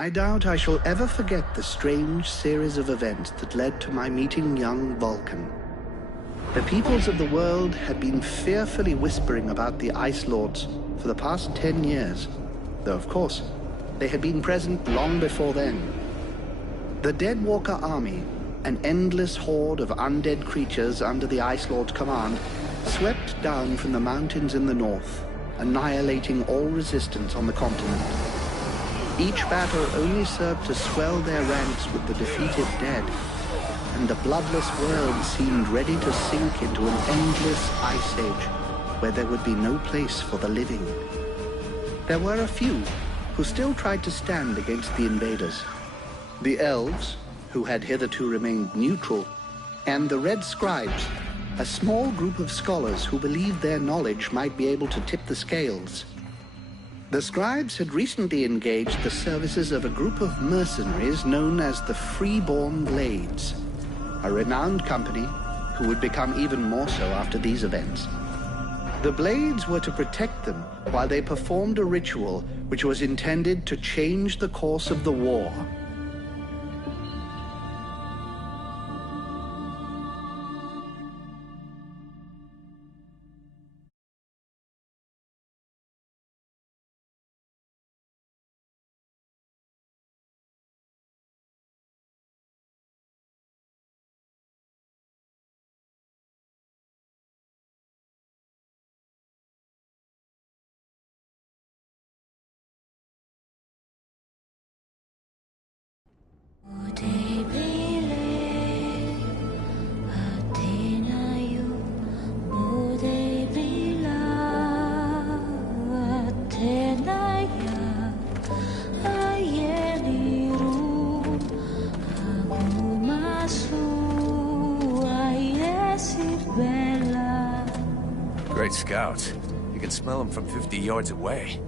I doubt I shall ever forget the strange series of events that led to my meeting young Vulcan. The peoples of the world had been fearfully whispering about the Ice Lords for the past 10 years, though of course, they had been present long before then. The Deadwalker army, an endless horde of undead creatures under the Ice Lord's command, swept down from the mountains in the north, annihilating all resistance on the continent. Each battle only served to swell their ranks with the defeated dead, and the bloodless world seemed ready to sink into an endless ice age where there would be no place for the living. There were a few who still tried to stand against the invaders. The elves, who had hitherto remained neutral, and the Red Scribes, a small group of scholars who believed their knowledge might be able to tip the scales. The scribes had recently engaged the services of a group of mercenaries known as the Freeborn Blades, a renowned company who would become even more so after these events. The Blades were to protect them while they performed a ritual which was intended to change the course of the war. Great scouts. You can smell them from 50 yards away.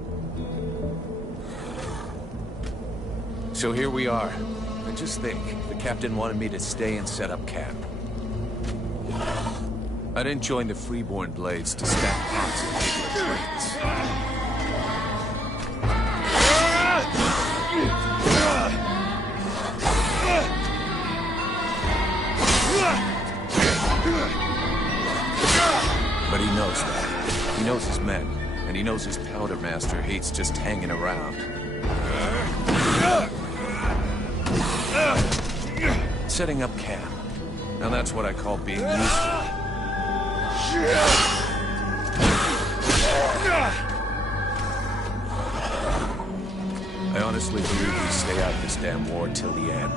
So here we are. And just think, the captain wanted me to stay and set up camp. I didn't join the Freeborn Blades to stack pots and take their trains. But he knows that. He knows his men, and he knows his powder master hates just hanging around. Setting up camp. Now that's what I call being useful. I honestly believe we stay out this damn war till the end.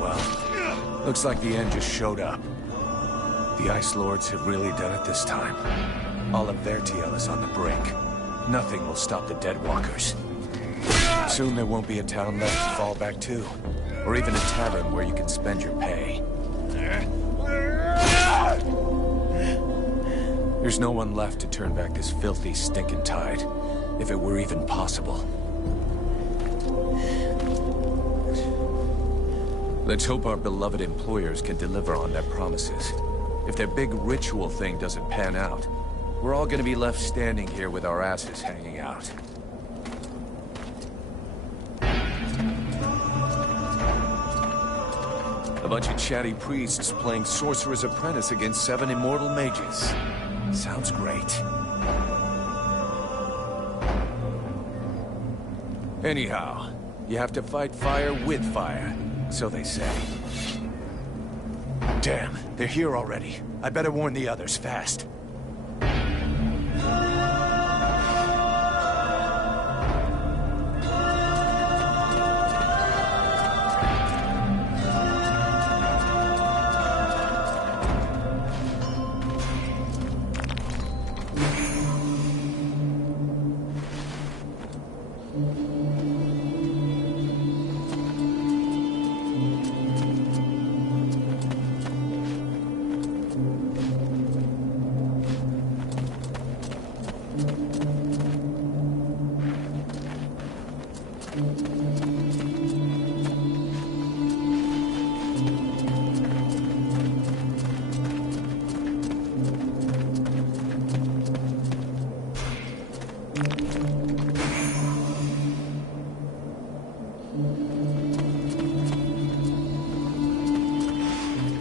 Well, looks like the end just showed up. The Ice Lords have really done it this time. All of Vertiel is on the brink. Nothing will stop the Deadwalkers. Soon there won't be a town left to fall back to, or even a tavern where you can spend your pay. There's no one left to turn back this filthy, stinking tide, if it were even possible. Let's hope our beloved employers can deliver on their promises. If their big ritual thing doesn't pan out, we're all gonna be left standing here with our asses hanging out. A bunch of chatty priests playing Sorcerer's Apprentice against 7 immortal mages. Sounds great. Anyhow, you have to fight fire with fire, so they say. Damn, they're here already. I better warn the others fast.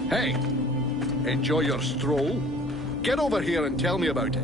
Hey, enjoy your stroll? Get over here and tell me about it.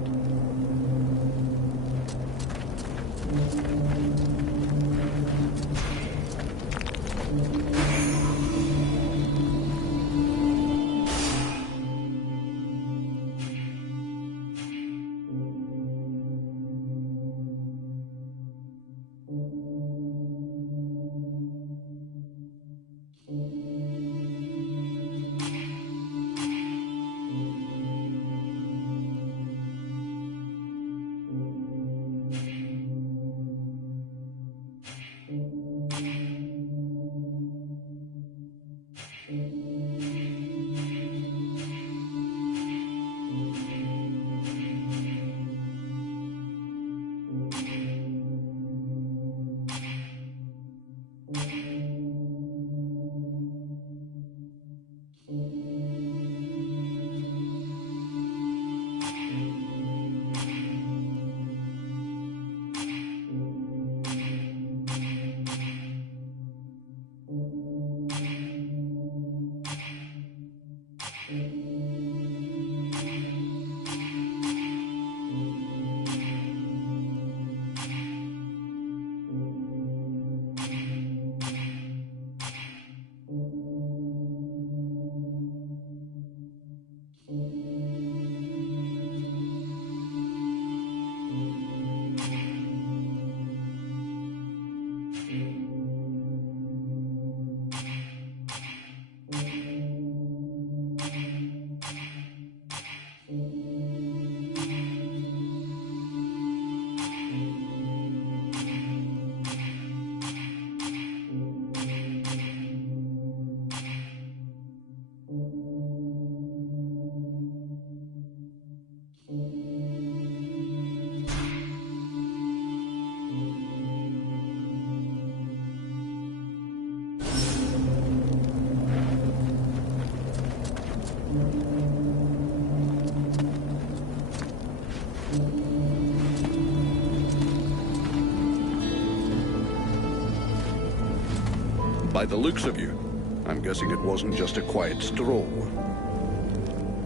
By the looks of you, I'm guessing it wasn't just a quiet stroll.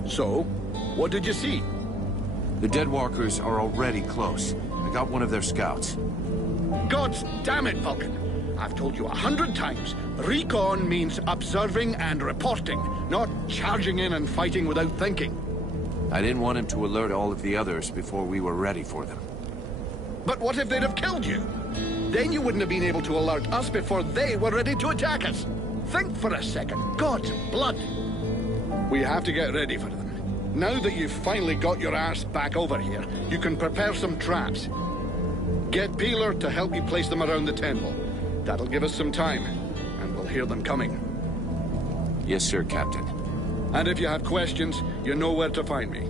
So, what did you see? The Deadwalkers are already close. I got one of their scouts. Gods damn it, Vulcan! I've told you 100 times, recon means observing and reporting, not charging in and fighting without thinking. I didn't want him to alert all of the others before we were ready for them. But what if they'd have killed you? Then you wouldn't have been able to alert us before they were ready to attack us. Think for a second. God's blood. We have to get ready for them. Now that you've finally got your arse back over here, you can prepare some traps. Get Peeler to help you place them around the temple. That'll give us some time, and we'll hear them coming. Yes, sir, Captain. And if you have questions, you know where to find me.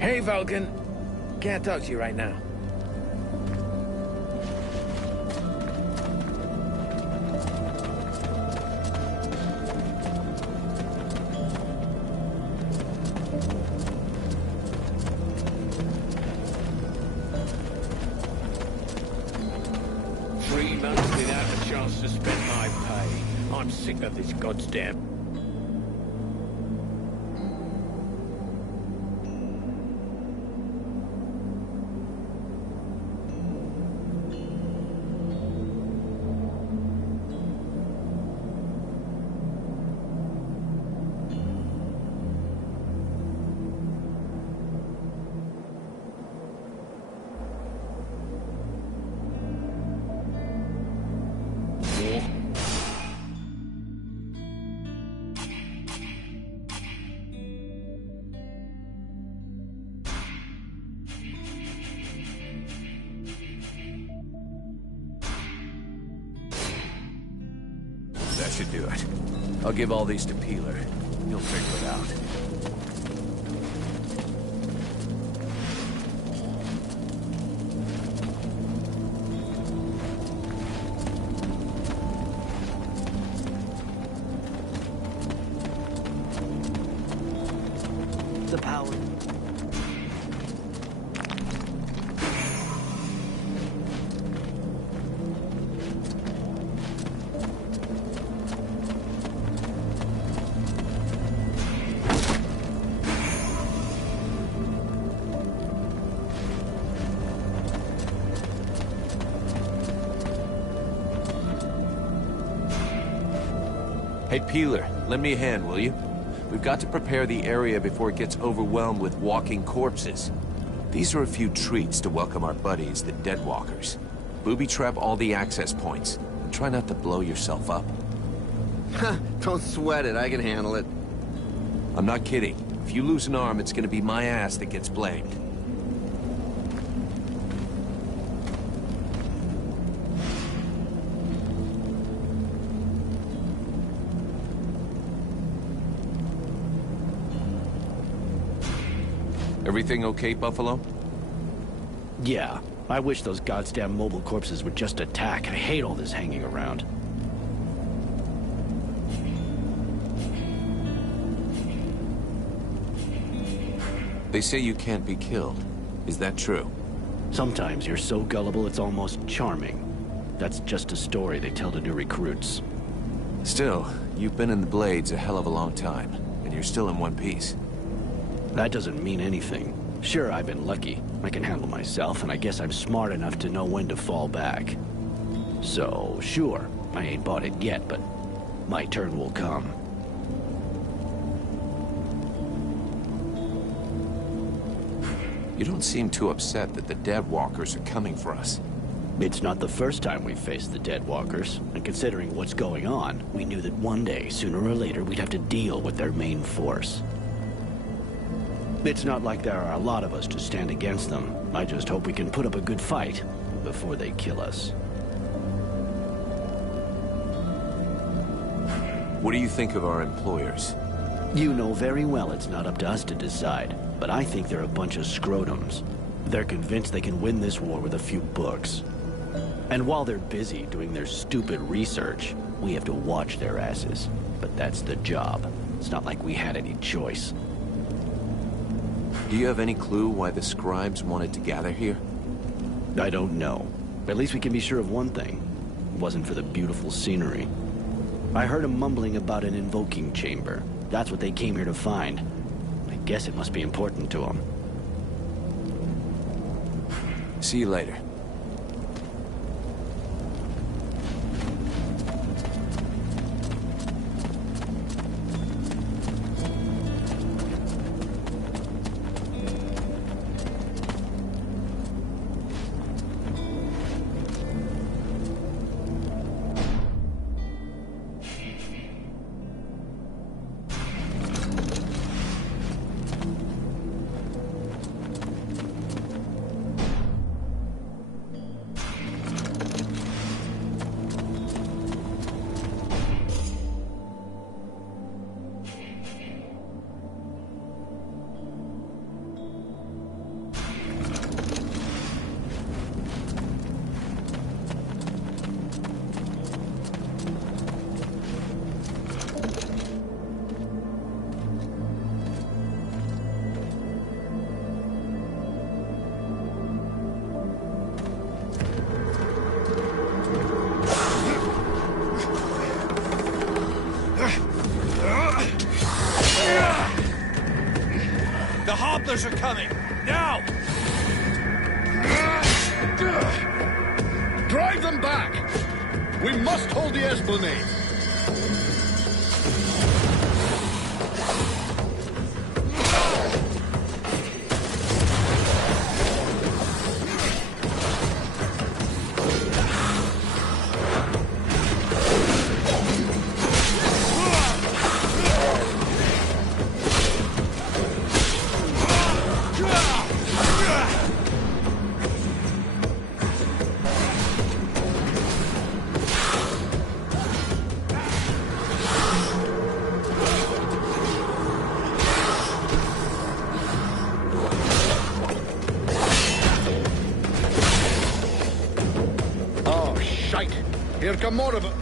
Hey, Vulcan. Can't talk to you right now. Three months without a chance to spend my pay. I'm sick of this goddamn... That should do it. I'll give all these to Peeler. He'll figure it out. The power. Hey, Peeler, lend me a hand, will you? We've got to prepare the area before it gets overwhelmed with walking corpses. These are a few treats to welcome our buddies, the Deadwalkers. Booby-trap all the access points. And try not to blow yourself up. Don't sweat it, I can handle it. I'm not kidding. If you lose an arm, it's gonna be my ass that gets blamed. Everything okay, Buffalo? Yeah. I wish those goddamn mobile corpses would just attack. I hate all this hanging around. They say you can't be killed. Is that true? Sometimes you're so gullible it's almost charming. That's just a story they tell to new recruits. Still, you've been in the Blades a hell of a long time, and you're still in one piece. That doesn't mean anything. Sure, I've been lucky. I can handle myself, and I guess I'm smart enough to know when to fall back. So, sure, I ain't bought it yet, but my turn will come. You don't seem too upset that the Dead Walkers are coming for us. It's not the first time we've faced the Dead Walkers, and considering what's going on, we knew that one day, sooner or later, we'd have to deal with their main force. It's not like there are a lot of us to stand against them. I just hope we can put up a good fight before they kill us. What do you think of our employers? You know very well it's not up to us to decide, but I think they're a bunch of scrotums. They're convinced they can win this war with a few books. And while they're busy doing their stupid research, we have to watch their asses. But that's the job. It's not like we had any choice. Do you have any clue why the scribes wanted to gather here? I don't know. At least we can be sure of one thing. It wasn't for the beautiful scenery. I heard them mumbling about an invoking chamber. That's what they came here to find. I guess it must be important to them. See you later. The hobblers are coming! Now! Drive them back! We must hold the Esplanade! Here come more of them.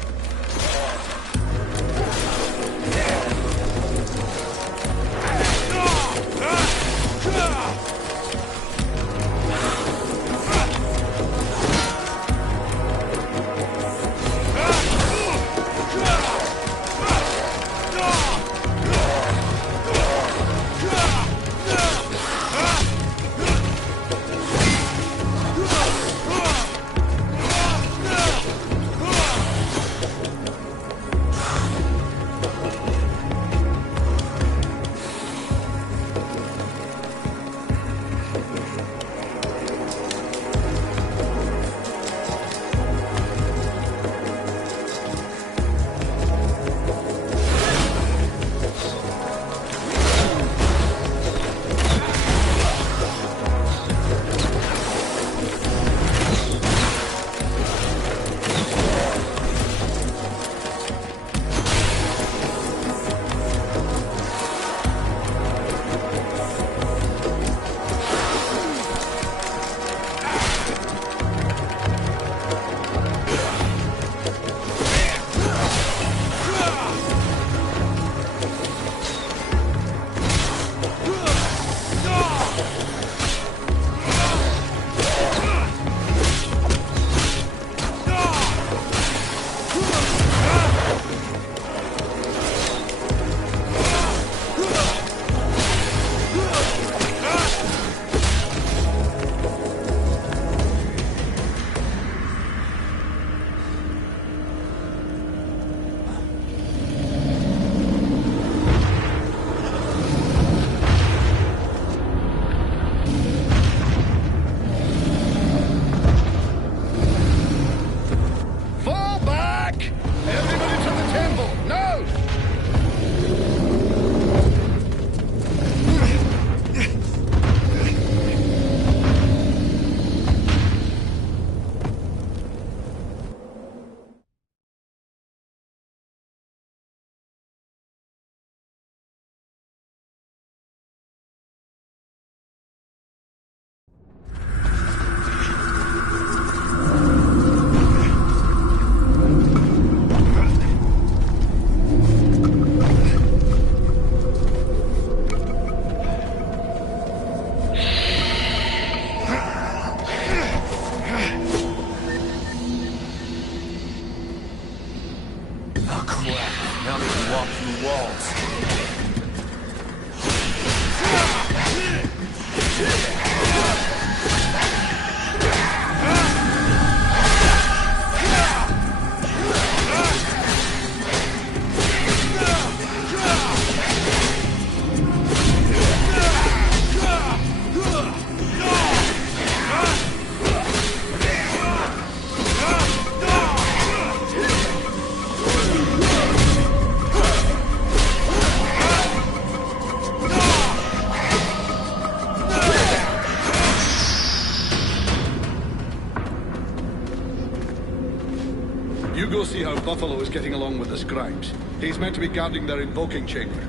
go see how Buffalo is getting along with the scribes. He's meant to be guarding their invoking chamber.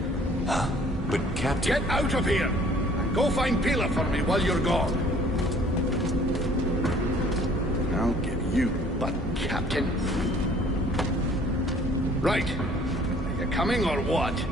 But Captain... Get out of here! And go find Pila for me while you're gone. I'll give you butt, Captain. Right. Are you coming or what?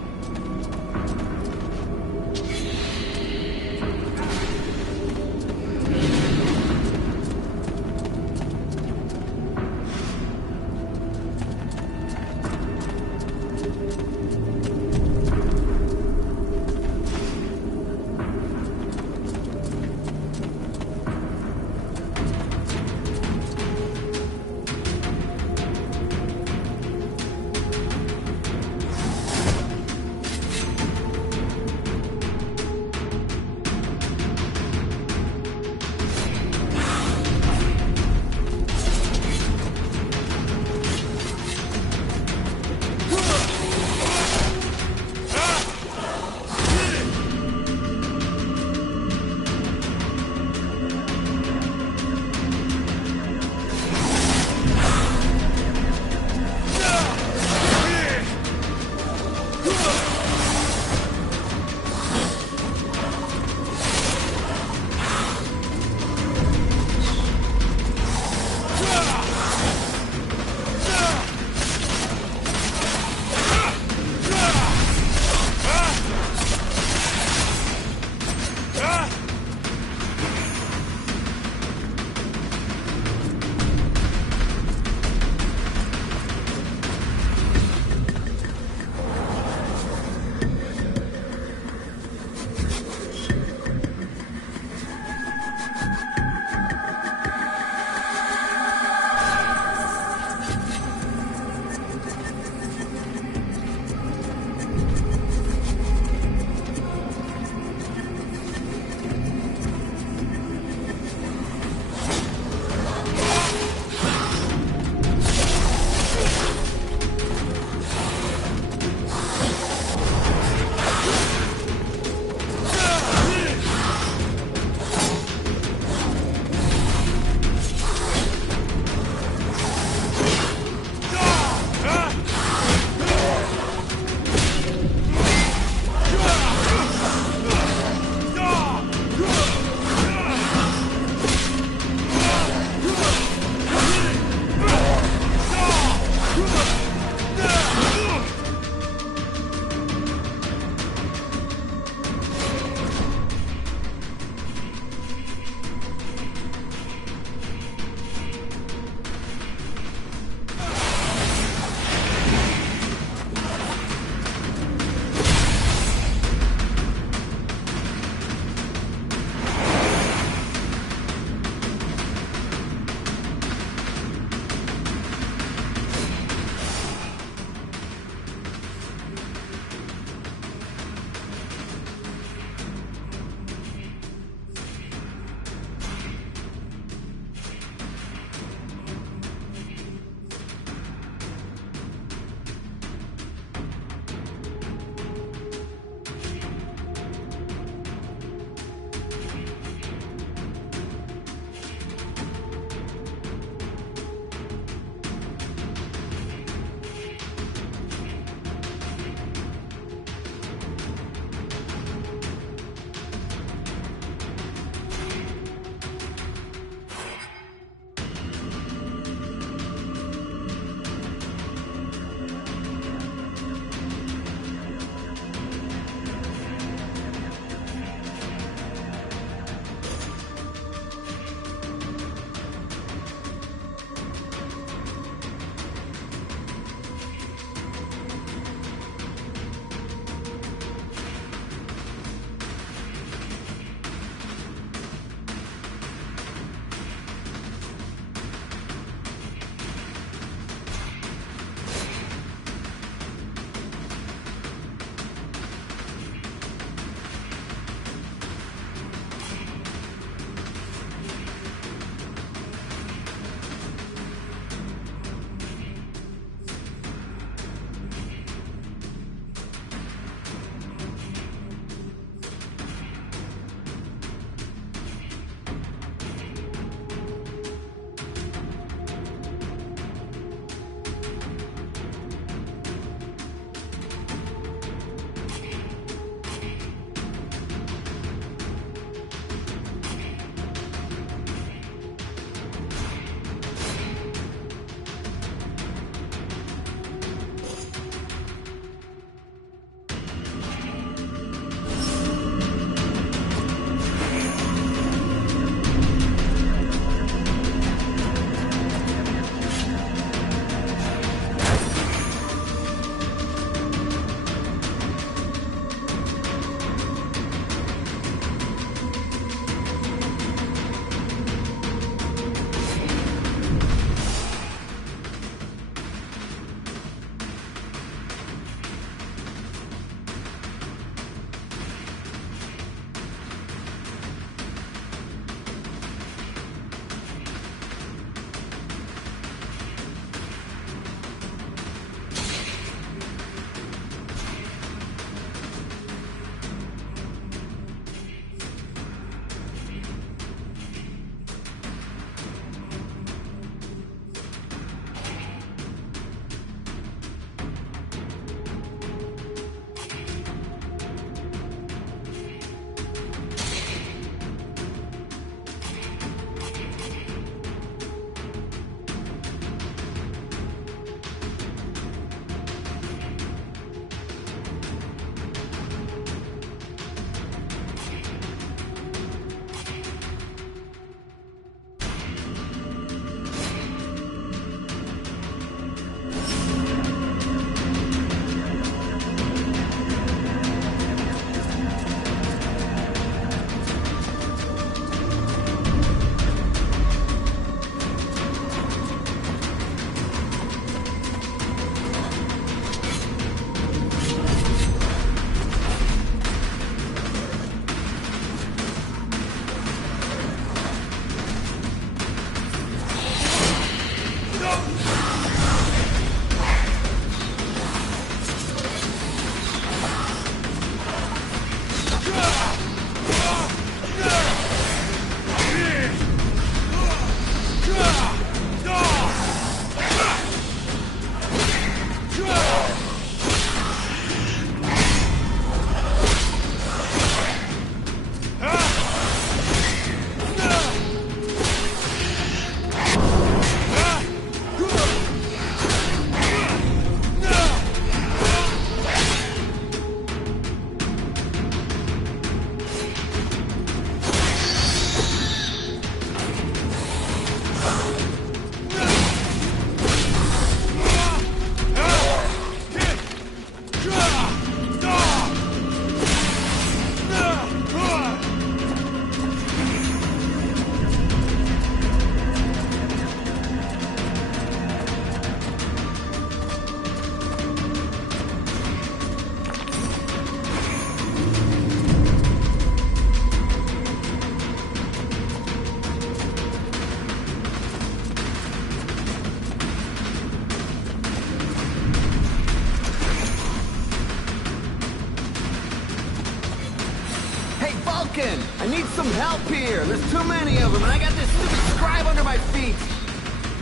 broken! I need some help here! There's too many of them, and I got this stupid scribe under my feet!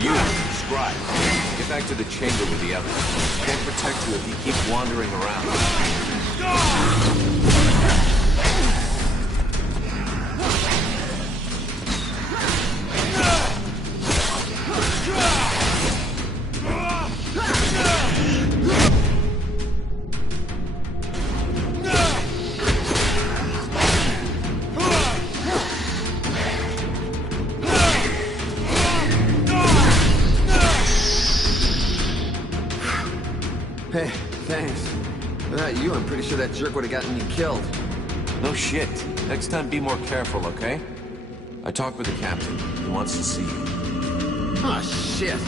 You, scribe. Get back to the chamber with the others. Can't protect you if you keep wandering around. Hey, thanks. Without you, I'm pretty sure that jerk would have gotten me killed. No shit. Next time, be more careful, okay? I talked with the captain. He wants to see you. Oh, shit.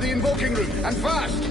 to the invoking room, and fast!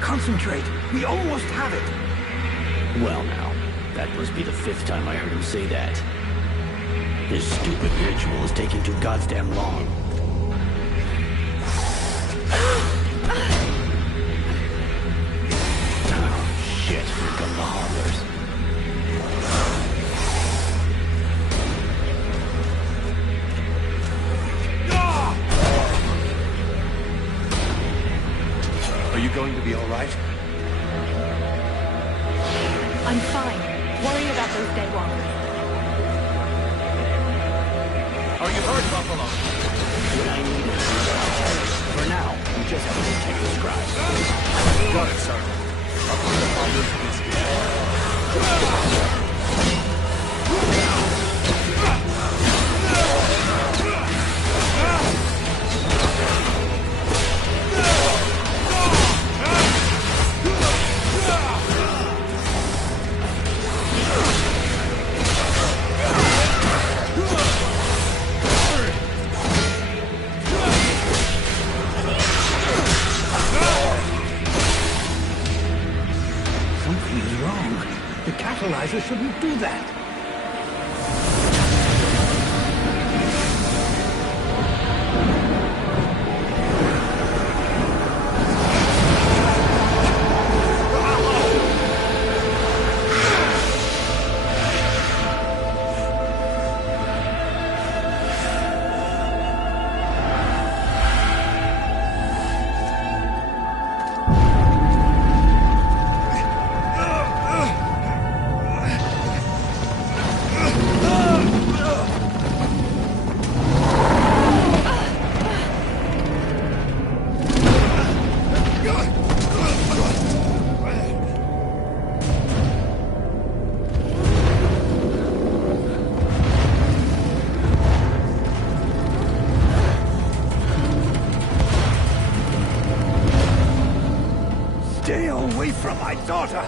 Concentrate. We almost have it. Well now, that must be the 5th time I heard him say that. This stupid ritual is taking too goddamn long. Oh, shit, here come the hobblers. Are you going to be all right? I'm fine. Worry about those dead walkers. Are you hurt, Buffalo? What I need is for now, we just have to protect the scribe. Got it, sir. I'll put the bombers in this game. Something's wrong. The catalyzer shouldn't do that. daughter!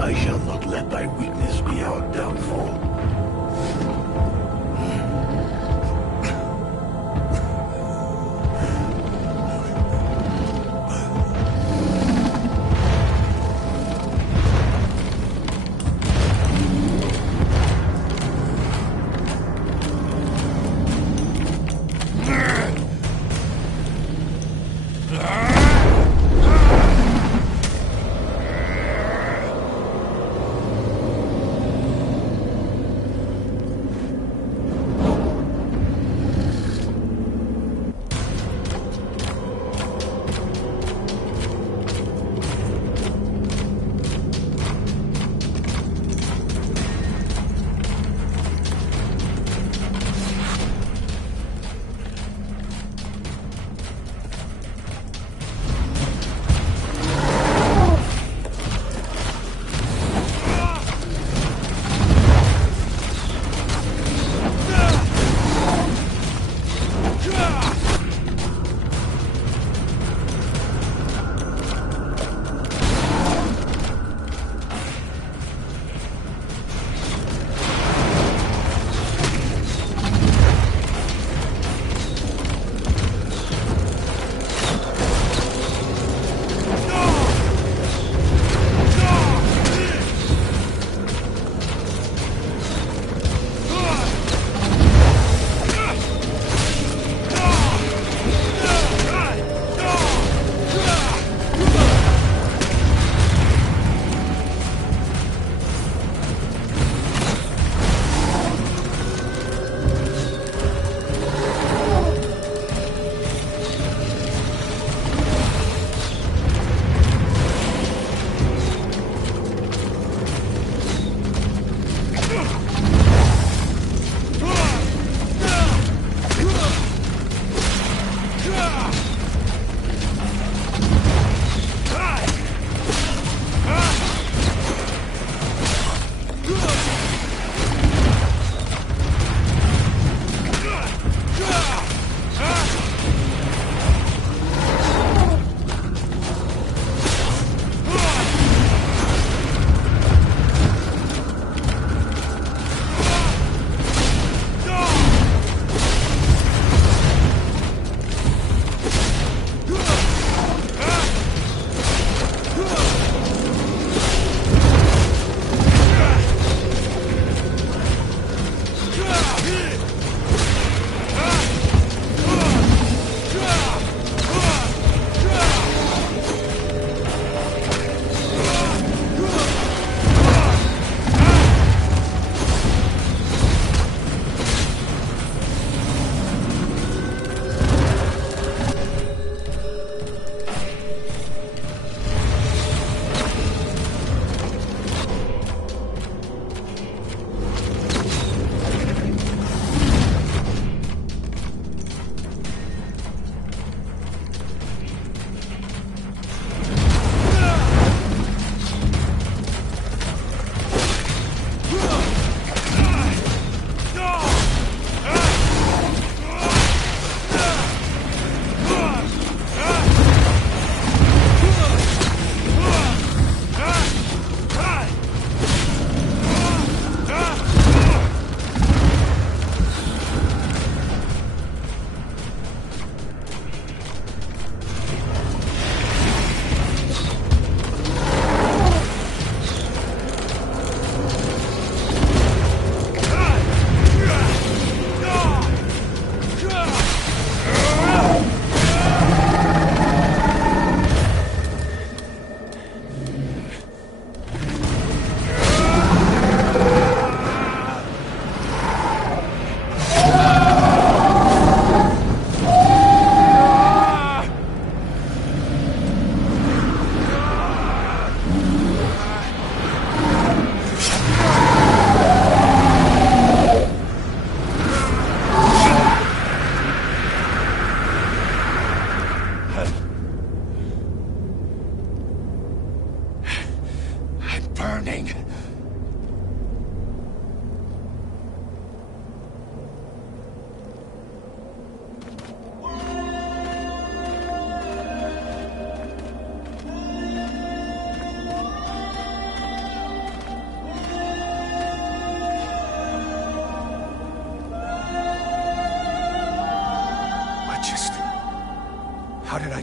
I shall not let thy weakness be our downfall.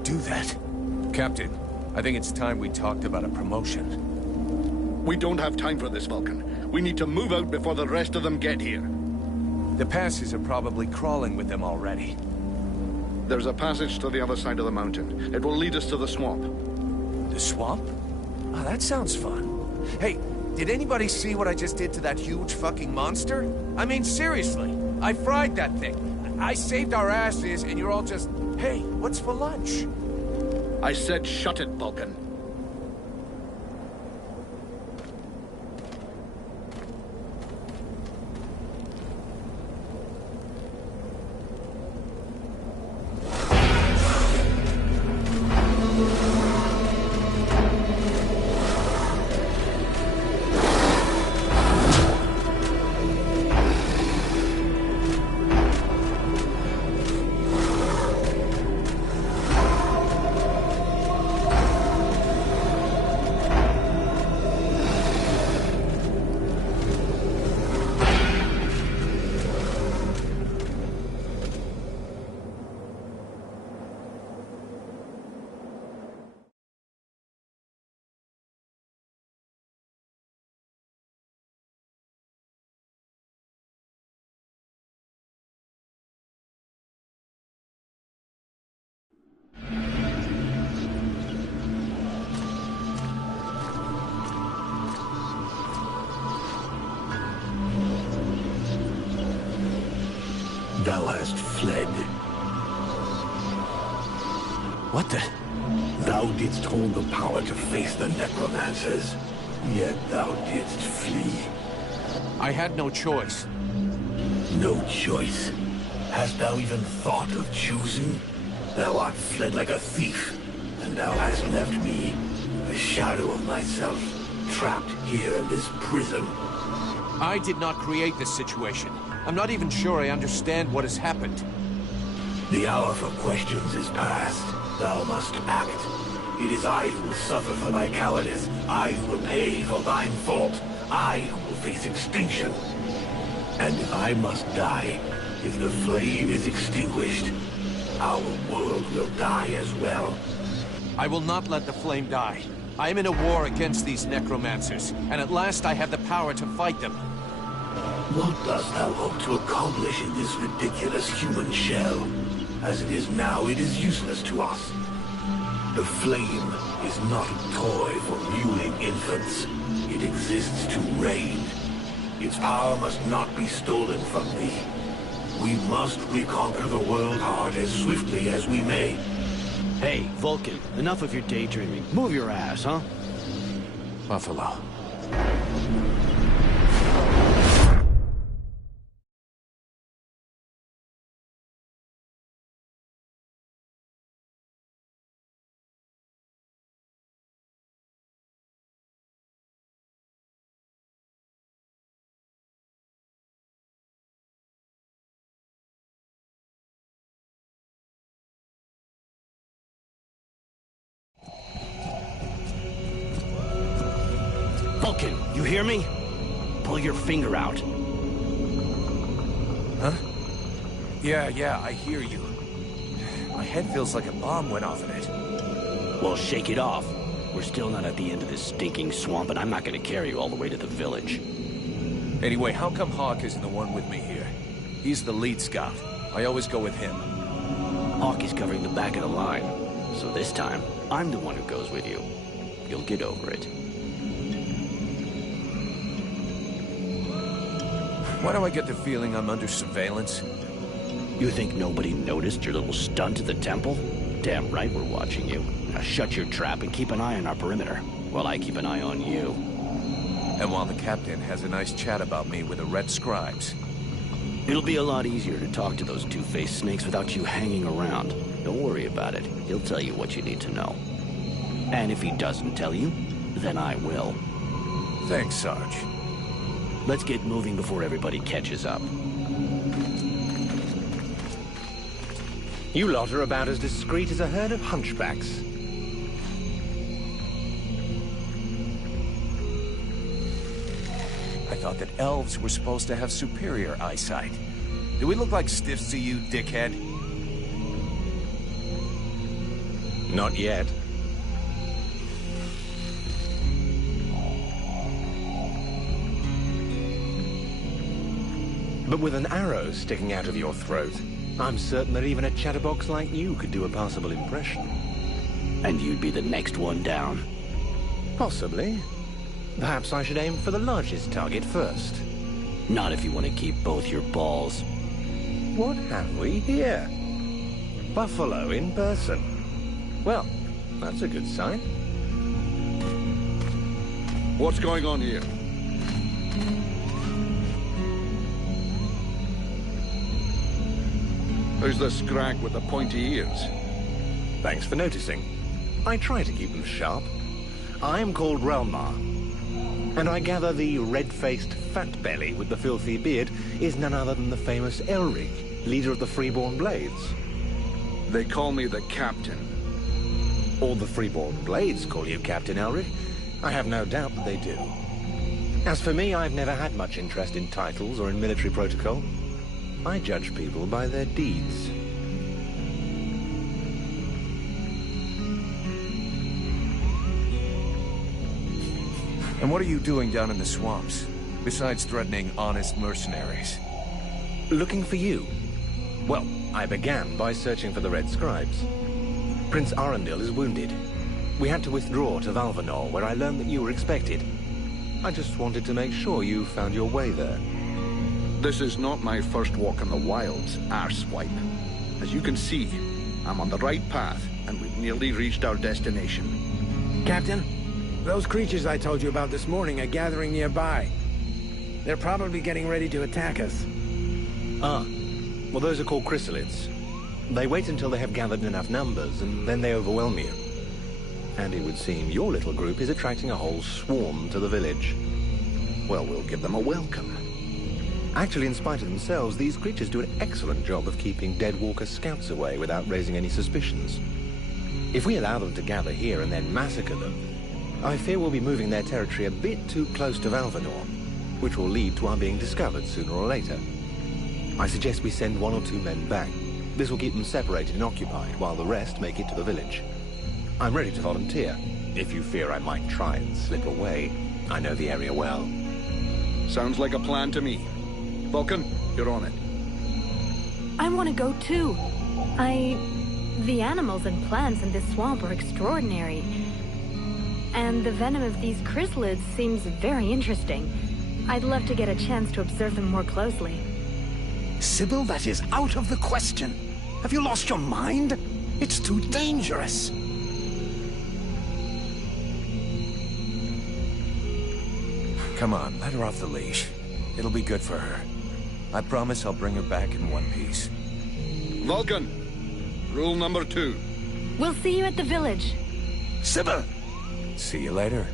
do that? Captain, I think it's time we talked about a promotion. We don't have time for this, Vulcan. We need to move out before the rest of them get here. The passes are probably crawling with them already. There's a passage to the other side of the mountain. It will lead us to the swamp. The swamp? Oh, that sounds fun. Hey, did anybody see what I just did to that huge fucking monster? I mean, seriously. I fried that thing. I saved our asses, and you're all just, hey, what's for lunch? I said shut it, Vulcan. Thou hast fled. What the? Thou didst hold the power to face the necromancers, yet thou didst flee. I had no choice. No choice. Hast thou even thought of choosing? Thou art fled like a thief, and thou hast left me, the shadow of myself, trapped here in this prison. I did not create this situation. I'm not even sure I understand what has happened. The hour for questions is past. Thou must act. It is I who will suffer for thy cowardice. I who will pay for thine fault. I who will face extinction. And if I must die, if the flame is extinguished, our world will die as well. I will not let the flame die. I am in a war against these necromancers, and at last I have the power to fight them. What dost thou hope to accomplish in this ridiculous human shell? As it is now, it is useless to us. The flame is not a toy for mewling infants. It exists to reign. Its power must not be stolen from thee. We must reconquer the world heart as swiftly as we may. Hey, Vulcan, enough of your daydreaming. Move your ass, huh? Buffalo. Vulcan, you hear me? Pull your finger out. Huh? Yeah, I hear you. My head feels like a bomb went off in it. Well, shake it off. We're still not at the end of this stinking swamp, and I'm not gonna carry you all the way to the village. Anyway, how come Hawk isn't the one with me here? He's the lead scout. I always go with him. Hawk is covering the back of the line, so this time, I'm the one who goes with you. You'll get over it. Why do I get the feeling I'm under surveillance? You think nobody noticed your little stunt at the temple? Damn right we're watching you. Now shut your trap and keep an eye on our perimeter, while I keep an eye on you. And while the captain has a nice chat about me with the red scribes. It'll be a lot easier to talk to those two-faced snakes without you hanging around. Don't worry about it. He'll tell you what you need to know. And if he doesn't tell you, then I will. Thanks, Sarge. Let's get moving before everybody catches up. You lot are about as discreet as a herd of hunchbacks. I thought that elves were supposed to have superior eyesight. Do we look like stiffs to you, dickhead? Not yet. But with an arrow sticking out of your throat, I'm certain that even a chatterbox like you could do a passable impression. And you'd be the next one down. Possibly. Perhaps I should aim for the largest target first. Not if you want to keep both your balls. What have we here? Buffalo in person. Well, that's a good sign. What's going on here? Who's the scrag with the pointy ears? Thanks for noticing. I try to keep them sharp. I'm called Relmar, and I gather the red-faced fat belly with the filthy beard is none other than the famous Elric, leader of the Freeborn Blades. They call me the Captain. All the Freeborn Blades call you Captain Elric. I have no doubt that they do. As for me, I've never had much interest in titles or in military protocol. I judge people by their deeds. And what are you doing down in the swamps, besides threatening honest mercenaries? Looking for you. Well, I began by searching for the Red Scribes. Prince Arundel is wounded. We had to withdraw to Valvanor, where I learned that you were expected. I just wanted to make sure you found your way there. This is not my first walk in the wilds, arsewipe. As you can see, I'm on the right path, and we've nearly reached our destination. Captain, those creatures I told you about this morning are gathering nearby. They're probably getting ready to attack us. Ah. Well, those are called chrysalids. They wait until they have gathered enough numbers, and then they overwhelm you. And it would seem your little group is attracting a whole swarm to the village. Well, we'll give them a welcome. Actually, in spite of themselves, these creatures do an excellent job of keeping Deadwalker scouts away without raising any suspicions. If we allow them to gather here and then massacre them, I fear we'll be moving their territory a bit too close to Valvanor, which will lead to our being discovered sooner or later. I suggest we send 1 or 2 men back. This will keep them separated and occupied, while the rest make it to the village. I'm ready to volunteer, if you fear I might try and slip away. I know the area well. Sounds like a plan to me. Vulcan, you're on it. I want to go too. The animals and plants in this swamp are extraordinary. And the venom of these chrysalids seems very interesting. I'd love to get a chance to observe them more closely. Sybil, that is out of the question. Have you lost your mind? It's too dangerous. Come on, let her off the leash. It'll be good for her. I promise I'll bring her back in one piece. Vulcan, rule number 2. We'll see you at the village. Sybil! See you later.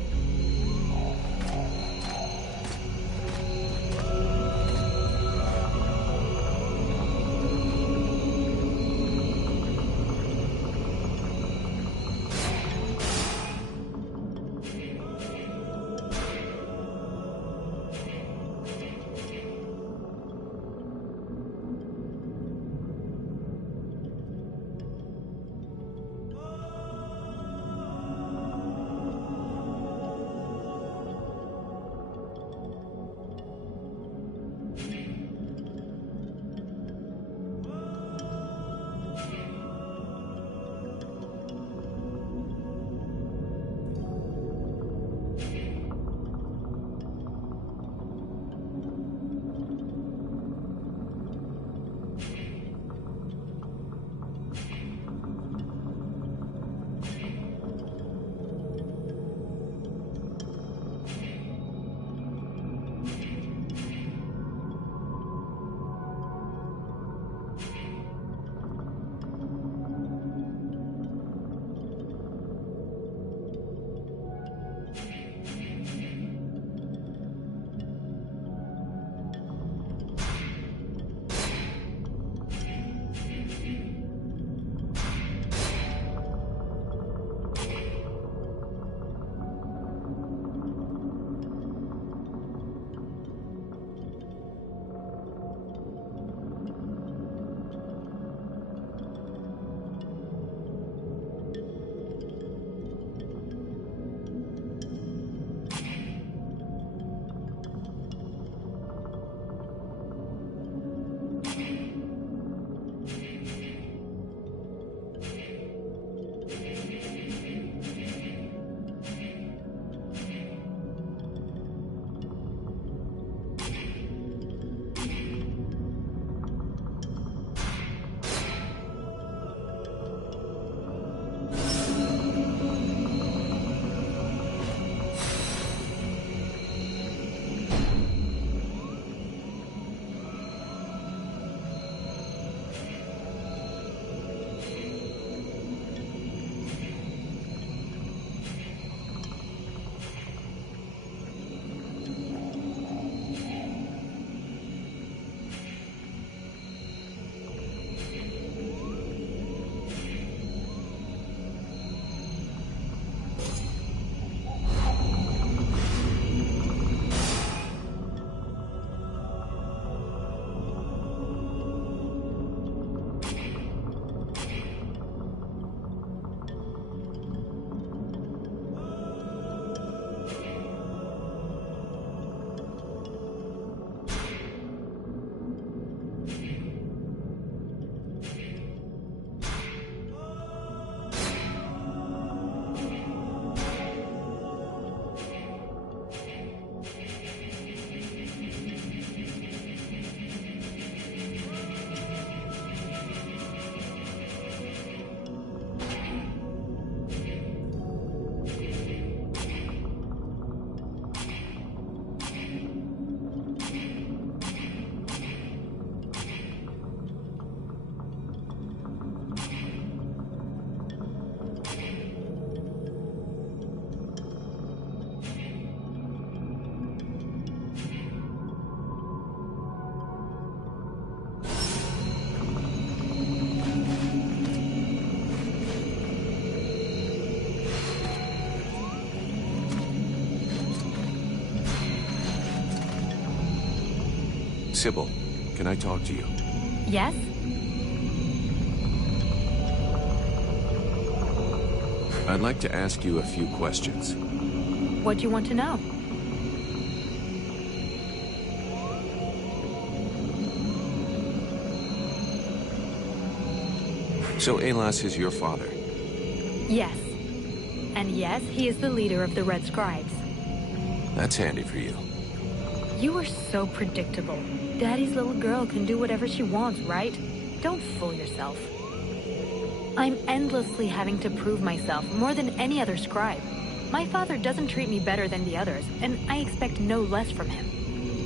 Sybil, can I talk to you? Yes? I'd like to ask you a few questions. What do you want to know? So Alas is your father? Yes. And yes, he is the leader of the Red Scribes. That's handy for you. You are so predictable. Daddy's little girl can do whatever she wants, right? Don't fool yourself. I'm endlessly having to prove myself more than any other scribe. My father doesn't treat me better than the others, and I expect no less from him.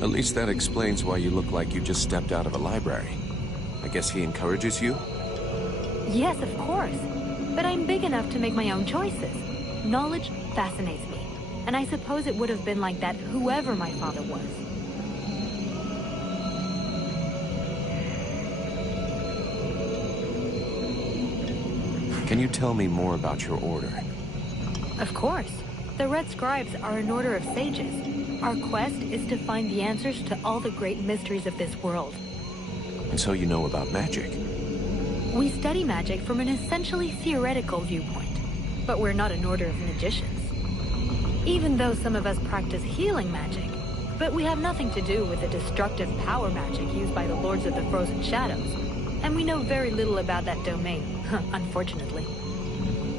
At least that explains why you look like you just stepped out of a library. I guess he encourages you? Yes, of course. But I'm big enough to make my own choices. Knowledge fascinates me, and I suppose it would have been like that whoever my father was. Can you tell me more about your order? Of course. The Red Scribes are an order of sages. Our quest is to find the answers to all the great mysteries of this world. And so you know about magic? We study magic from an essentially theoretical viewpoint, but we're not an order of magicians. Even though some of us practice healing magic, but we have nothing to do with the destructive power magic used by the Lords of the Frozen Shadows, and we know very little about that domain, unfortunately.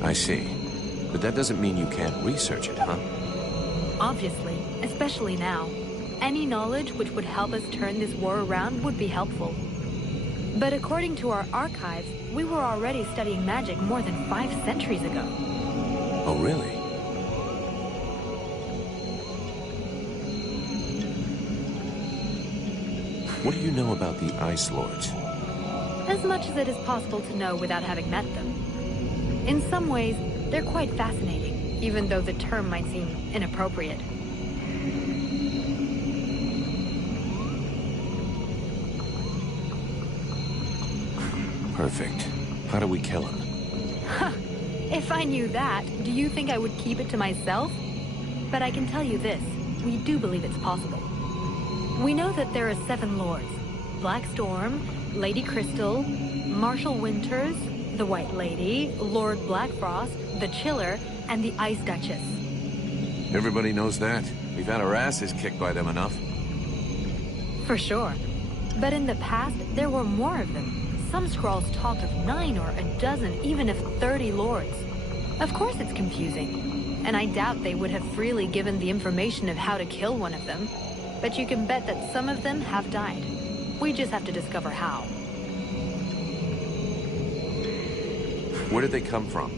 I see. But that doesn't mean you can't research it, huh? Obviously, especially now. Any knowledge which would help us turn this war around would be helpful. But according to our archives, we were already studying magic more than 5 centuries ago. Oh, really? What do you know about the Ice Lords? As much as it is possible to know without having met them. In some ways, they're quite fascinating, even though the term might seem inappropriate. Perfect. How do we kill him? If I knew that, do you think I would keep it to myself? But I can tell you this, we do believe it's possible. We know that there are 7 lords. Black Storm, Lady Crystal, Marshal Winters, the White Lady, Lord Blackfrost, the Chiller, and the Ice Duchess. Everybody knows that. We've had our asses kicked by them enough. For sure. But in the past, there were more of them. Some scrolls talk of 9 or a dozen, even of 30 lords. Of course it's confusing. And I doubt they would have freely given the information of how to kill one of them. But you can bet that some of them have died. We just have to discover how. Where did they come from?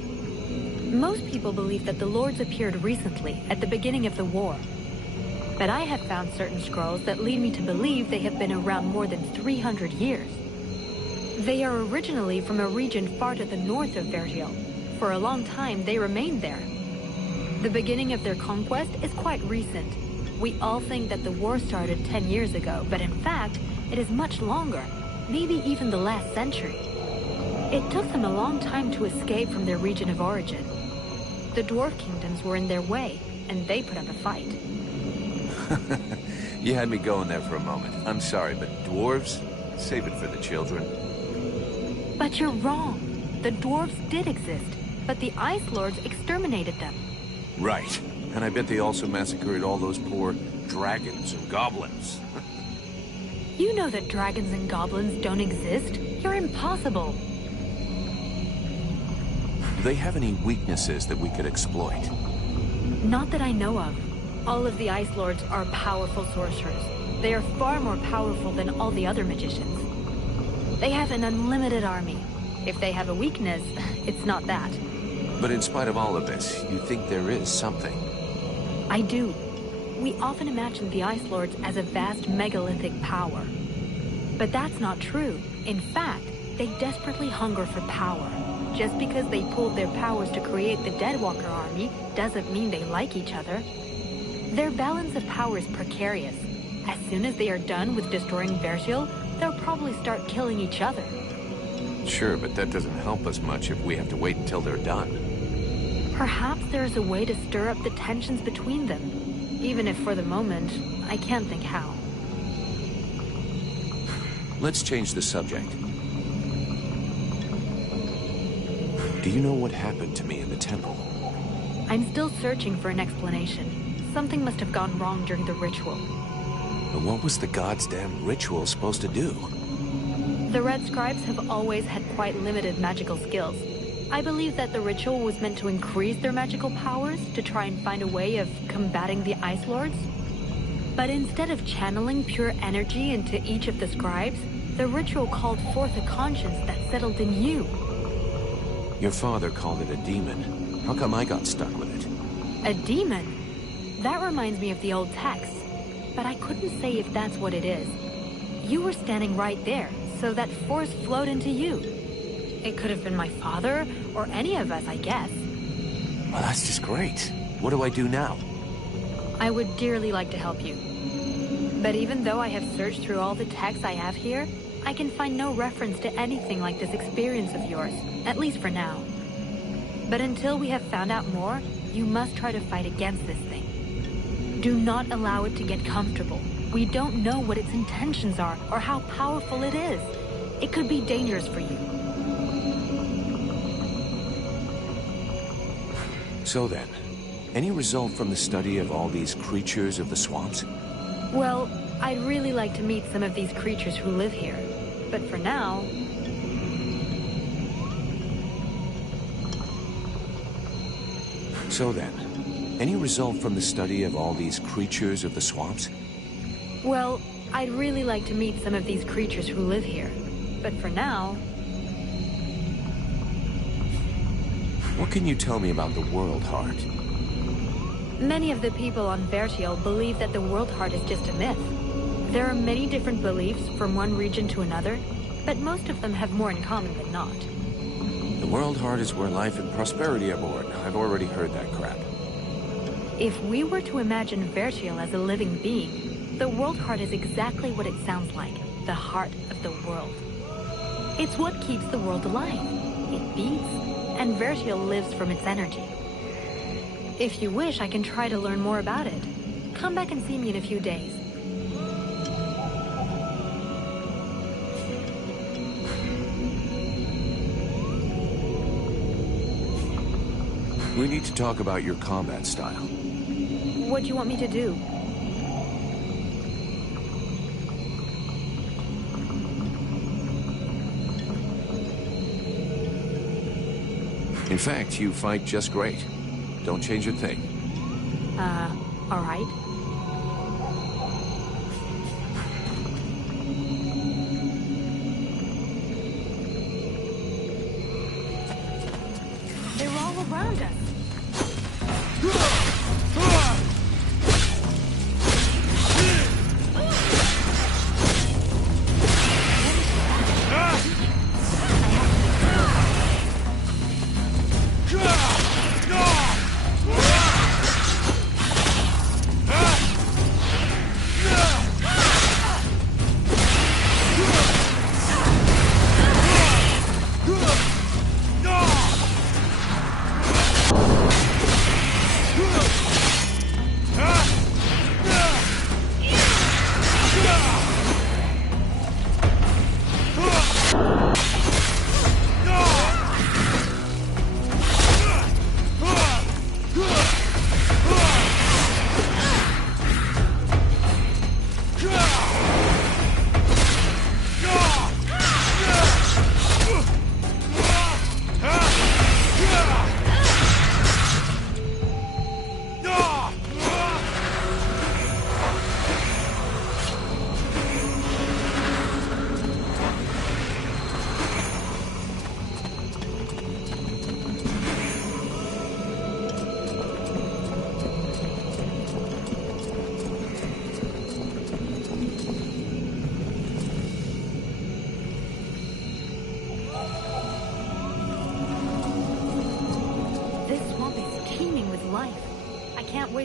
Most people believe that the lords appeared recently, at the beginning of the war. But I have found certain scrolls that lead me to believe they have been around more than 300 years. They are originally from a region far to the north of Vergil. For a long time, they remained there. The beginning of their conquest is quite recent. We all think that the war started 10 years ago, but in fact, it is much longer, maybe even the last century. It took them a long time to escape from their region of origin. The dwarf kingdoms were in their way, and they put up a fight. You had me going there for a moment. I'm sorry, but dwarves? Save it for the children. But you're wrong. The dwarves did exist, but the Ice Lords exterminated them. Right. And I bet they also massacred all those poor dragons and goblins. You know that dragons and goblins don't exist. You're impossible. Do they have any weaknesses that we could exploit? Not that I know of. All of the Ice Lords are powerful sorcerers. They are far more powerful than all the other magicians. They have an unlimited army. If they have a weakness, it's not that. But in spite of all of this, you think there is something? I do. We often imagine the Ice Lords as a vast megalithic power. But that's not true. In fact, they desperately hunger for power. Just because they pooled their powers to create the Deadwalker army doesn't mean they like each other. Their balance of power is precarious. As soon as they are done with destroying Vergil, they'll probably start killing each other. Sure, but that doesn't help us much if we have to wait until they're done. Perhaps there is a way to stir up the tensions between them. Even if for the moment, I can't think how. Let's change the subject. Do you know what happened to me in the temple? I'm still searching for an explanation. Something must have gone wrong during the ritual. And what was the god's damn ritual supposed to do? The Red Scribes have always had quite limited magical skills. I believe that the ritual was meant to increase their magical powers to try and find a way of combating the Ice Lords. But instead of channeling pure energy into each of the scribes, the ritual called forth a conscience that settled in you. Your father called it a demon. How come I got stuck with it? A demon? That reminds me of the old text, but I couldn't say if that's what it is. You were standing right there, so that force flowed into you. It could have been my father, or any of us, I guess. Well, that's just great. What do I do now? I would dearly like to help you. But even though I have searched through all the texts I have here, I can find no reference to anything like this experience of yours, at least for now. But until we have found out more, you must try to fight against this thing. Do not allow it to get comfortable. We don't know what its intentions are, or how powerful it is. It could be dangerous for you. So then, any result from the study of all these creatures of the swamps? Well, I'd really like to meet some of these creatures who live here. But for now... So then, any result from the study of all these creatures of the swamps? Well, I'd really like to meet some of these creatures who live here. But for now... What can you tell me about the World Heart? Many of the people on Vertiel believe that the World Heart is just a myth. There are many different beliefs from one region to another, but most of them have more in common than not. The World Heart is where life and prosperity are born. I've already heard that crap. If we were to imagine Vertiel as a living being, the World Heart is exactly what it sounds like, the heart of the world. It's what keeps the world alive. It beats, and Vertiel lives from its energy. If you wish, I can try to learn more about it. Come back and see me in a few days. We need to talk about your combat style. What do you want me to do? In fact, you fight just great. Don't change a thing. All right. They're all around us.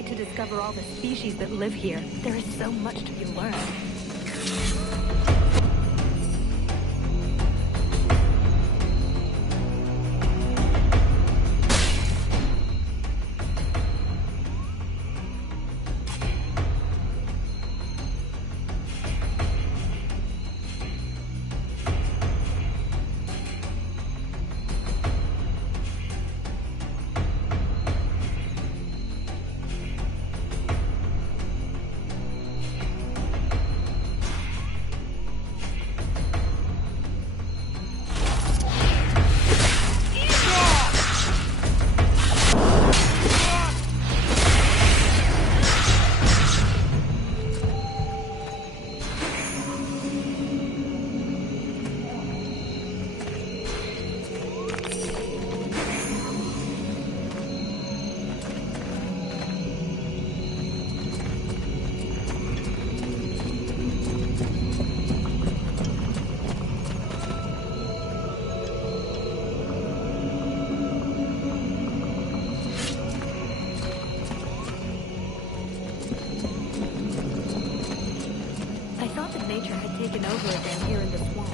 To discover all the species that live here. There is so much to be learned. nature had taken over again here in the swamp,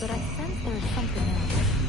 but I sense there is something else.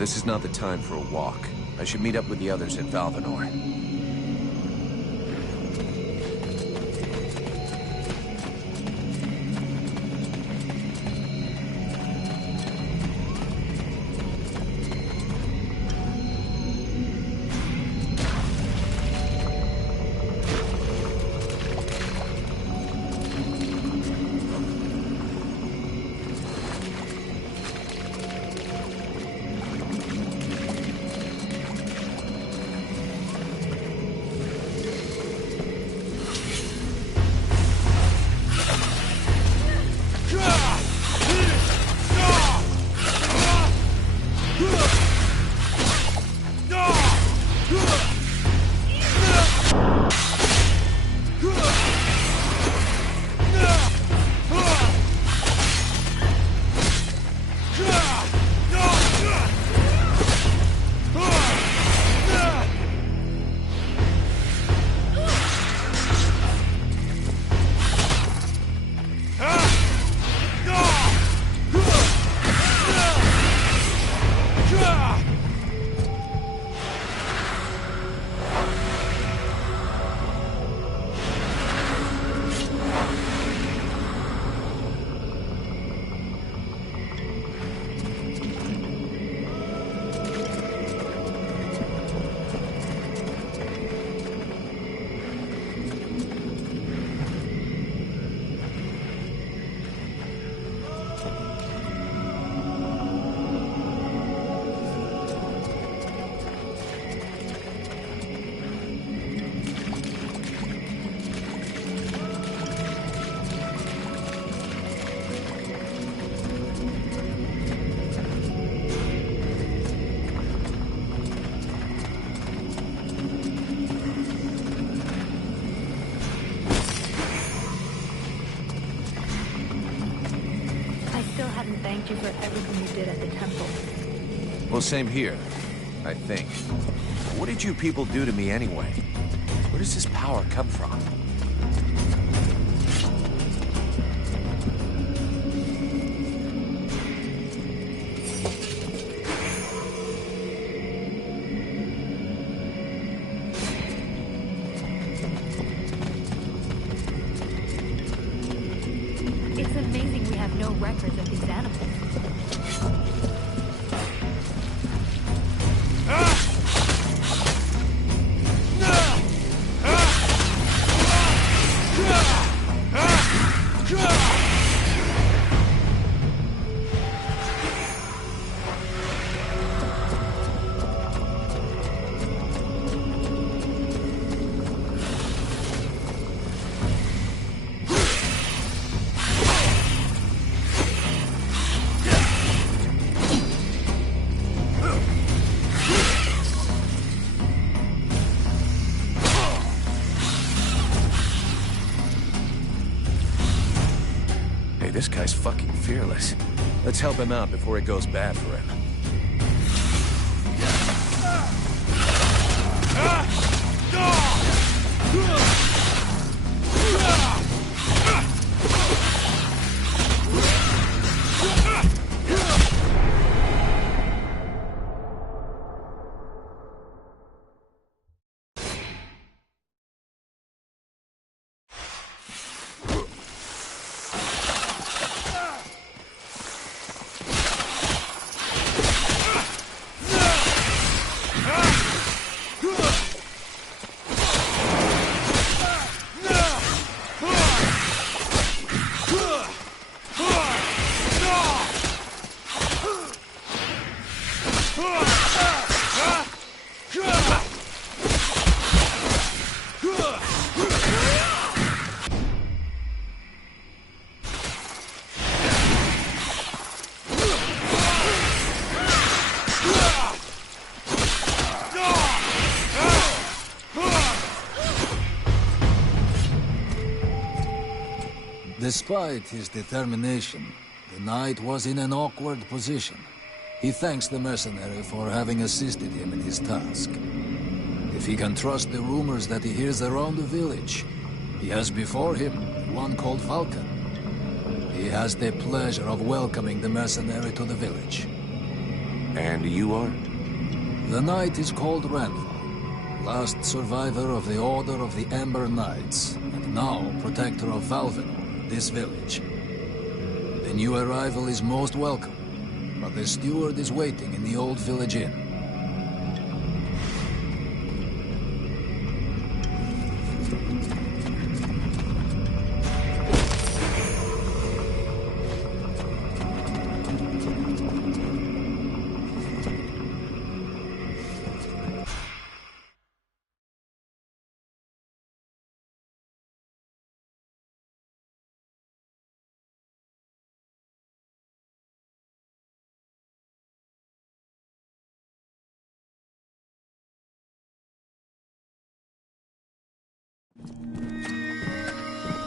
this is not the time for a walk. I should meet up with the others at Valvanor. Thank you for everything you did at the temple. Well, same here, I think. What did you people do to me anyway? Where does this power come from? It's amazing we have no records of these animals. This guy's fucking fearless. Let's help him out before it goes bad for him. Despite his determination, the knight was in an awkward position. He thanks the mercenary for having assisted him in his task. If he can trust the rumors that he hears around the village, he has before him one called Falcon. He has the pleasure of welcoming the mercenary to the village. And you are? The knight is called Randall, last survivor of the Order of the Ember Knights, and now protector of Valvenor, this village. The new arrival is most welcome, but the steward is waiting in the old village inn.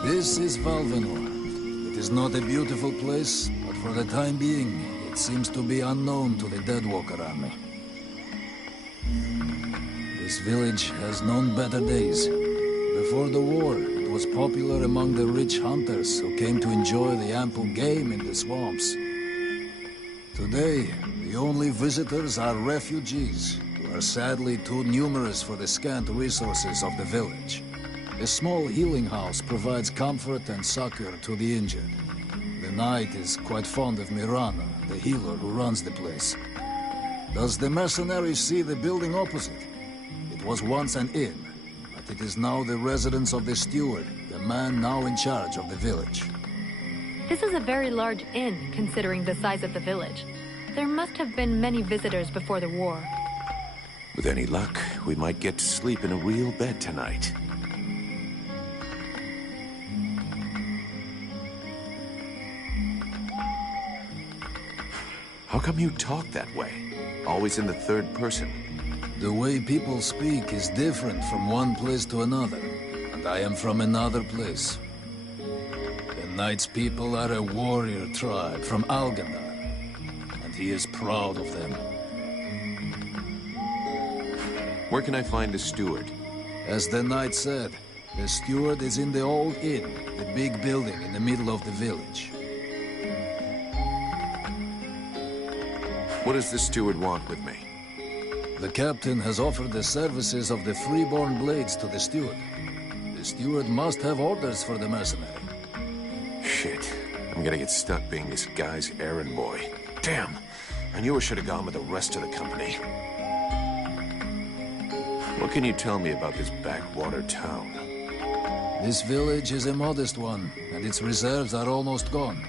This is Valvenor. It is not a beautiful place, but for the time being, it seems to be unknown to the Deadwalker army. This village has known better days. Before the war, it was popular among the rich hunters who came to enjoy the ample game in the swamps. Today, the only visitors are refugees, who are sadly too numerous for the scant resources of the village. A small healing house provides comfort and succor to the injured. The knight is quite fond of Mirana, the healer who runs the place. Does the mercenary see the building opposite? It was once an inn, but it is now the residence of the steward, the man now in charge of the village. This is a very large inn, considering the size of the village. There must have been many visitors before the war. With any luck, we might get to sleep in a real bed tonight. How come you talk that way? Always in the third person. The way people speak is different from one place to another, and I am from another place. The Knight's people are a warrior tribe from Algandar, and he is proud of them. Where can I find the steward? As the Knight said, the steward is in the old inn, the big building in the middle of the village. What does the steward want with me? The captain has offered the services of the freeborn blades to the steward. The steward must have orders for the mercenary. Shit. I'm gonna get stuck being this guy's errand boy. Damn. I knew I should have gone with the rest of the company. What can you tell me about this backwater town? This village is a modest one, and its reserves are almost gone.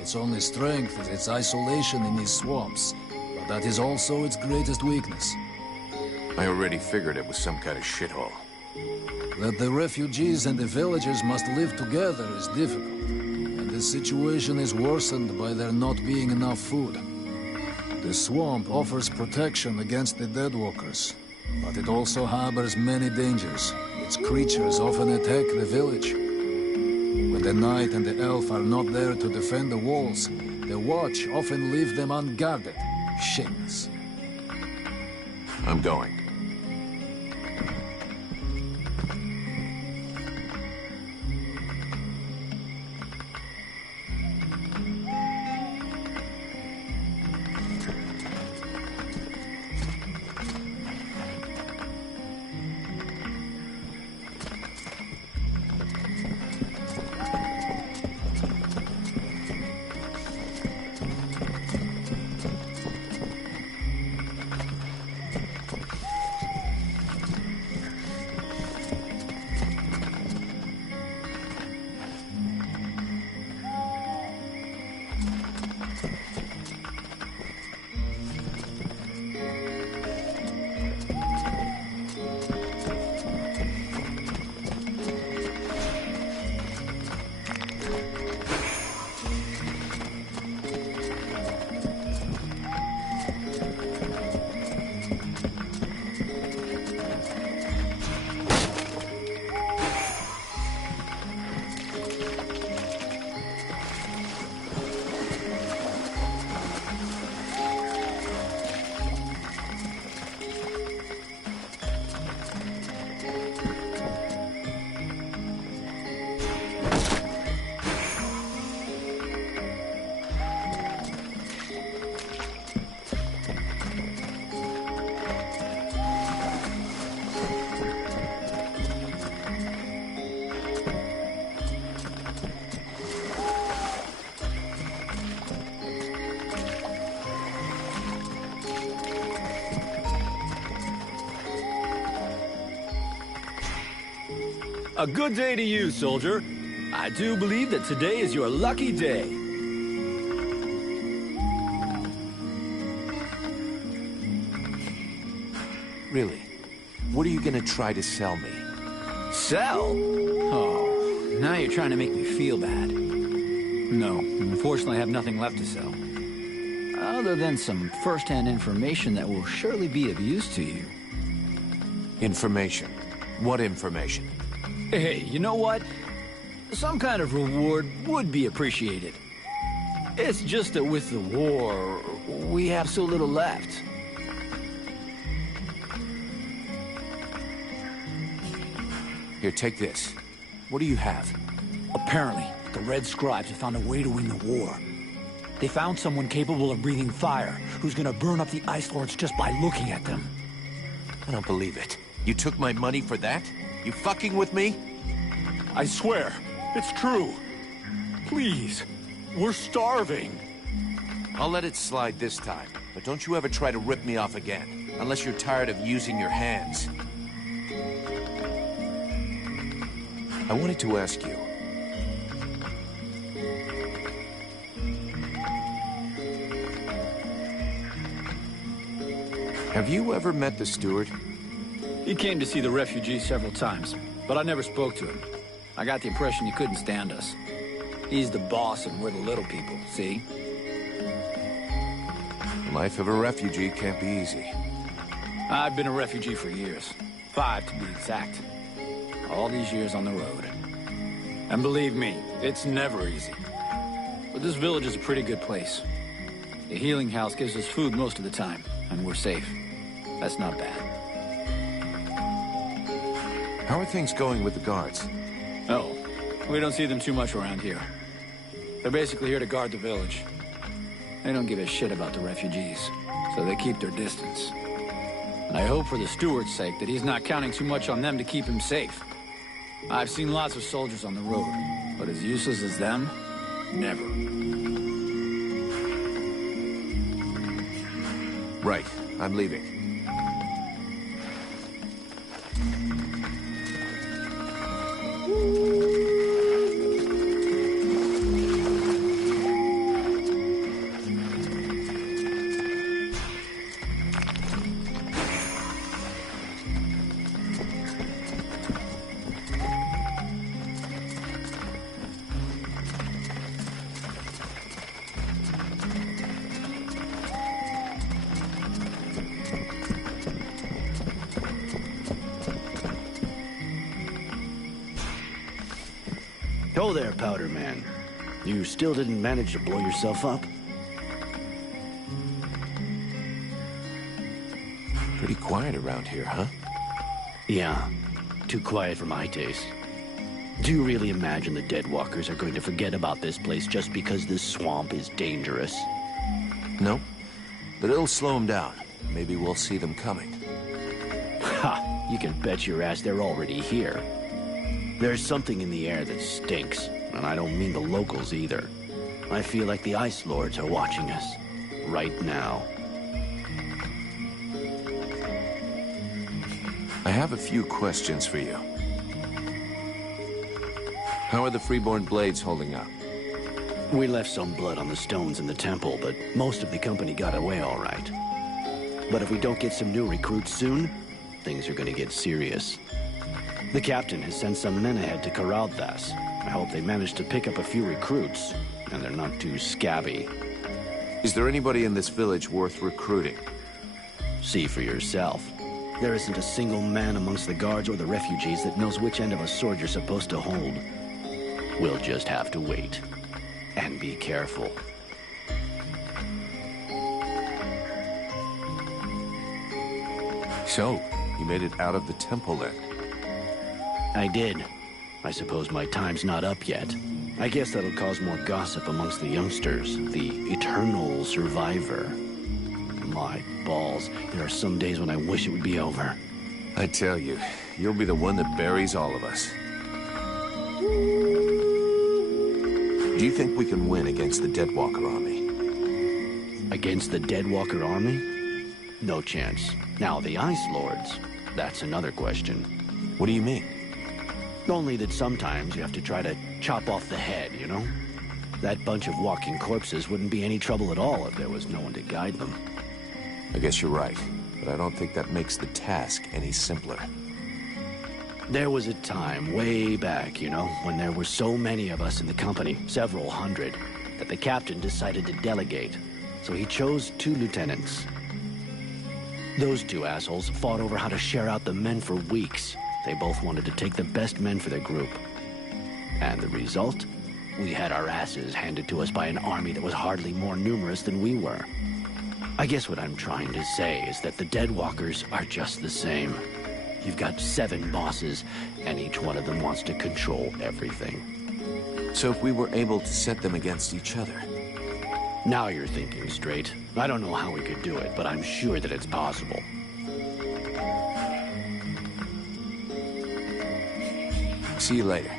Its only strength is its isolation in these swamps, but that is also its greatest weakness. I already figured it was some kind of shithole. That the refugees and the villagers must live together is difficult, and the situation is worsened by there not being enough food. The swamp offers protection against the Deadwalkers, but it also harbors many dangers. Its creatures often attack the village. When the knight and the elf are not there to defend the walls, the watch often leave them unguarded. Shameless. I'm going. A good day to you, soldier. I do believe that today is your lucky day. Really? What are you gonna try to sell me? Sell? Oh, now you're trying to make me feel bad. No, unfortunately I have nothing left to sell. Other than some first-hand information that will surely be of use to you. Information? What information? Hey, you know what? Some kind of reward would be appreciated. It's just that with the war, we have so little left. Here, take this. What do you have? Apparently, the Red Scribes have found a way to win the war. They found someone capable of breathing fire, who's gonna burn up the Ice Lords just by looking at them. I don't believe it. You took my money for that? You fucking with me? I swear, it's true. Please, we're starving. I'll let it slide this time, but don't you ever try to rip me off again, unless you're tired of using your hands. I wanted to ask you. Have you ever met the steward? He came to see the refugees several times, but I never spoke to him. I got the impression he couldn't stand us. He's the boss and we're the little people, see? The life of a refugee can't be easy. I've been a refugee for years. 5 to be exact. All these years on the road. And believe me, it's never easy. But this village is a pretty good place. The healing house gives us food most of the time, and we're safe. That's not bad. How are things going with the guards? Oh, we don't see them too much around here. They're basically here to guard the village. They don't give a shit about the refugees, so they keep their distance. And I hope for the steward's sake that he's not counting too much on them to keep him safe. I've seen lots of soldiers on the road, but as useless as them, never. Right, I'm leaving. Ho there, Powder Man. You still didn't manage to blow yourself up? Pretty quiet around here, huh? Yeah, too quiet for my taste. Do you really imagine the Deadwalkers are going to forget about this place just because this swamp is dangerous? No, but it'll slow them down. Maybe we'll see them coming. Ha! You can bet your ass they're already here. There's something in the air that stinks, and I don't mean the locals either. I feel like the Ice Lords are watching us. Right now. I have a few questions for you. How are the Freeborn Blades holding up? We left some blood on the stones in the temple, but most of the company got away all right. But if we don't get some new recruits soon, things are gonna get serious. The captain has sent some men ahead to Karalthas. I hope they manage to pick up a few recruits, and they're not too scabby. Is there anybody in this village worth recruiting? See for yourself. There isn't a single man amongst the guards or the refugees that knows which end of a sword you're supposed to hold. We'll just have to wait. And be careful. So, you made it out of the temple then? I did. I suppose my time's not up yet. I guess that'll cause more gossip amongst the youngsters. The eternal survivor. My balls. There are some days when I wish it would be over. I tell you, you'll be the one that buries all of us. Do you think we can win against the Deadwalker army? Against the Deadwalker army? No chance. Now, the Ice Lords, that's another question. What do you mean? Only that sometimes you have to try to chop off the head, you know? That bunch of walking corpses wouldn't be any trouble at all if there was no one to guide them. I guess you're right, but I don't think that makes the task any simpler. There was a time, way back, you know, when there were so many of us in the company, several hundred, that the captain decided to delegate. So he chose 2 lieutenants. Those 2 assholes fought over how to share out the men for weeks. They both wanted to take the best men for their group. And the result? We had our asses handed to us by an army that was hardly more numerous than we were. I guess what I'm trying to say is that the Deadwalkers are just the same. You've got 7 bosses, and each one of them wants to control everything. So if we were able to set them against each other... Now you're thinking straight. I don't know how we could do it, but I'm sure that it's possible. See you later.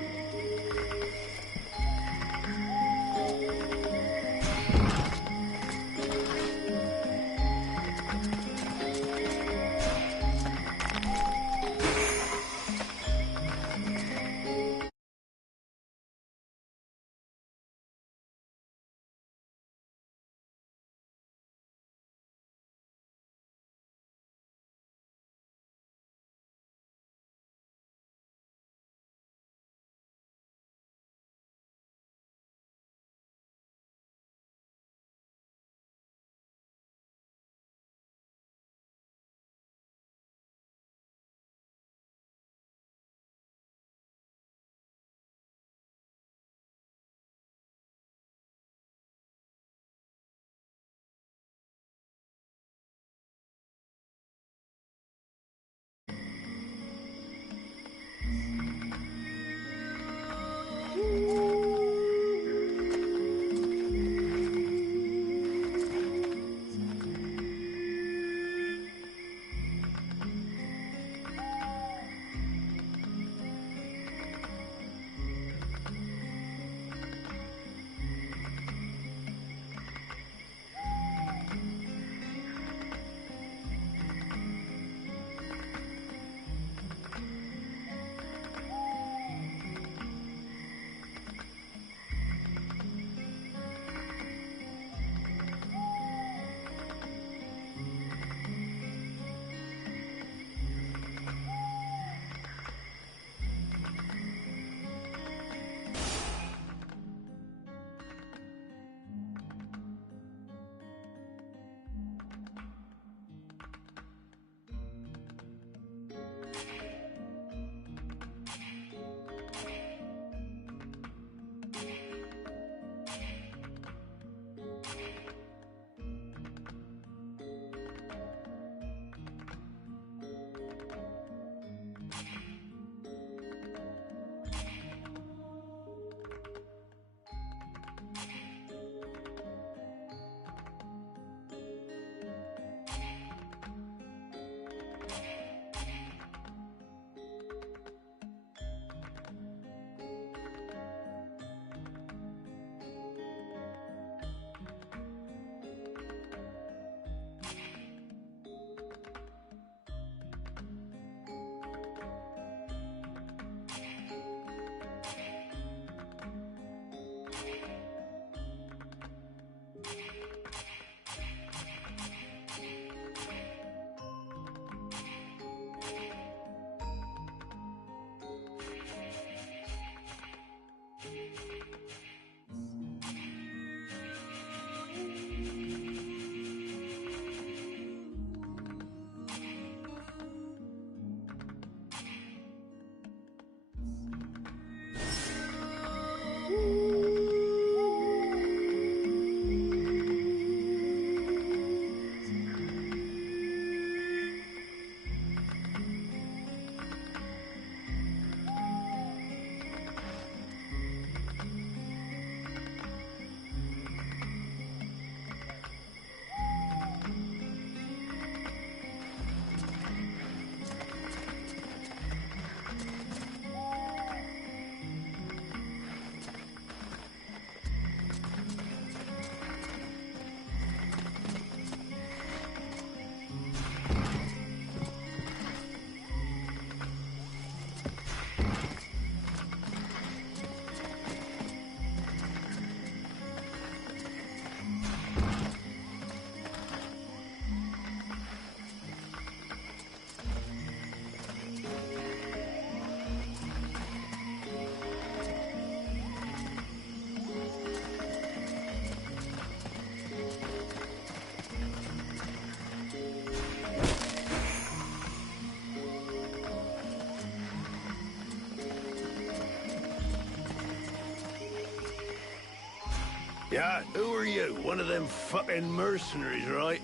Yeah, who are you? One of them fucking mercenaries, right?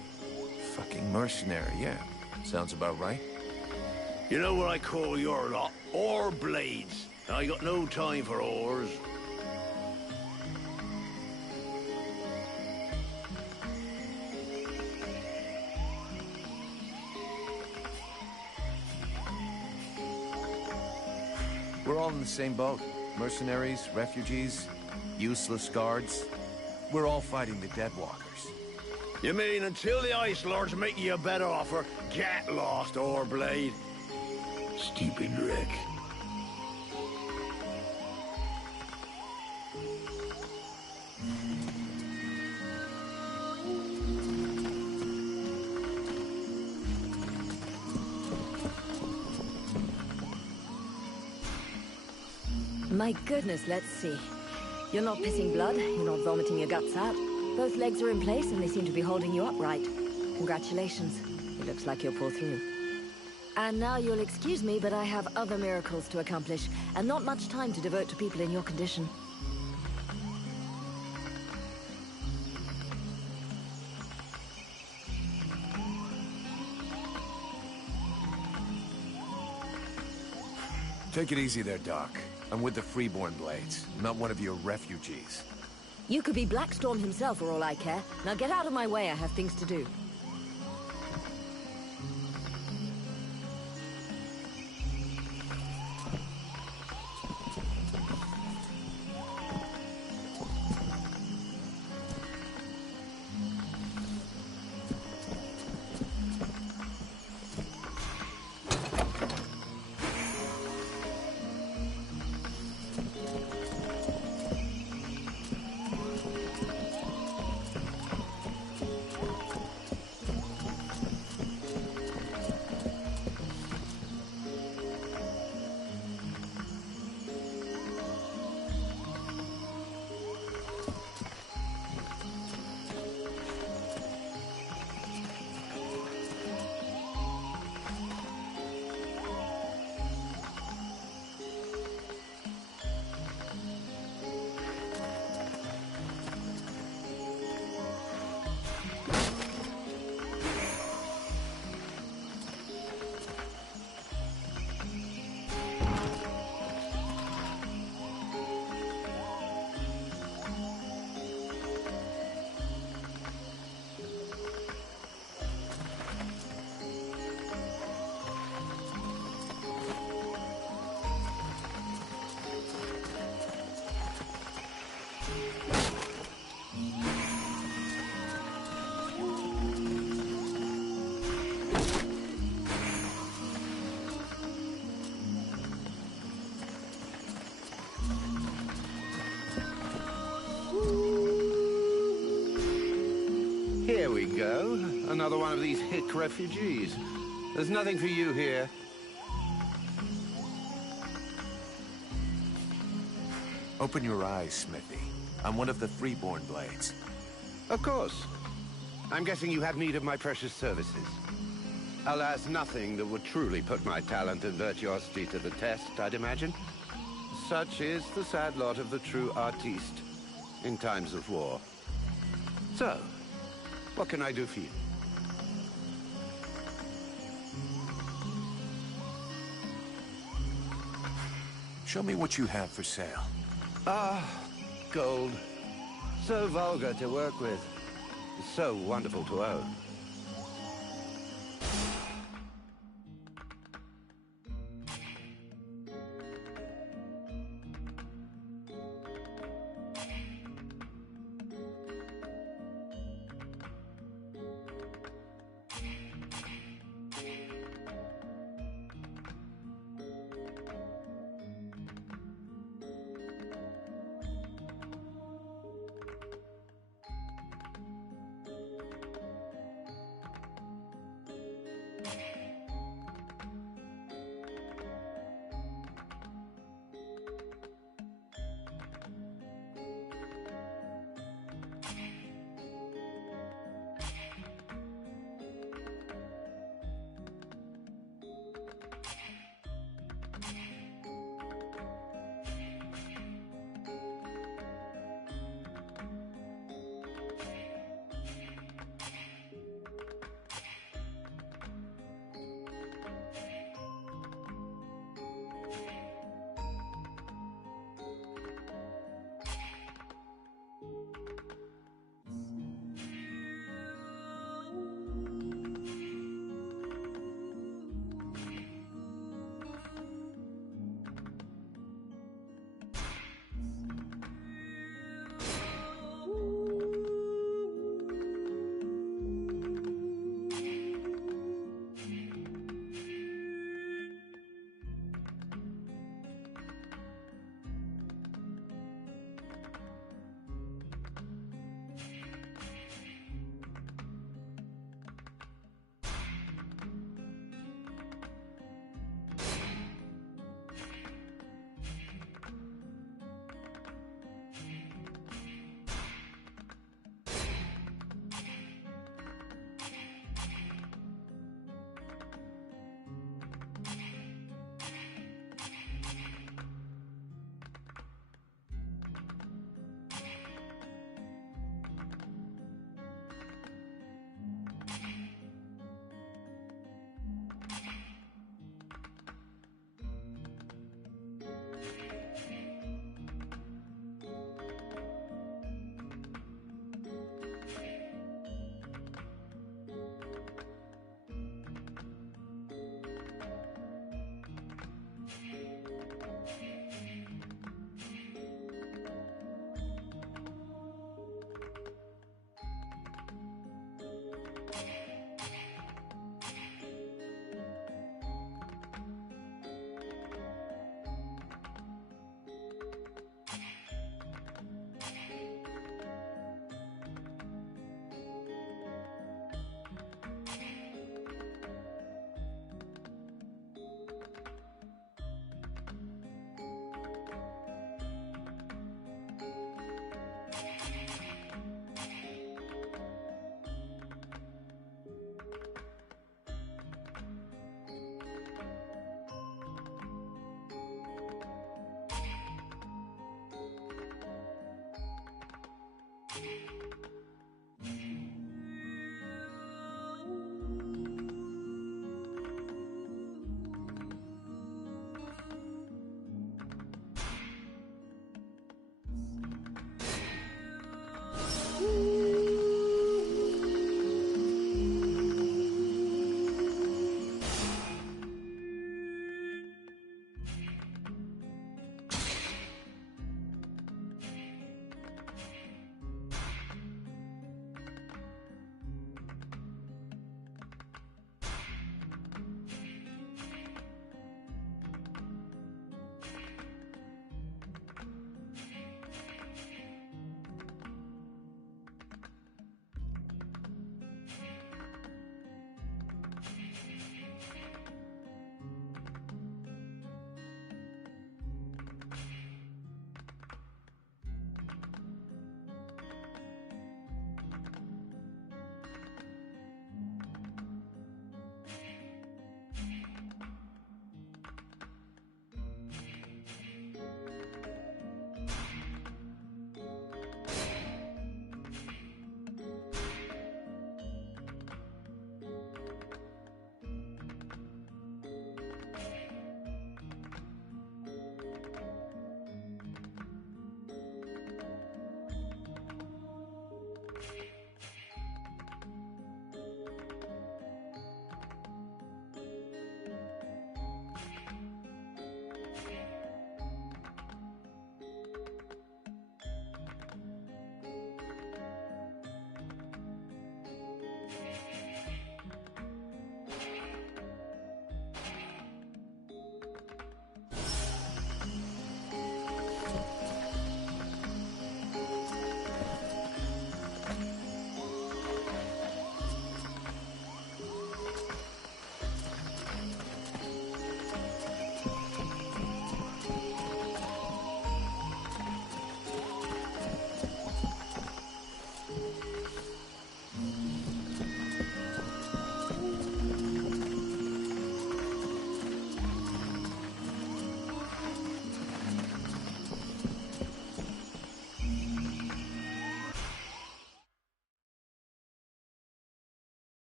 Fucking mercenary, yeah. Sounds about right. You know what I call your lot? Ore blades. I got no time for ores. We're all in the same boat. Mercenaries, refugees, useless guards. We're all fighting the Deadwalkers. You mean until the Ice Lords make you a better offer, get lost, ore blade? Stupid wreck. My goodness, let's see. You're not pissing blood, you're not vomiting your guts out. Both legs are in place and they seem to be holding you upright. Congratulations. It looks like you'll pull through. And now you'll excuse me, but I have other miracles to accomplish, and not much time to devote to people in your condition. Take it easy there, Doc. I'm with the Freeborn Blades, not one of your refugees. You could be Blackstorm himself for all I care. Now get out of my way, I have things to do. Here we go. Another one of these hick refugees. There's nothing for you here. Open your eyes, Smithy. I'm one of the Freeborn Blades. Of course. I'm guessing you have need of my precious services. Alas, nothing that would truly put my talent and virtuosity to the test, I'd imagine. Such is the sad lot of the true artiste in times of war. So, what can I do for you? Show me what you have for sale. Gold. So vulgar to work with. So wonderful to own.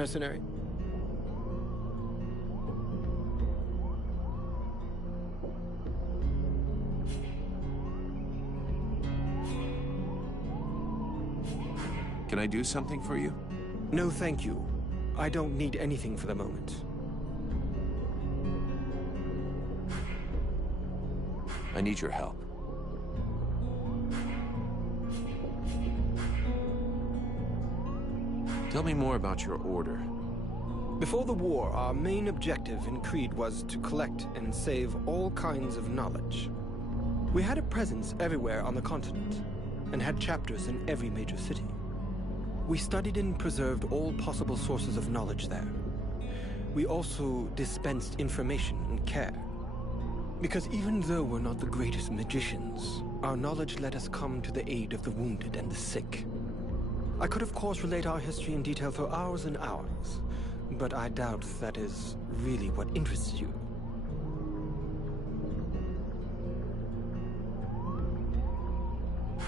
Mercenary? Can I do something for you? No, thank you. I don't need anything for the moment. I need your help. Tell me more about your order. Before the war, our main objective in Creed was to collect and save all kinds of knowledge. We had a presence everywhere on the continent, and had chapters in every major city. We studied and preserved all possible sources of knowledge there. We also dispensed information and care. Because even though we're not the greatest magicians, our knowledge let us come to the aid of the wounded and the sick. I could of course relate our history in detail for hours and hours, but I doubt that is really what interests you.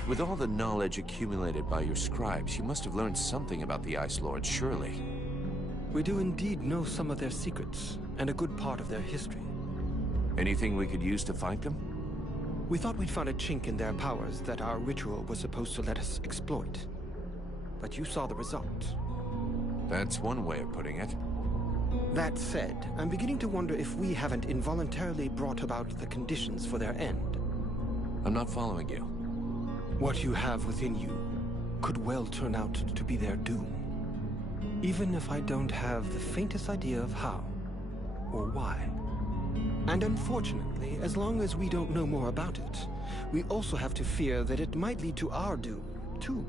With all the knowledge accumulated by your scribes, you must have learned something about the Ice Lords, surely. We do indeed know some of their secrets, and a good part of their history. Anything we could use to fight them? We thought we'd found a chink in their powers that our ritual was supposed to let us exploit. But you saw the result. That's one way of putting it. That said, I'm beginning to wonder if we haven't involuntarily brought about the conditions for their end. I'm not following you. What you have within you could well turn out to be their doom. Even if I don't have the faintest idea of how or why. And unfortunately, as long as we don't know more about it, we also have to fear that it might lead to our doom, too.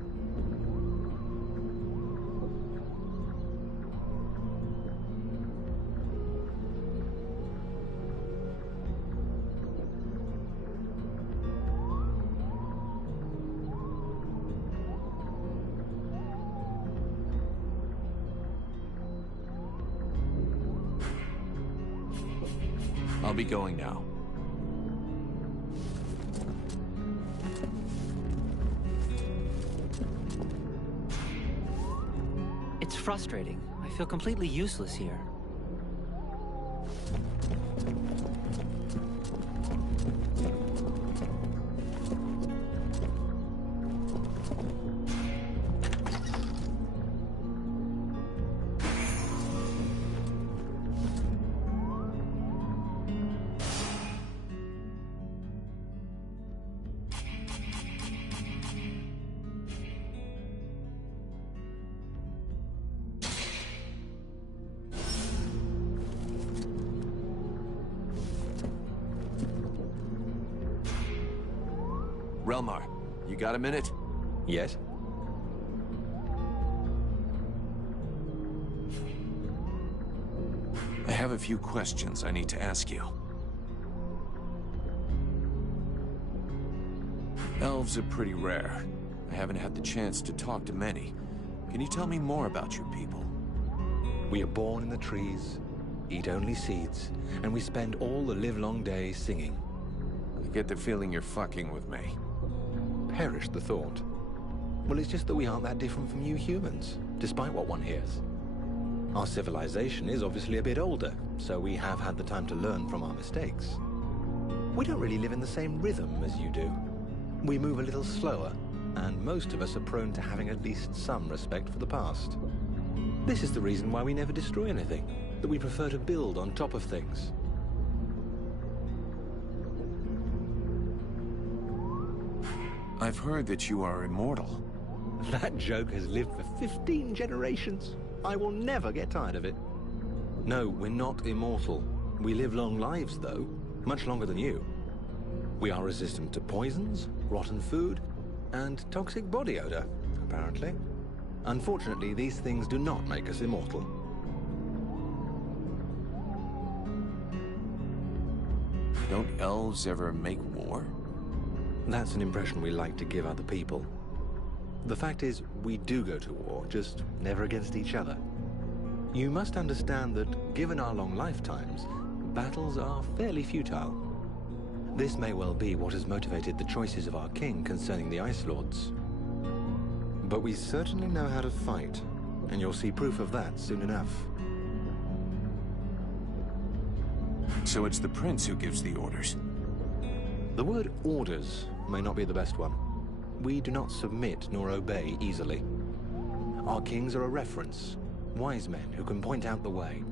I'll be going now. It's frustrating. I feel completely useless here. Relmar, you got a minute? Yes? I have a few questions I need to ask you. Elves are pretty rare. I haven't had the chance to talk to many. Can you tell me more about your people? We are born in the trees, eat only seeds, and we spend all the livelong day singing. I get the feeling you're fucking with me. Perish the thought. Well, it's just that we aren't that different from you humans, despite what one hears. Our civilization is obviously a bit older, so we have had the time to learn from our mistakes. We don't really live in the same rhythm as you do. We move a little slower, and most of us are prone to having at least some respect for the past. This is the reason why we never destroy anything, that we prefer to build on top of things. I've heard that you are immortal. That joke has lived for 15 generations. I will never get tired of it. No, we're not immortal. We live long lives, though. Much longer than you. We are resistant to poisons, rotten food, and toxic body odor, apparently. Unfortunately, these things do not make us immortal. Don't elves ever make war? That's an impression we like to give other people. The fact is, we do go to war, just never against each other. You must understand that, given our long lifetimes, battles are fairly futile. This may well be what has motivated the choices of our king concerning the Ice Lords. But we certainly know how to fight, and you'll see proof of that soon enough. So it's the prince who gives the orders? The word orders may not be the best one. We do not submit nor obey easily. Our kings are a reference, wise men who can point out the way.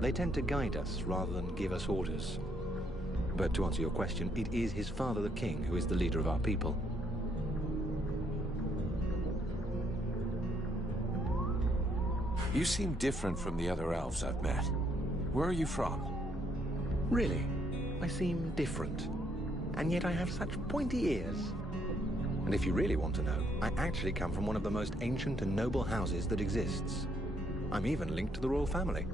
They tend to guide us rather than give us orders. But to answer your question, it is his father, the king, who is the leader of our people. You seem different from the other elves I've met. Where are you from? Really? I seem different. And yet I have such pointy ears. And if you really want to know, I actually come from one of the most ancient and noble houses that exists. I'm even linked to the royal family.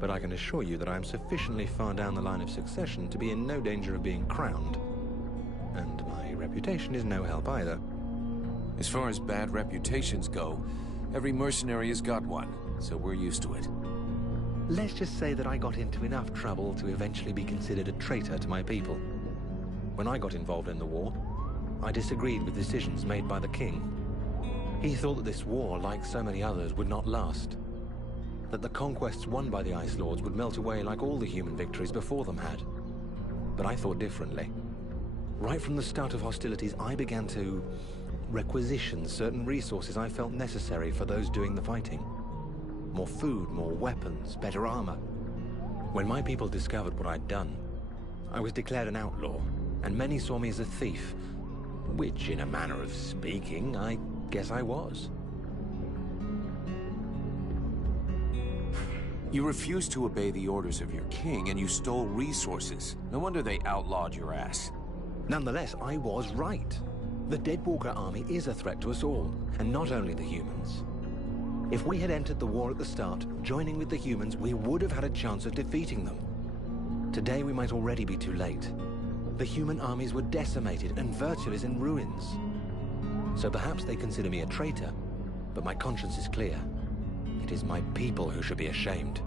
But I can assure you that I am sufficiently far down the line of succession to be in no danger of being crowned. And my reputation is no help either. As far as bad reputations go, every mercenary has got one, so we're used to it. Let's just say that I got into enough trouble to eventually be considered a traitor to my people. When I got involved in the war, I disagreed with decisions made by the king. He thought that this war, like so many others, would not last. That the conquests won by the Ice Lords would melt away like all the human victories before them had. But I thought differently. Right from the start of hostilities, I began to requisition certain resources I felt necessary for those doing the fighting. More food, more weapons, better armor. When my people discovered what I'd done, I was declared an outlaw, and many saw me as a thief, which, in a manner of speaking, I guess I was. You refused to obey the orders of your king, and you stole resources. No wonder they outlawed your ass. Nonetheless, I was right. The Deadwalker army is a threat to us all, and not only the humans. If we had entered the war at the start, joining with the humans, we would have had a chance of defeating them. Today we might already be too late. The human armies were decimated, and Virtual is in ruins. So perhaps they consider me a traitor, but my conscience is clear. It is my people who should be ashamed.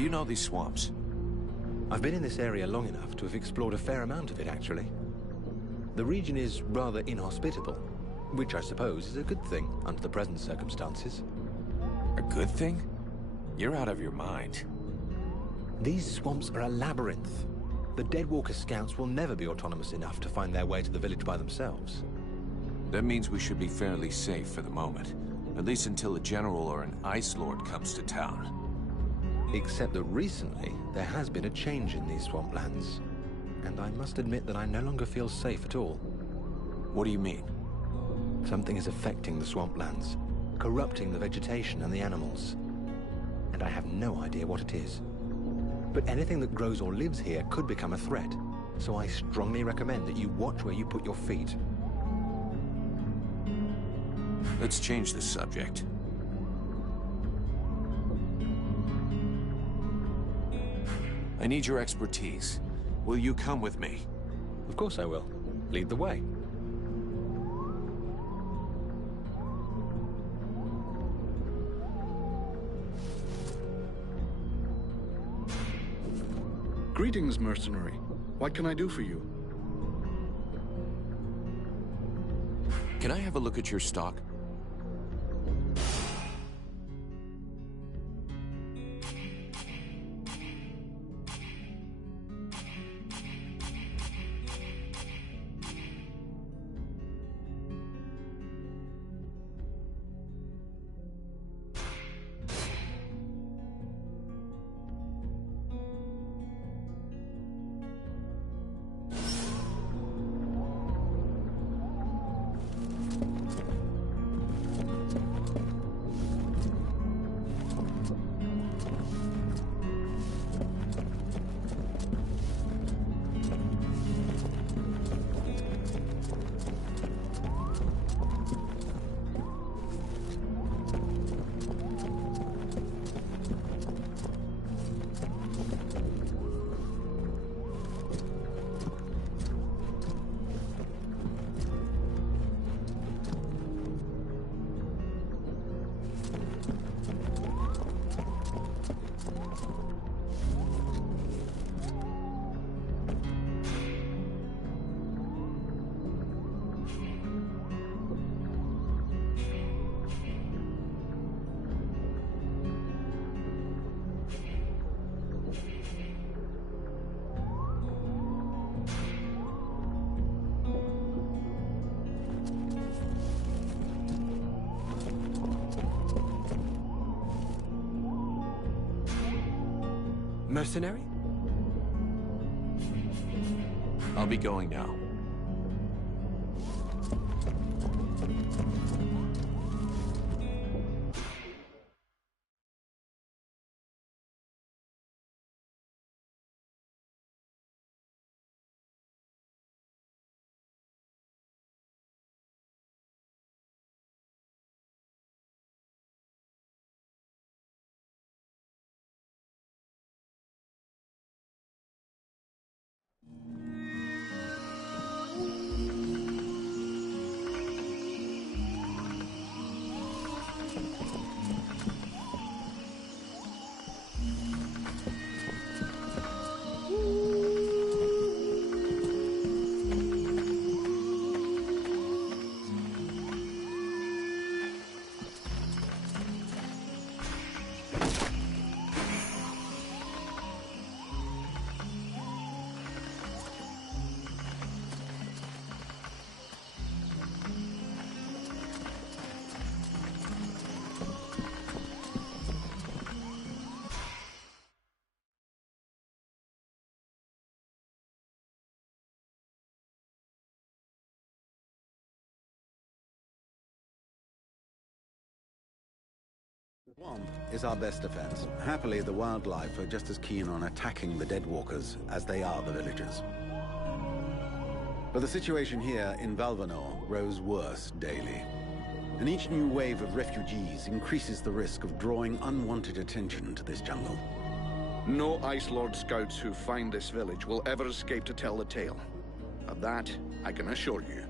Do you know these swamps? I've been in this area long enough to have explored a fair amount of it, actually. The region is rather inhospitable, which I suppose is a good thing under the present circumstances. A good thing? You're out of your mind. These swamps are a labyrinth. The Deadwalker scouts will never be autonomous enough to find their way to the village by themselves. That means we should be fairly safe for the moment. At least until a general or an ice lord comes to town. Except that recently, there has been a change in these swamplands. And I must admit that I no longer feel safe at all. What do you mean? Something is affecting the swamplands, corrupting the vegetation and the animals. And I have no idea what it is. But anything that grows or lives here could become a threat. So I strongly recommend that you watch where you put your feet. Let's change the subject. I need your expertise. Will you come with me? Of course I will. Lead the way. Greetings, mercenary. What can I do for you? Can I have a look at your stock? Mercenary? I'll be going now. The swamp is our best defense. Happily, the wildlife are just as keen on attacking the Deadwalkers as they are the villagers. But the situation here in Valvanor grows worse daily. And each new wave of refugees increases the risk of drawing unwanted attention to this jungle. No Ice Lord scouts who find this village will ever escape to tell the tale. Of that, I can assure you.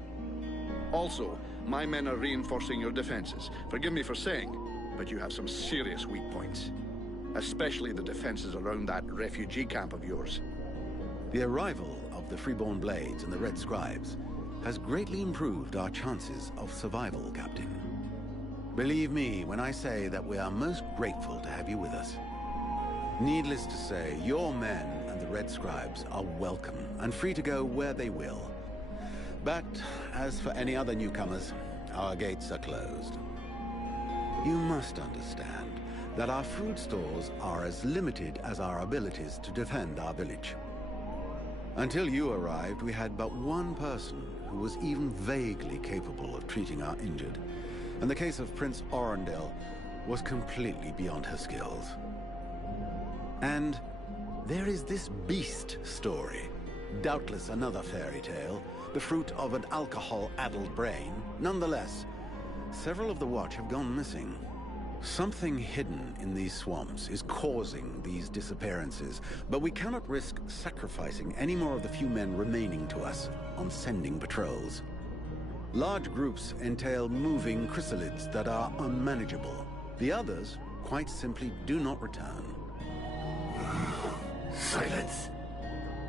Also, my men are reinforcing your defenses. Forgive me for saying, but you have some serious weak points. Especially the defenses around that refugee camp of yours. The arrival of the Freeborn Blades and the Red Scribes has greatly improved our chances of survival, Captain. Believe me when I say that we are most grateful to have you with us. Needless to say, your men and the Red Scribes are welcome and free to go where they will. But as for any other newcomers, our gates are closed. You must understand that our food stores are as limited as our abilities to defend our village. Until you arrived, we had but one person who was even vaguely capable of treating our injured, and the case of Prince Orendil was completely beyond her skills. And there is this beast story, doubtless another fairy tale, the fruit of an alcohol-addled brain. Nonetheless, several of the Watch have gone missing. Something hidden in these swamps is causing these disappearances, but we cannot risk sacrificing any more of the few men remaining to us on sending patrols. Large groups entail moving chrysalids that are unmanageable. The others quite simply do not return. Silence.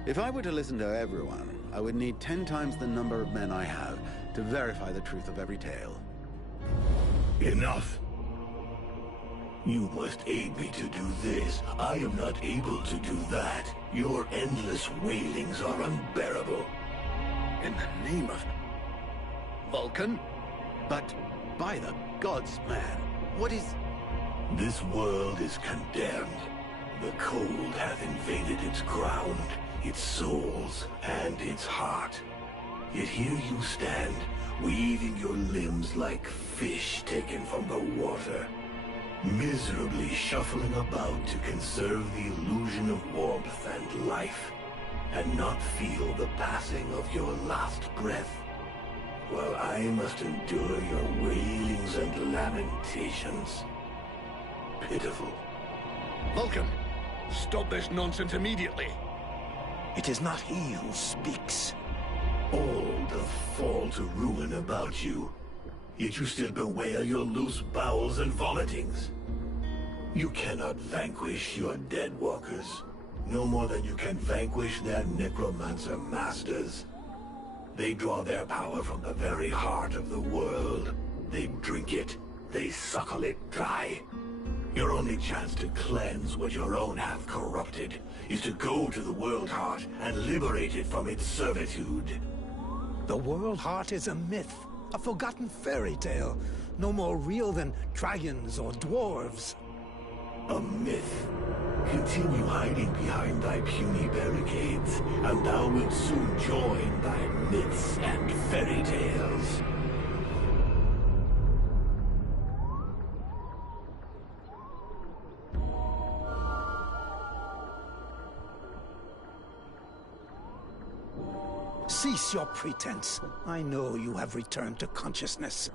If I were to listen to everyone, I would need 10 times the number of men I have to verify the truth of every tale. Enough. You must aid me to do this. I am not able to do that. Your endless wailings are unbearable. In the name of Vulcan? But by the gods, man, what is... This world is condemned. The cold hath invaded its ground, its souls, and its heart. Yet here you stand, weaving your limbs like fish taken from the water, miserably shuffling about to conserve the illusion of warmth and life, and not feel the passing of your last breath, while I must endure your wailings and lamentations. Pitiful. Vulcan, stop this nonsense immediately. It is not he who speaks. All doth fall to ruin about you, yet you still bewail your loose bowels and vomitings. You cannot vanquish your dead walkers, no more than you can vanquish their necromancer masters. They draw their power from the very heart of the world. They drink it, they suckle it dry. Your only chance to cleanse what your own have corrupted is to go to the World Heart and liberate it from its servitude. The World Heart is a myth, a forgotten fairy tale, no more real than dragons or dwarves. A myth. Continue hiding behind thy puny barricades, and thou wilt soon join thy myths and fairy tales. Cease your pretense. I know you have returned to consciousness.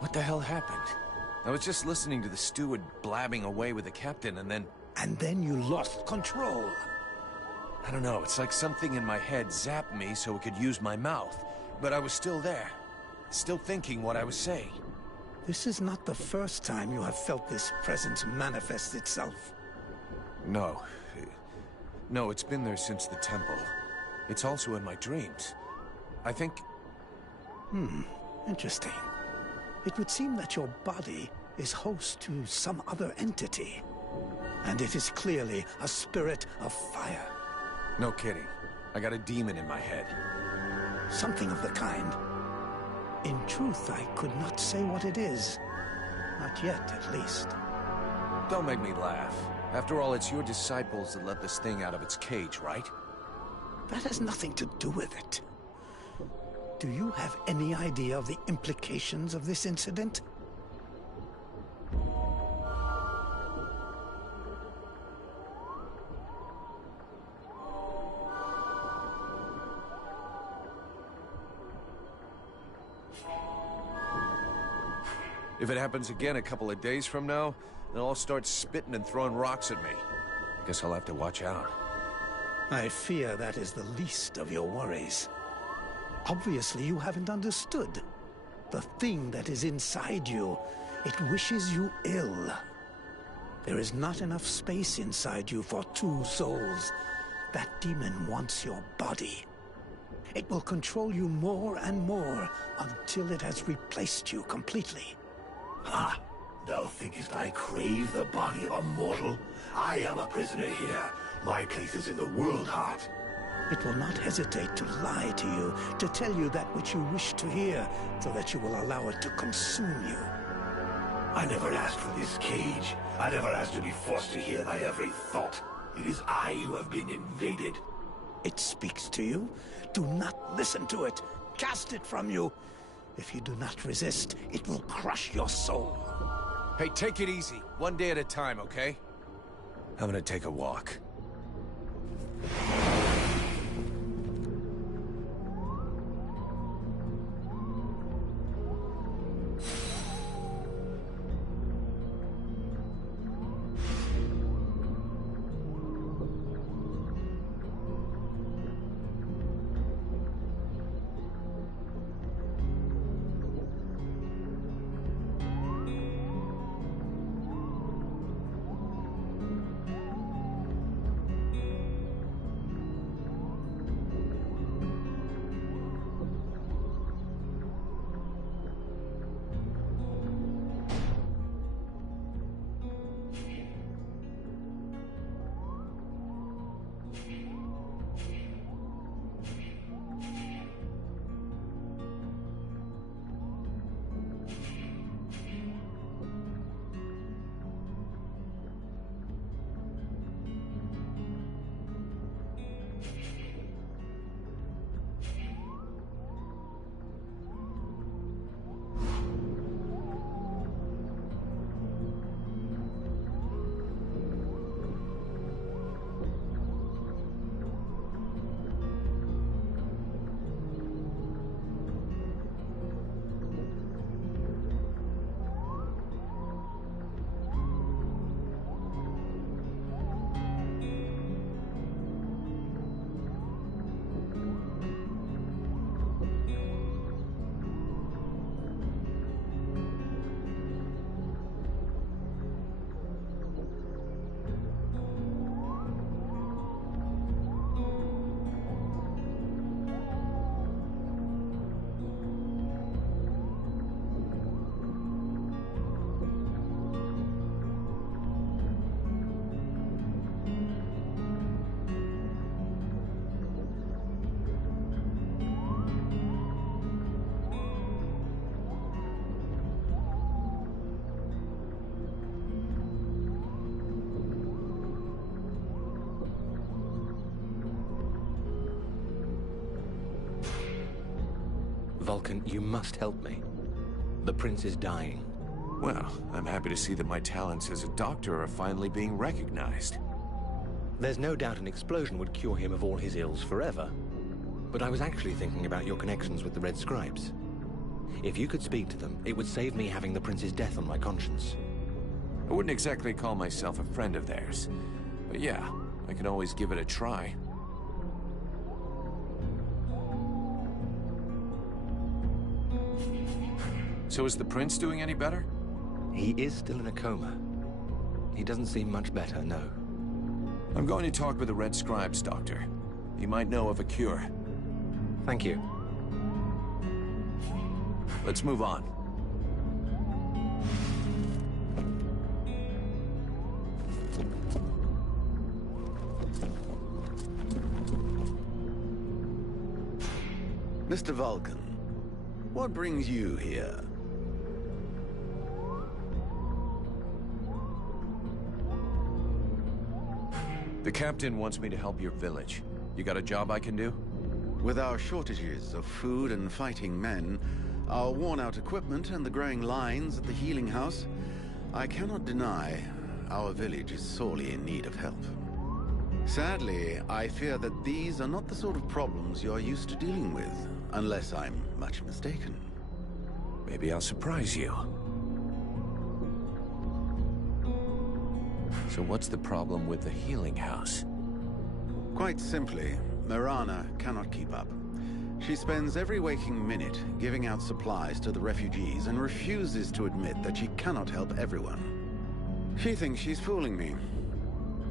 What the hell happened? I was just listening to the steward blabbing away with the captain, and then... And then you lost control. I don't know, it's like something in my head zapped me so it could use my mouth. But I was still there, still thinking what I was saying. This is not the first time you have felt this presence manifest itself. No. No, it's been there since the temple. It's also in my dreams. I think... Interesting. It would seem that your body is host to some other entity. And it is clearly a spirit of fire. No kidding. I got a demon in my head. Something of the kind. In truth, I could not say what it is. Not yet, at least. Don't make me laugh. After all, it's your disciples that let this thing out of its cage, right? That has nothing to do with it. Do you have any idea of the implications of this incident? If it happens again a couple of days from now, they'll all start spitting and throwing rocks at me. Guess I'll have to watch out. I fear that is the least of your worries. Obviously, you haven't understood. The thing that is inside you, it wishes you ill. There is not enough space inside you for 2 souls. That demon wants your body. It will control you more and more until it has replaced you completely. Ha! Thou thinkest I crave the body of a mortal? I am a prisoner here. My place is in the world heart. It will not hesitate to lie to you, to tell you that which you wish to hear, so that you will allow it to consume you. I never asked for this cage. I never asked to be forced to hear thy every thought. It is I who have been invaded. It speaks to you. Do not listen to it. Cast it from you. If you do not resist, it will crush your soul. Hey, take it easy. One day at a time, okay? I'm gonna take a walk. Vulcan, you must help me. The prince is dying. Well, I'm happy to see that my talents as a doctor are finally being recognized. There's no doubt an explosion would cure him of all his ills forever. But I was actually thinking about your connections with the Red Scribes. If you could speak to them, it would save me having the prince's death on my conscience. I wouldn't exactly call myself a friend of theirs. But yeah, I can always give it a try. So is the prince doing any better? He is still in a coma. He doesn't seem much better, no. I'm going to talk with the Red Scribes, Doctor. He might know of a cure. Thank you. Let's move on. Mr. Vulcan, what brings you here? The captain wants me to help your village. You got a job I can do? With our shortages of food and fighting men, our worn-out equipment and the growing lines at the healing house, I cannot deny our village is sorely in need of help. Sadly, I fear that these are not the sort of problems you're used to dealing with, unless I'm much mistaken. Maybe I'll surprise you. So what's the problem with the healing house? Quite simply, Mirana cannot keep up. She spends every waking minute giving out supplies to the refugees and refuses to admit that she cannot help everyone. She thinks she's fooling me.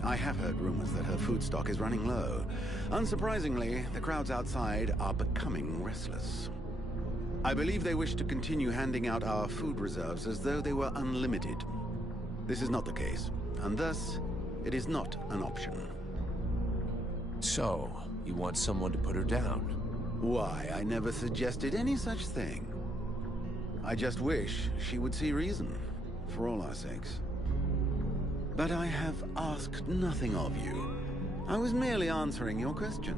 I have heard rumors that her food stock is running low. Unsurprisingly, the crowds outside are becoming restless. I believe they wish to continue handing out our food reserves as though they were unlimited. This is not the case, and thus, it is not an option. So, you want someone to put her down? Why, I never suggested any such thing. I just wish she would see reason, for all our sakes. But I have asked nothing of you. I was merely answering your question.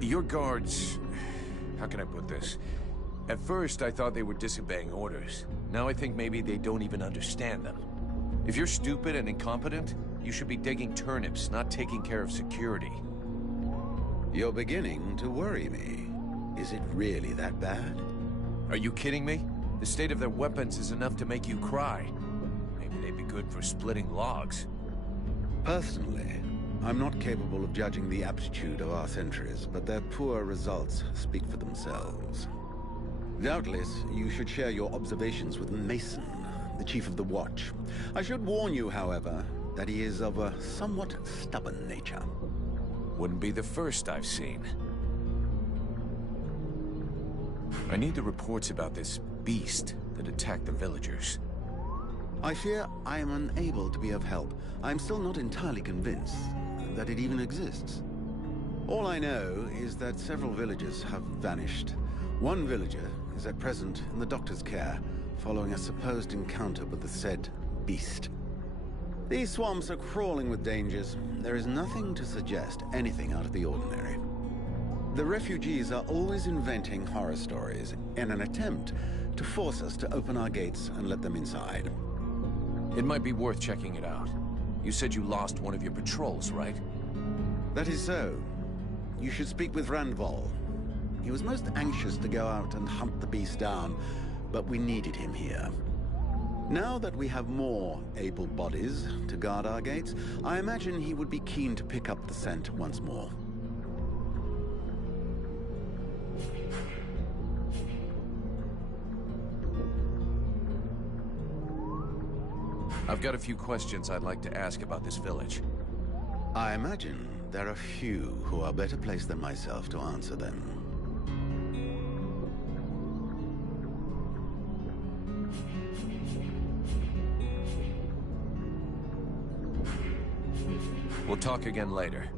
Your guards... How can I put this? At first, I thought they were disobeying orders. Now I think maybe they don't even understand them. If you're stupid and incompetent, you should be digging turnips, not taking care of security. You're beginning to worry me. Is it really that bad? Are you kidding me? The state of their weapons is enough to make you cry. Maybe they'd be good for splitting logs. Personally, I'm not capable of judging the aptitude of our sentries, but their poor results speak for themselves. Doubtless, you should share your observations with Mason, the chief of the watch. I should warn you, however, that he is of a somewhat stubborn nature. Wouldn't be the first I've seen. I need the reports about this beast that attacked the villagers. I fear I am unable to be of help. I'm still not entirely convinced that it even exists. All I know is that several villagers have vanished. One villager is at present in the doctor's care, following a supposed encounter with the said beast. These swamps are crawling with dangers. There is nothing to suggest anything out of the ordinary. The refugees are always inventing horror stories in an attempt to force us to open our gates and let them inside. It might be worth checking it out. You said you lost one of your patrols, right? That is so. You should speak with Randval. He was most anxious to go out and hunt the beast down, but we needed him here. Now that we have more able bodies to guard our gates, I imagine he would be keen to pick up the scent once more. I've got a few questions I'd like to ask about this village. I imagine there are few who are better placed than myself to answer them. We'll talk again later.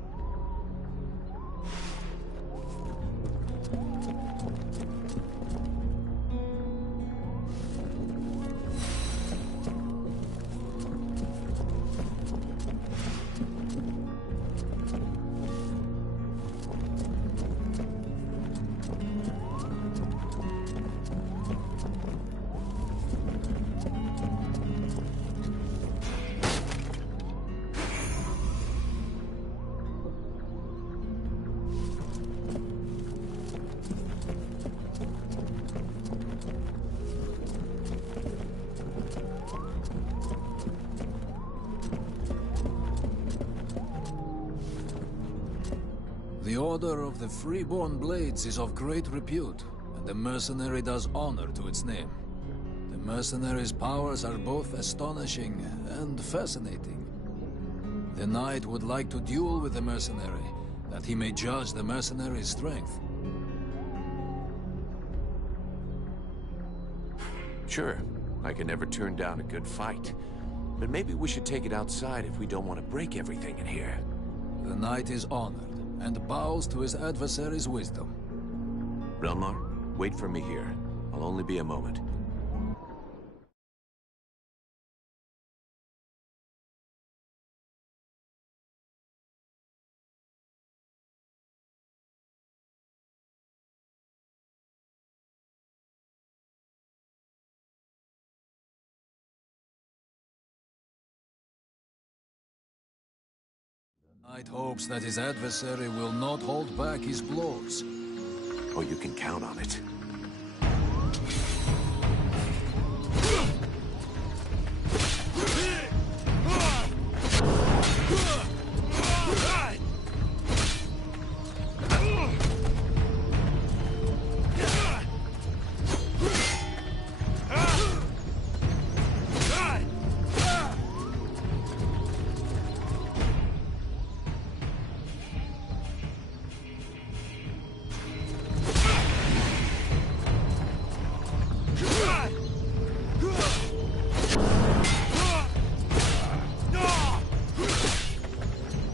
The Order of the Freeborn Blades is of great repute, and the mercenary does honor to its name. The mercenary's powers are both astonishing and fascinating. The knight would like to duel with the mercenary, that he may judge the mercenary's strength. Sure, I can never turn down a good fight. But maybe we should take it outside if we don't want to break everything in here. The knight is honored, and bows to his adversary's wisdom. Relmar, wait for me here. I'll only be a moment. The knight hopes that his adversary will not hold back his blows. Oh, you can count on it.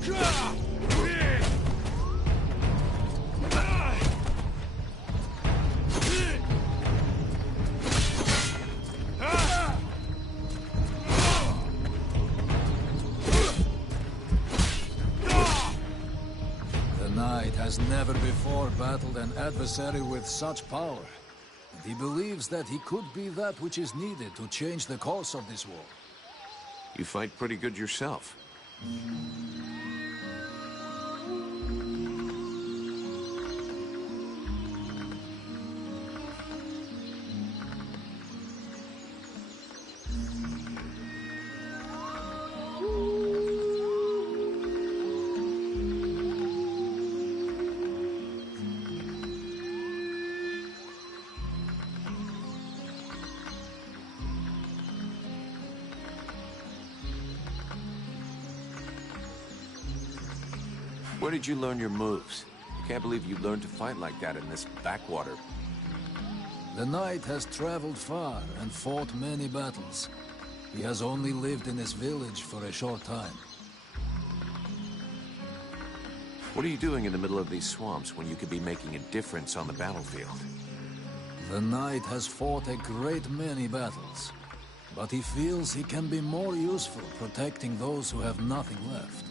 The Knight has never before battled an adversary with such power. And he believes that he could be that which is needed to change the course of this war. You fight pretty good yourself. Where did you learn your moves? I can't believe you learned to fight like that in this backwater. The Knight has traveled far and fought many battles. He has only lived in this village for a short time. What are you doing in the middle of these swamps when you could be making a difference on the battlefield? The Knight has fought a great many battles, but he feels he can be more useful protecting those who have nothing left.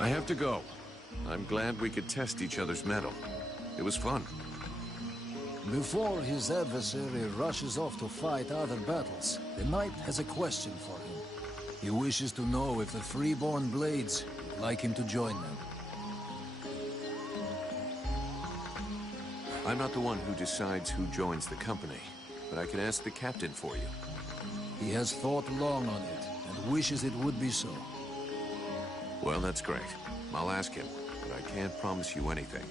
I have to go. I'm glad we could test each other's mettle. It was fun. Before his adversary rushes off to fight other battles, the Knight has a question for him. He wishes to know if the Freeborn Blades would like him to join them. I'm not the one who decides who joins the company, but I can ask the captain for you. He has thought long on it, and wishes it would be so. Well, that's great. I'll ask him, but I can't promise you anything.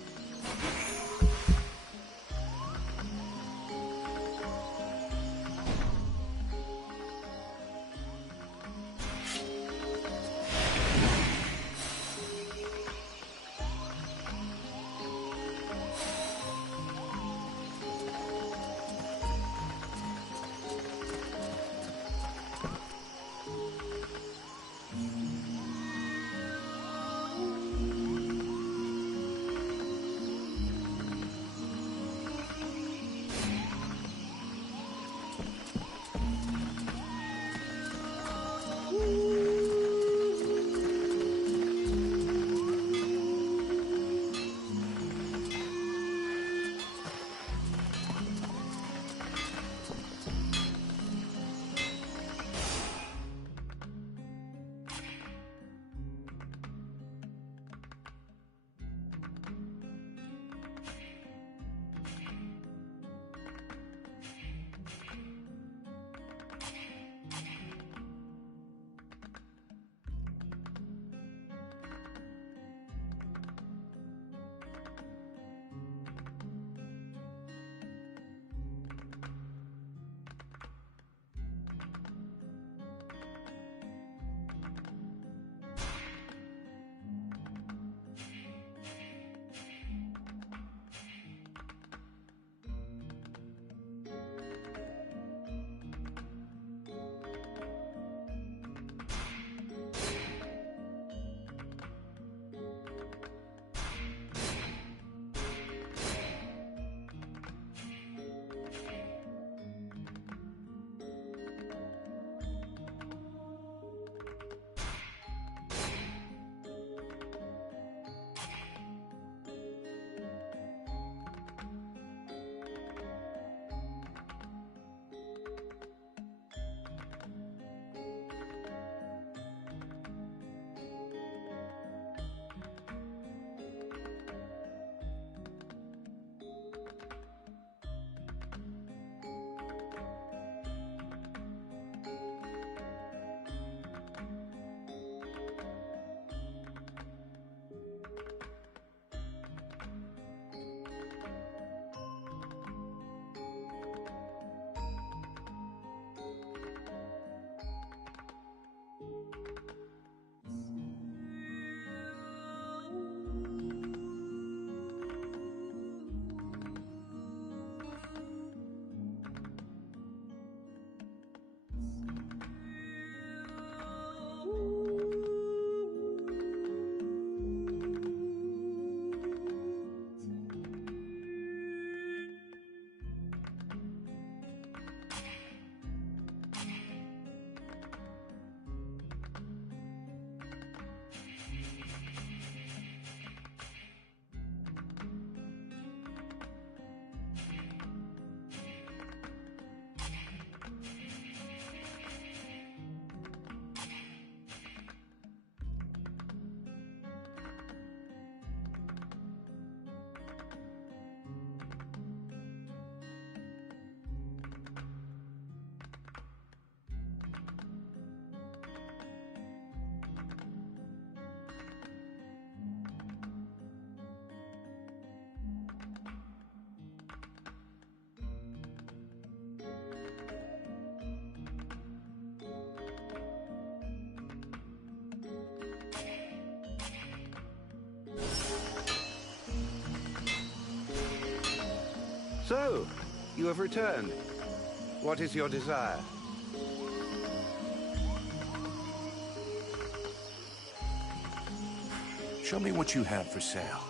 So, you have returned. What is your desire? Show me what you have for sale.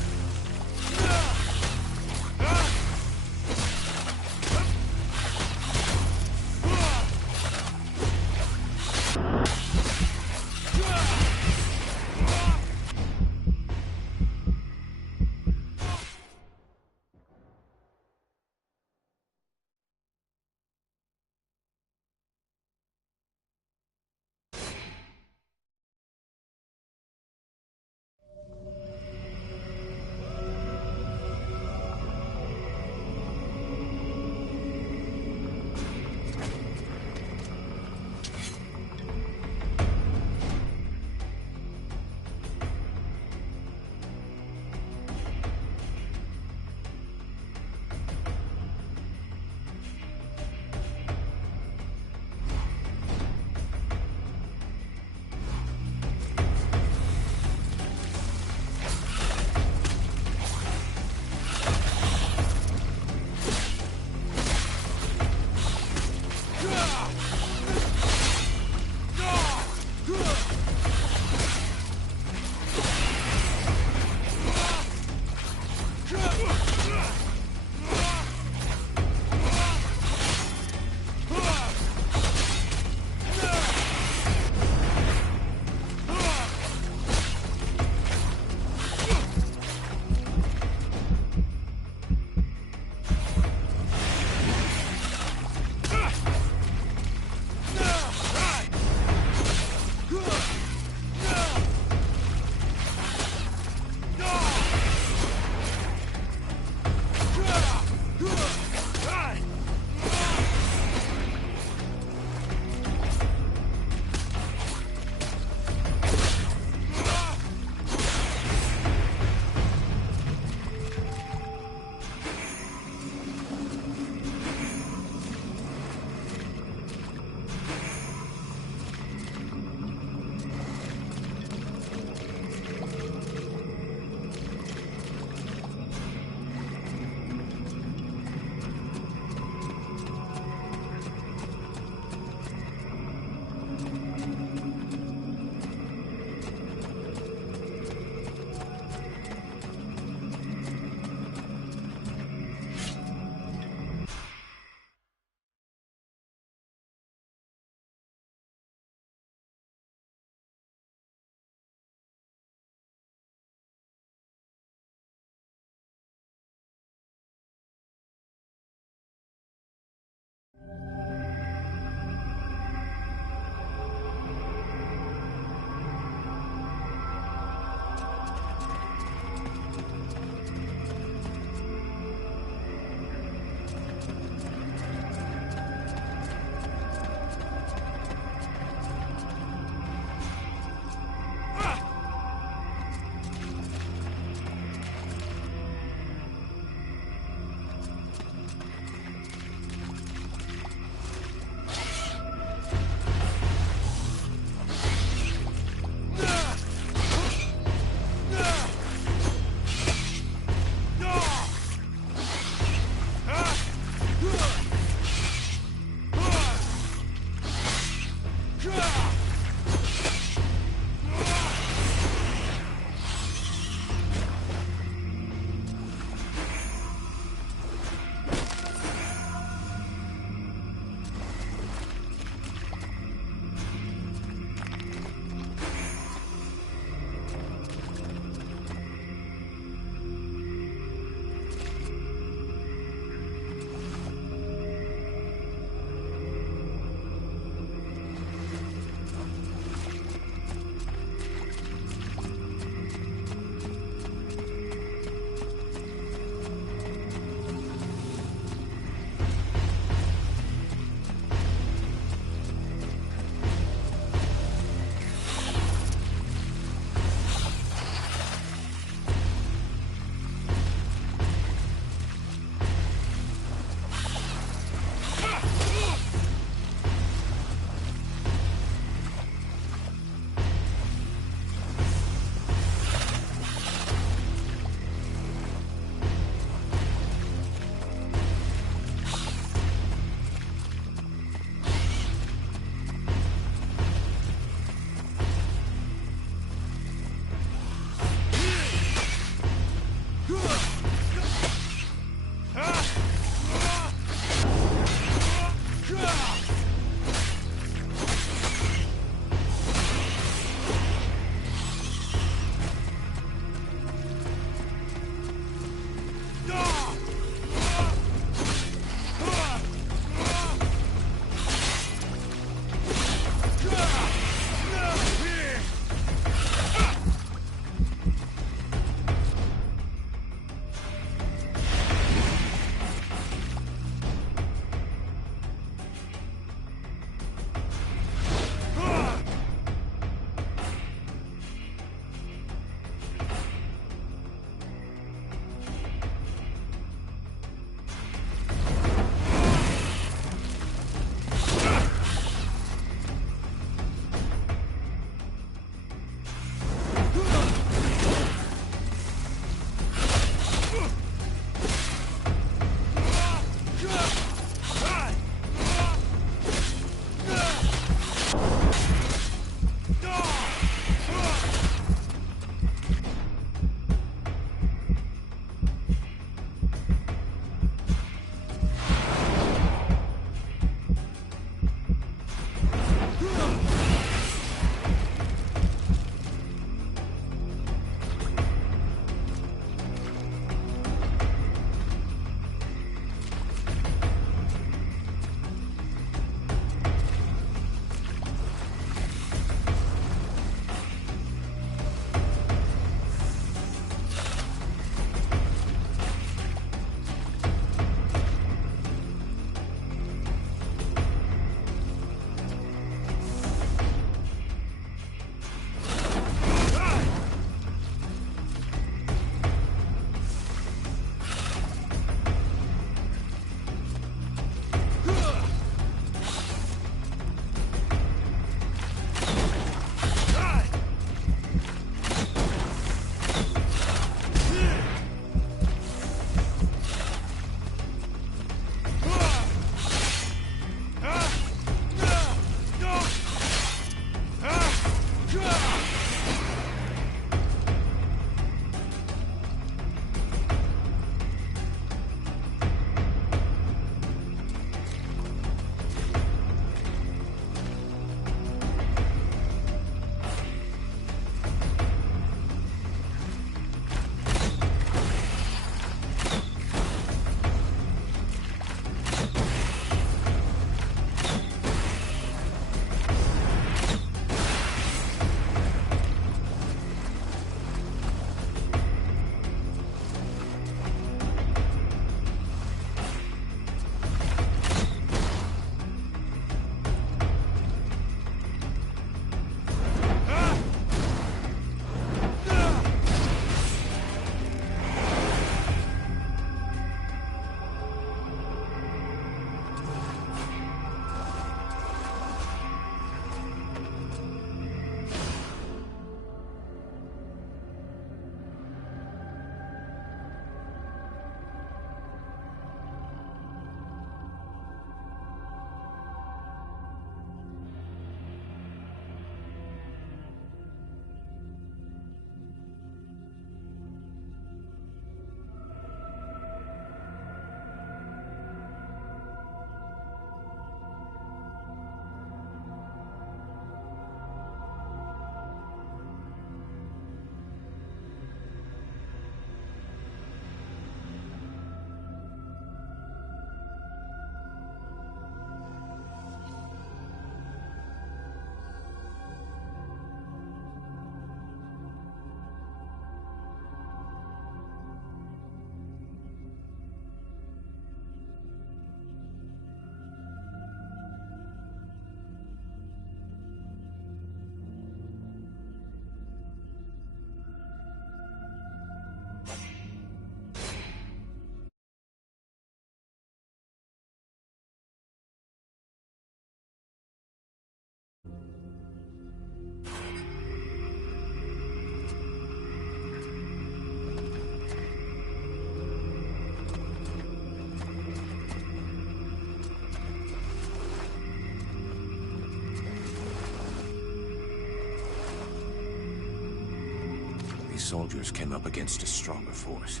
soldiers came up against a stronger force.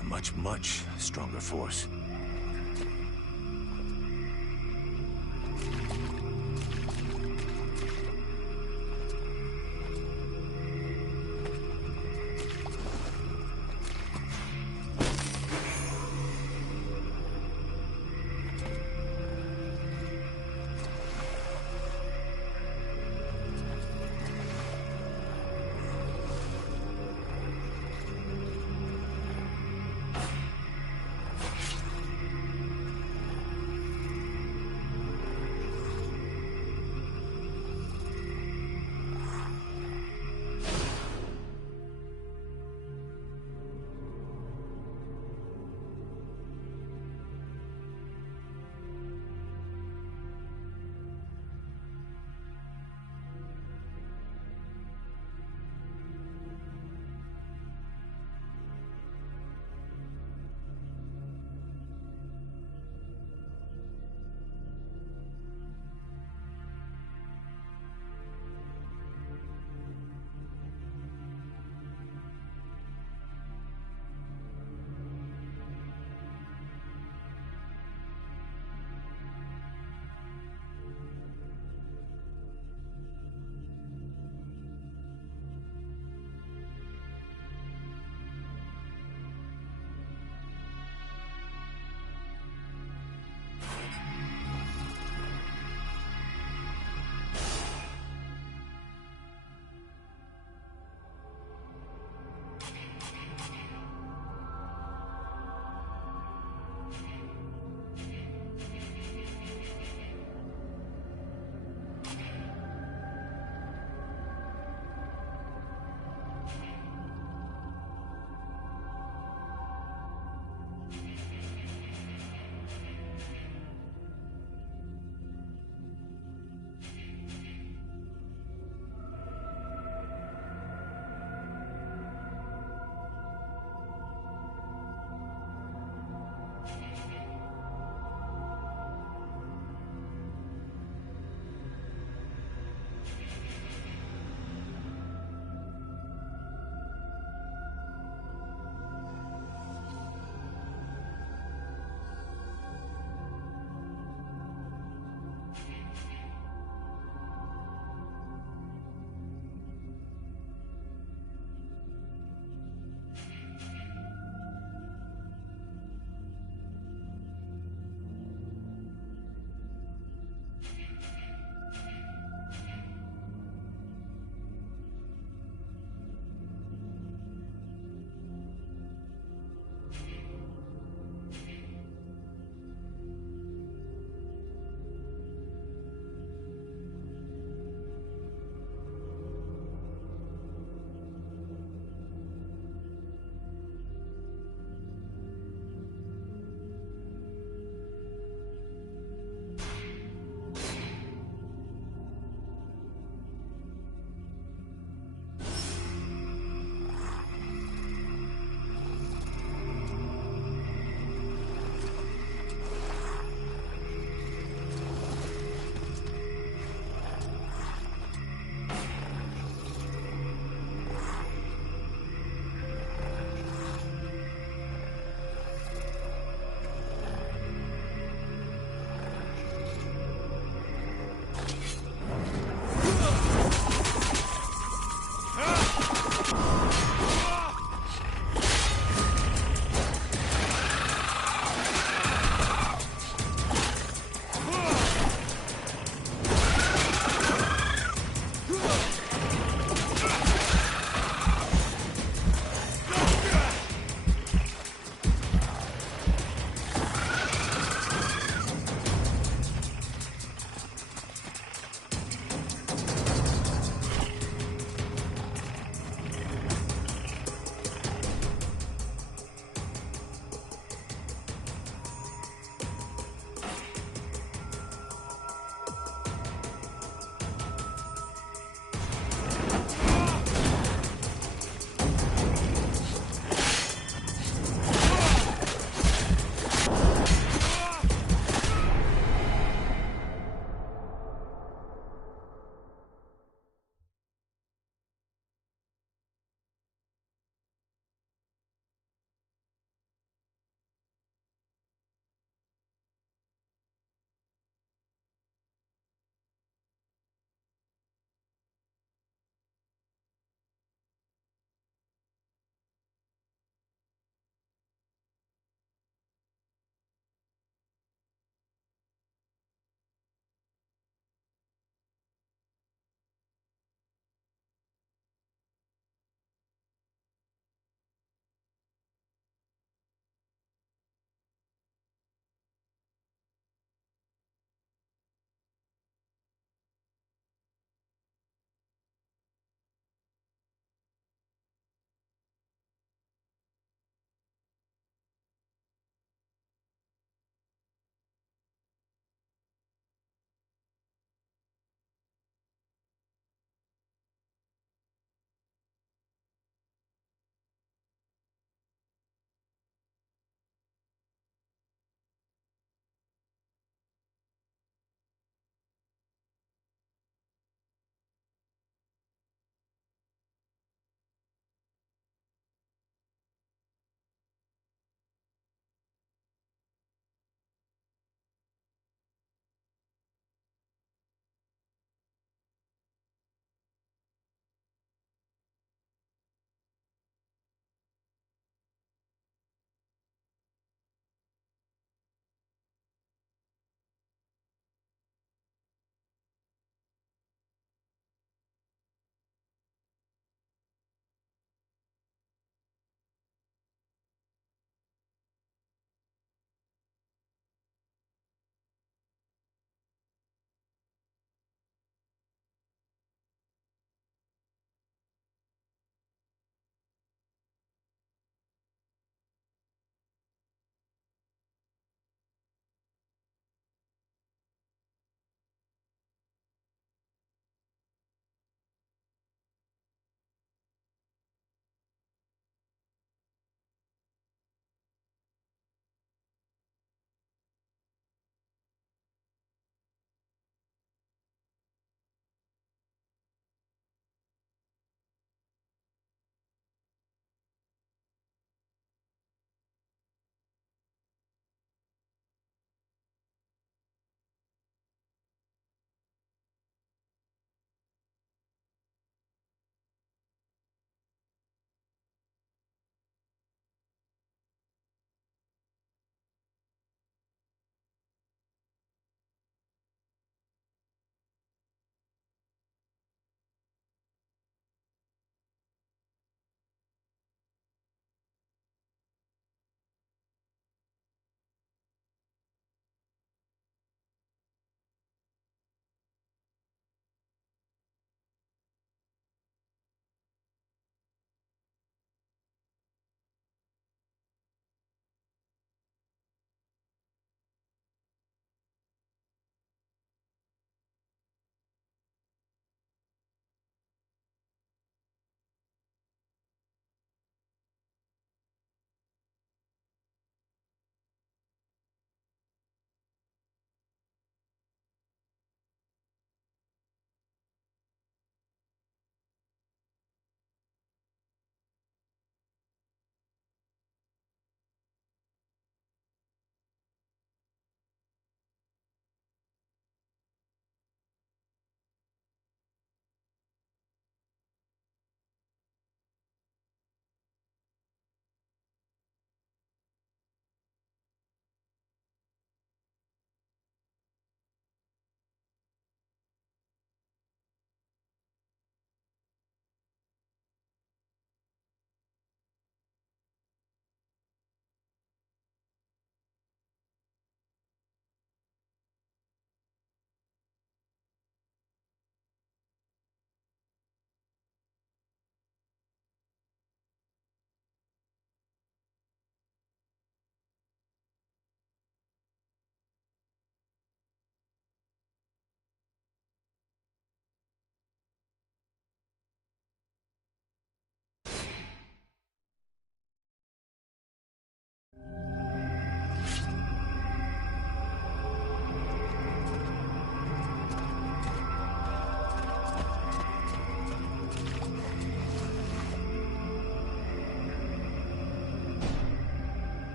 A much, much stronger force.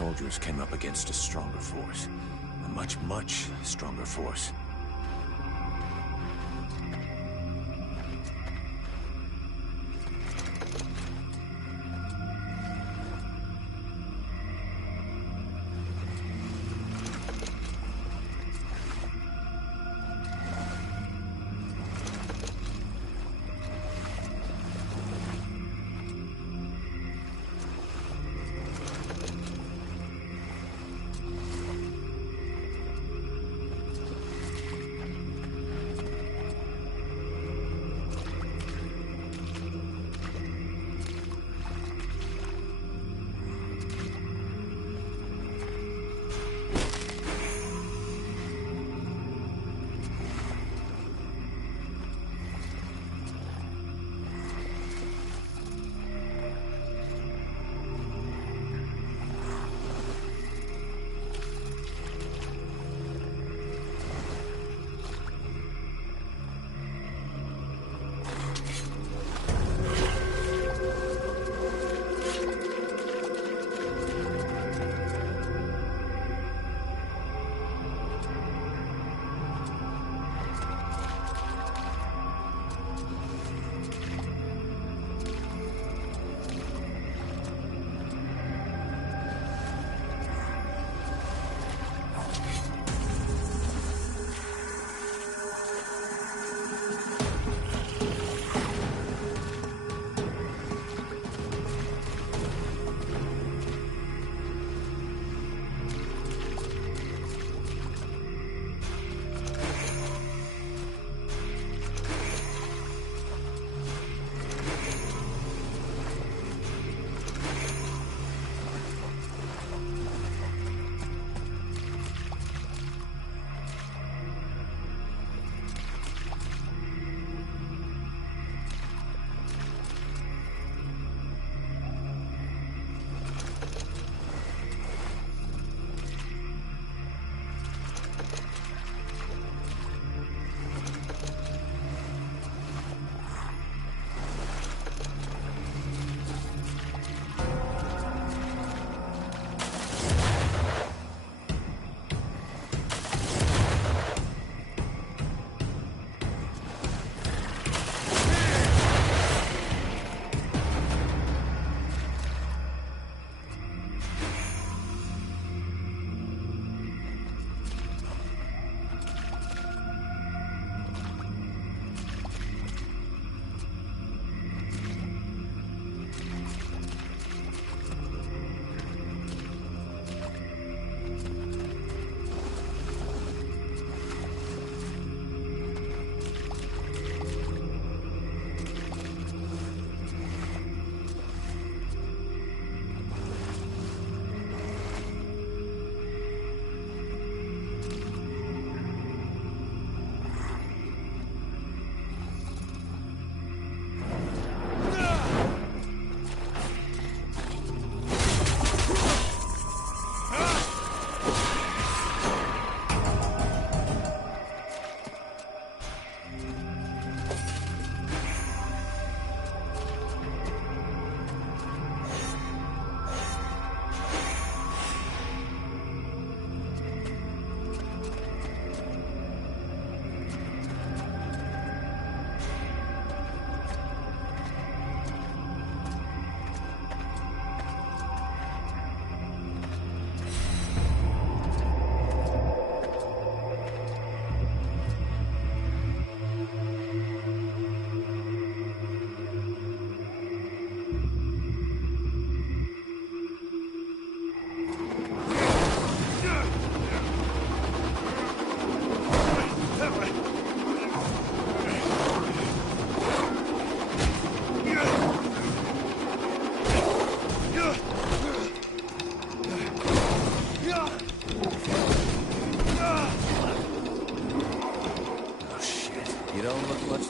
soldiers came up against a stronger force. A much, much stronger force.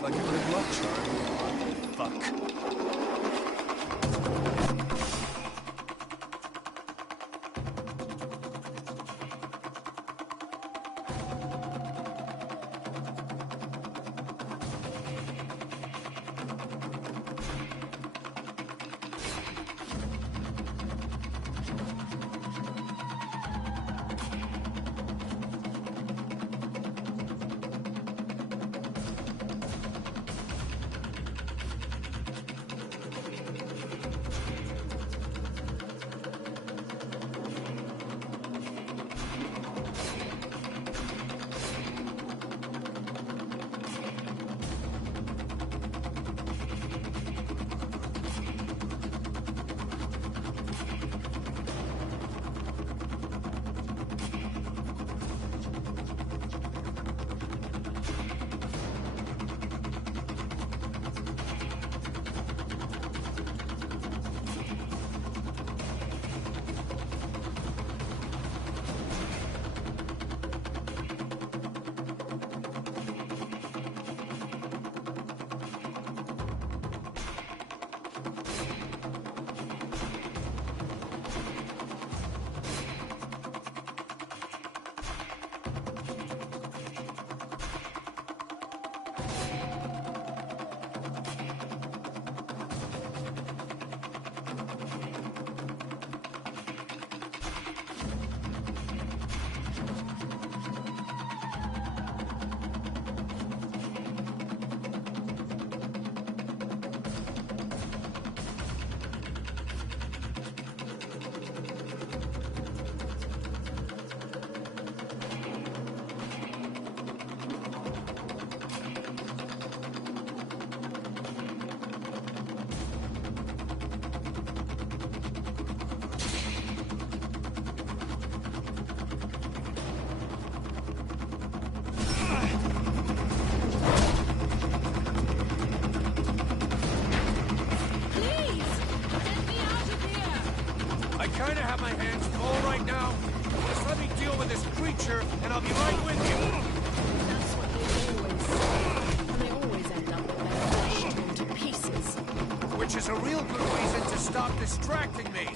like a good luck charm. Fuck. creature, and I'll be right with you. That's what they always say. And they always end up with their flesh torn to pieces. Which is a real good reason to stop distracting me.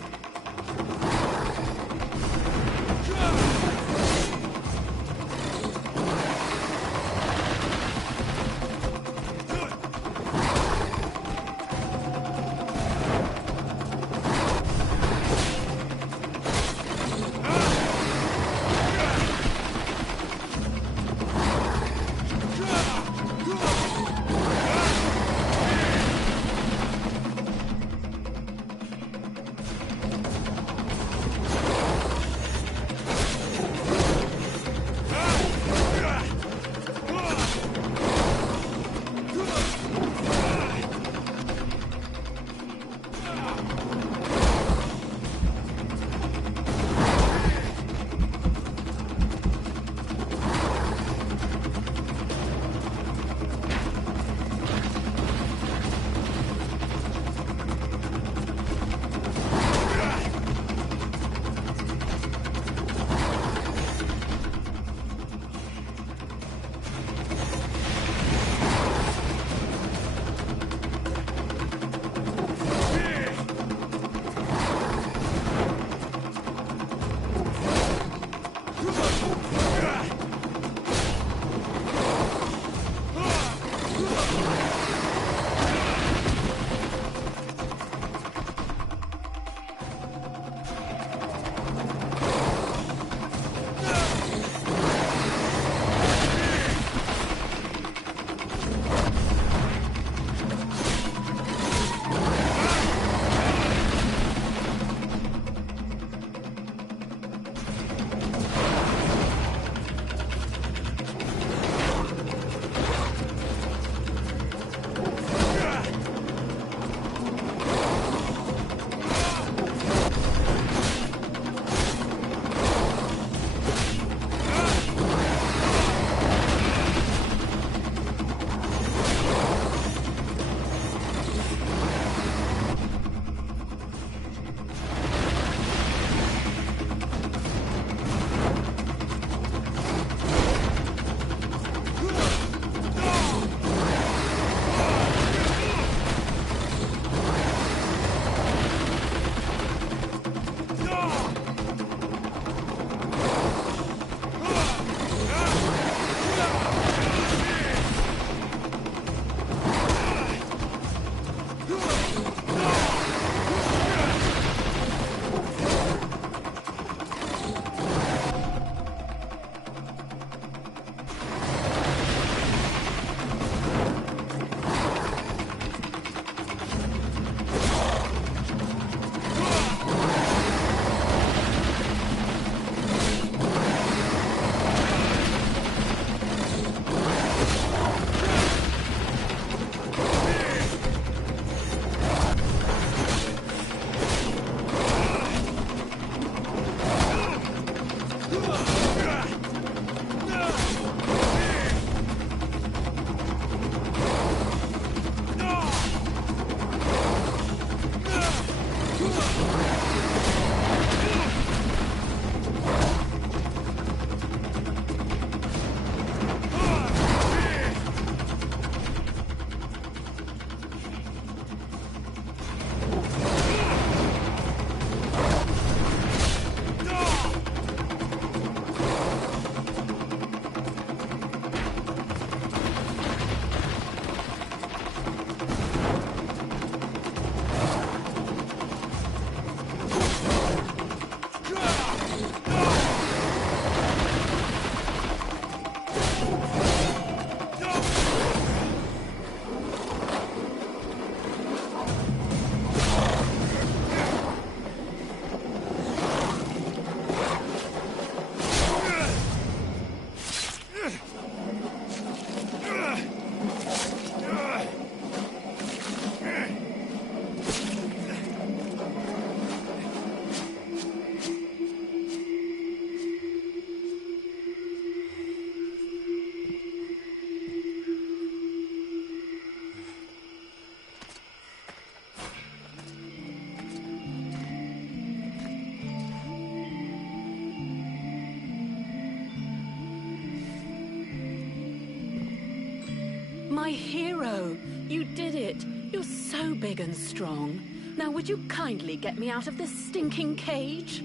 My hero! You did it! You're so big and strong. Now would you kindly get me out of this stinking cage?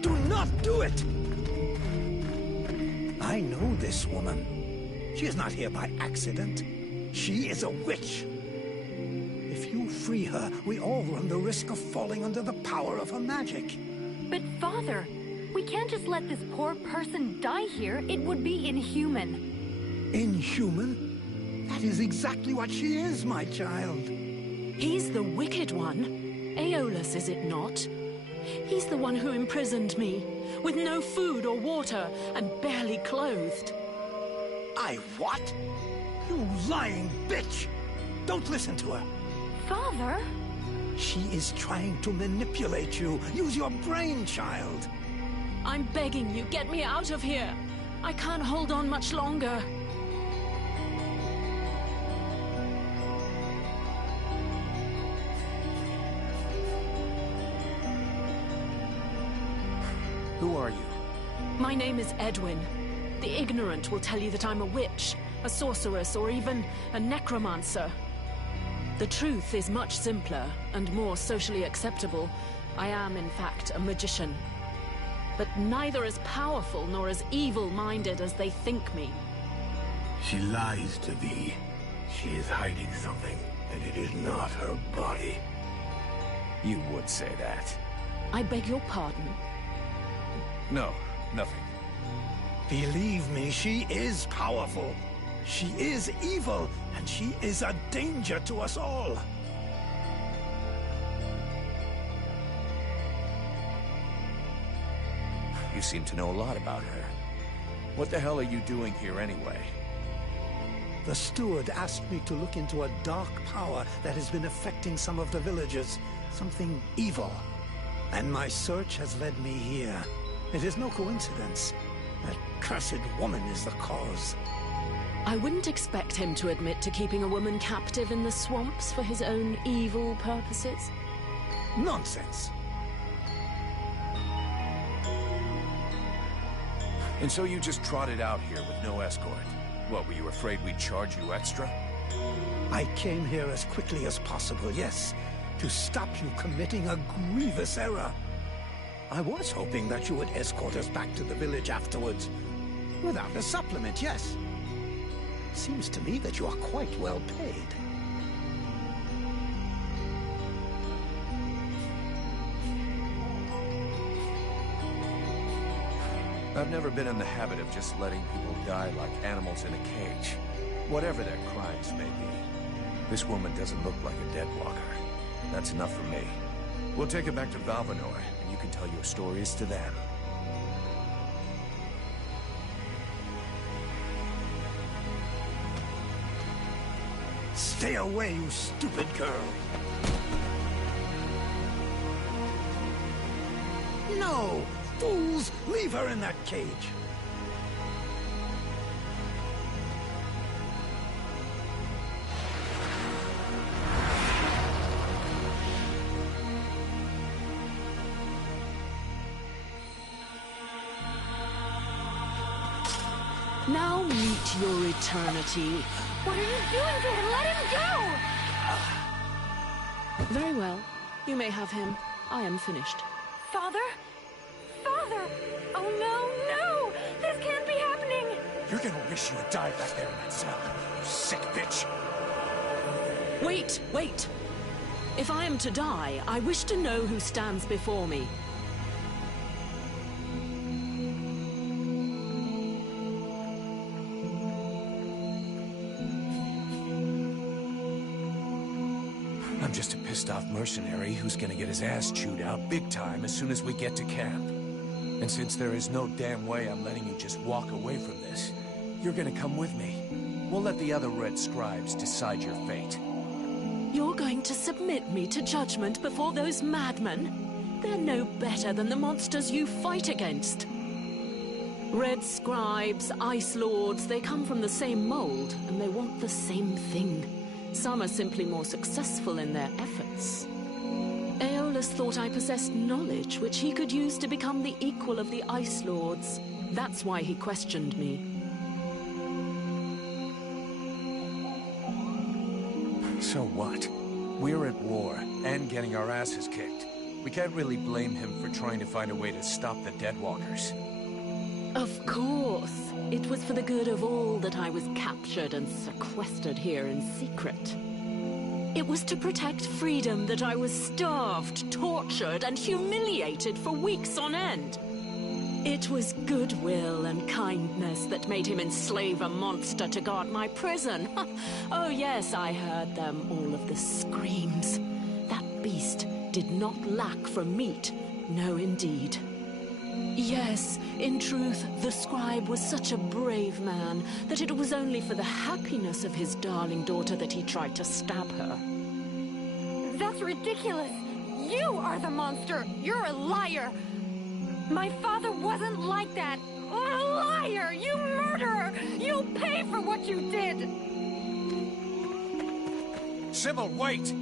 Do not do it! I know this woman. She is not here by accident. She is a witch. If you free her, we all run the risk of falling under the power of her magic. But Father, we can't just let this poor person die here. It would be inhuman. Inhuman? That is exactly what she is, my child. He's the wicked one. Aeolus, is it not? He's the one who imprisoned me, with no food or water, and barely clothed. I what? You lying bitch! Don't listen to her. Father? She is trying to manipulate you. Use your brain, child. I'm begging you, get me out of here. I can't hold on much longer. Who are you? My name is Edwin. The ignorant will tell you that I'm a witch, a sorceress, or even a necromancer. The truth is much simpler and more socially acceptable. I am, in fact, a magician. But neither as powerful nor as evil-minded as they think me. She lies to thee. She is hiding something, and it is not her body. You would say that. I beg your pardon? No, nothing. Believe me, she is powerful. She is evil, and she is a danger to us all. You seem to know a lot about her. What the hell are you doing here anyway? The steward asked me to look into a dark power that has been affecting some of the villagers. Something evil. And my search has led me here. It is no coincidence. That cursed woman is the cause. I wouldn't expect him to admit to keeping a woman captive in the swamps for his own evil purposes. Nonsense. And so you just trotted out here with no escort? What, were you afraid we'd charge you extra? I came here as quickly as possible, yes, to stop you committing a grievous error. I was hoping that you would escort us back to the village afterwards. Without a supplement, yes. Seems to me that you are quite well paid. I've never been in the habit of just letting people die like animals in a cage, whatever their crimes may be. This woman doesn't look like a dead walker. That's enough for me. We'll take her back to Valvanor, and you can tell your stories to them. Stay away, you stupid girl! No! Fools! Leave her in that cage! Now meet your eternity. What are you doing to him? Let him go! Very well. You may have him. I am finished. Father? Father! Oh no, no! This can't be happening! You're gonna wish you had died back there in that cell, you sick bitch! Wait, wait! If I am to die, I wish to know who stands before me. I'm just a pissed-off mercenary who's gonna get his ass chewed out big time as soon as we get to camp. And since there is no damn way I'm letting you just walk away from this, you're gonna come with me. We'll let the other Red Scribes decide your fate. You're going to submit me to judgment before those madmen? They're no better than the monsters you fight against. Red Scribes, Ice Lords, they come from the same mold, and they want the same thing. Some are simply more successful in their efforts. Aeolus thought I possessed knowledge which he could use to become the equal of the Ice Lords. That's why he questioned me. So what? We're at war, and getting our asses kicked. We can't really blame him for trying to find a way to stop the Deadwalkers. Of course. It was for the good of all that I was captured and sequestered here in secret. It was to protect freedom that I was starved, tortured, and humiliated for weeks on end. It was goodwill and kindness that made him enslave a monster to guard my prison. Oh yes, I heard them, all of the screams. That beast did not lack for meat. No, indeed. Yes, in truth, the scribe was such a brave man that it was only for the happiness of his darling daughter that he tried to stab her. That's ridiculous! You are the monster! You're a liar! My father wasn't like that! A liar! You murderer! You'll pay for what you did! Sybil, wait!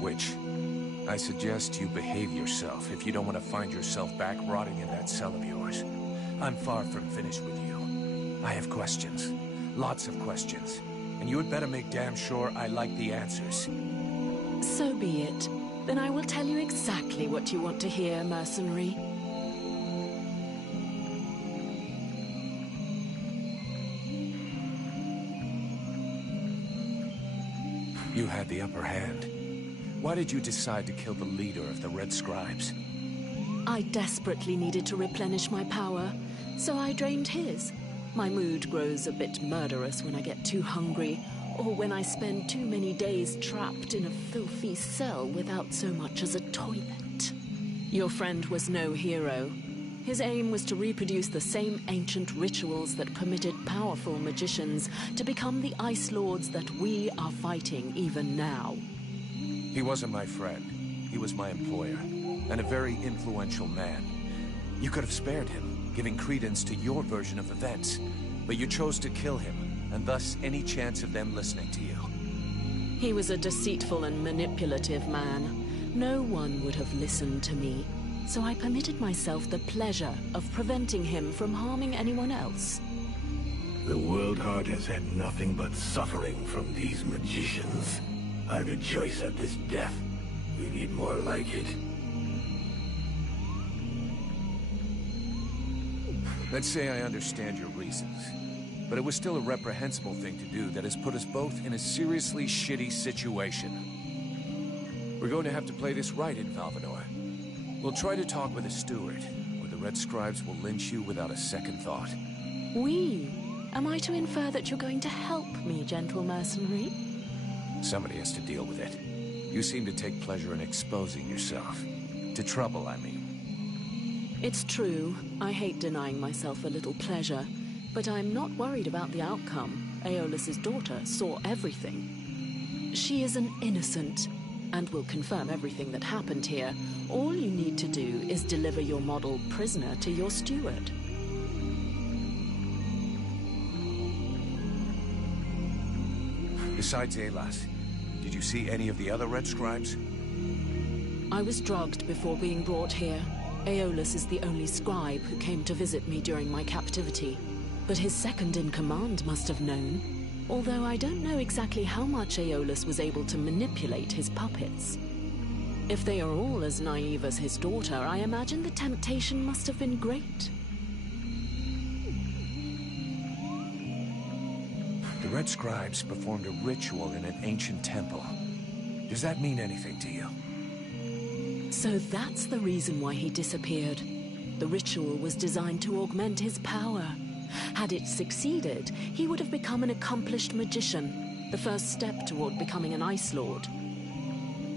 Witch, I suggest you behave yourself if you don't want to find yourself back rotting in that cell of yours. I'm far from finished with you. I have questions. Lots of questions. And you had better make damn sure I like the answers. So be it. Then I will tell you exactly what you want to hear, mercenary. You had the upper hand. Why did you decide to kill the leader of the Red Scribes? I desperately needed to replenish my power, so I drained his. My mood grows a bit murderous when I get too hungry, or when I spend too many days trapped in a filthy cell without so much as a toilet. Your friend was no hero. His aim was to reproduce the same ancient rituals that permitted powerful magicians to become the Ice Lords that we are fighting even now. He wasn't my friend. He was my employer, and a very influential man. You could have spared him, giving credence to your version of events, but you chose to kill him, and thus any chance of them listening to you. He was a deceitful and manipulative man. No one would have listened to me, so I permitted myself the pleasure of preventing him from harming anyone else. The World Heart has had nothing but suffering from these magicians. I rejoice at this death. We need more like it. Let's say I understand your reasons, but it was still a reprehensible thing to do that has put us both in a seriously shitty situation. We're going to have to play this right in Valvanor. We'll try to talk with a steward, or the Red Scribes will lynch you without a second thought. We? Am I to infer that you're going to help me, gentle mercenary? Somebody has to deal with it. You seem to take pleasure in exposing yourself. To trouble, I mean. It's true. I hate denying myself a little pleasure, but I'm not worried about the outcome. Aeolus's daughter saw everything. She is an innocent, and will confirm everything that happened here. All you need to do is deliver your model prisoner to your steward. Besides Aeolas, did you see any of the other Red Scribes? I was drugged before being brought here. Aeolus is the only scribe who came to visit me during my captivity. But his second-in-command must have known. Although I don't know exactly how much Aeolus was able to manipulate his puppets. If they are all as naive as his daughter, I imagine the temptation must have been great. The Red Scribes performed a ritual in an ancient temple. Does that mean anything to you? So that's the reason why he disappeared. The ritual was designed to augment his power. Had it succeeded, he would have become an accomplished magician, the first step toward becoming an Ice Lord.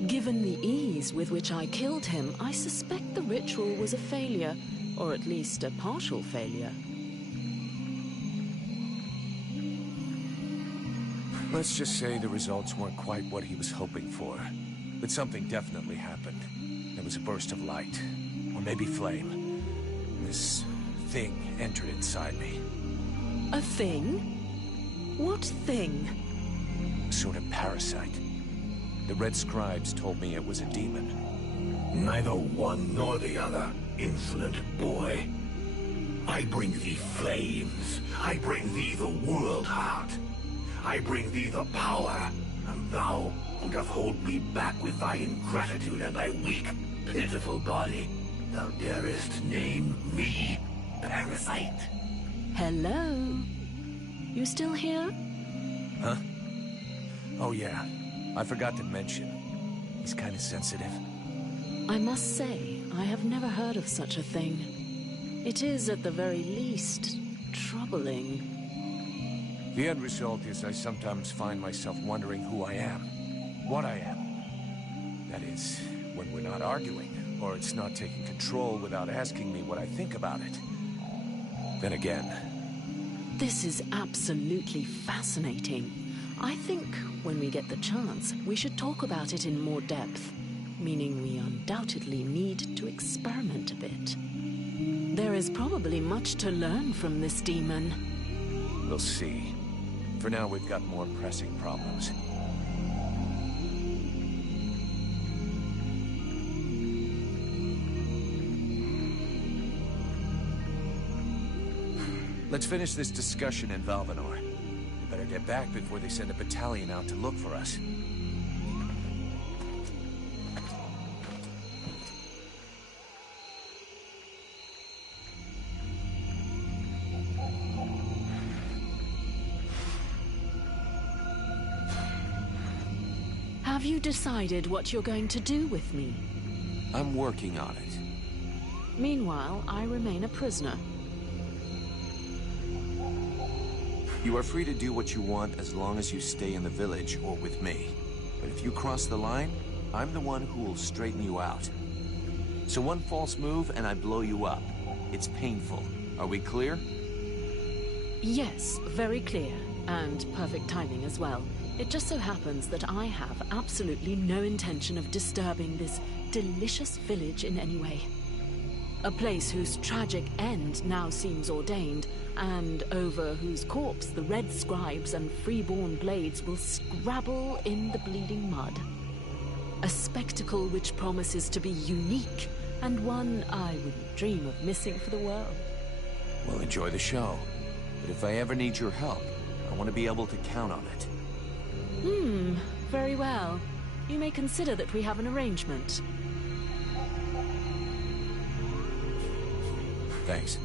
Given the ease with which I killed him, I suspect the ritual was a failure, or at least a partial failure. Let's just say the results weren't quite what he was hoping for. But something definitely happened. There was a burst of light, or maybe flame. This thing entered inside me. A thing? What thing? A sort of parasite. The Red Scribes told me it was a demon. Neither one nor the other, insolent boy. I bring thee flames. I bring thee the world heart. I bring thee the power, and thou who doth hold me back with thy ingratitude and thy weak, pitiful body. Thou darest name me parasite. Hello? You still here? Huh? Oh yeah, I forgot to mention. He's kind of sensitive. I must say, I have never heard of such a thing. It is, at the very least, troubling. The end result is I sometimes find myself wondering who I am. What I am. That is, when we're not arguing, or it's not taking control without asking me what I think about it. Then again... This is absolutely fascinating. I think, when we get the chance, we should talk about it in more depth. Meaning we undoubtedly need to experiment a bit. There is probably much to learn from this demon. We'll see. For now, we've got more pressing problems. Let's finish this discussion in Valvanor. We better get back before they send a battalion out to look for us. Have you decided what you're going to do with me? I'm working on it. Meanwhile, I remain a prisoner. You are free to do what you want as long as you stay in the village or with me. But if you cross the line, I'm the one who will straighten you out. So one false move and I blow you up. It's painful. Are we clear? Yes, very clear. And perfect timing as well. It just so happens that I have absolutely no intention of disturbing this delicious village in any way. A place whose tragic end now seems ordained, and over whose corpse the red scribes and freeborn blades will scrabble in the bleeding mud. A spectacle which promises to be unique, and one I wouldn't dream of missing for the world. Well, enjoy the show. But if I ever need your help, I want to be able to count on it. Very well. You may consider that we have an arrangement. Thanks.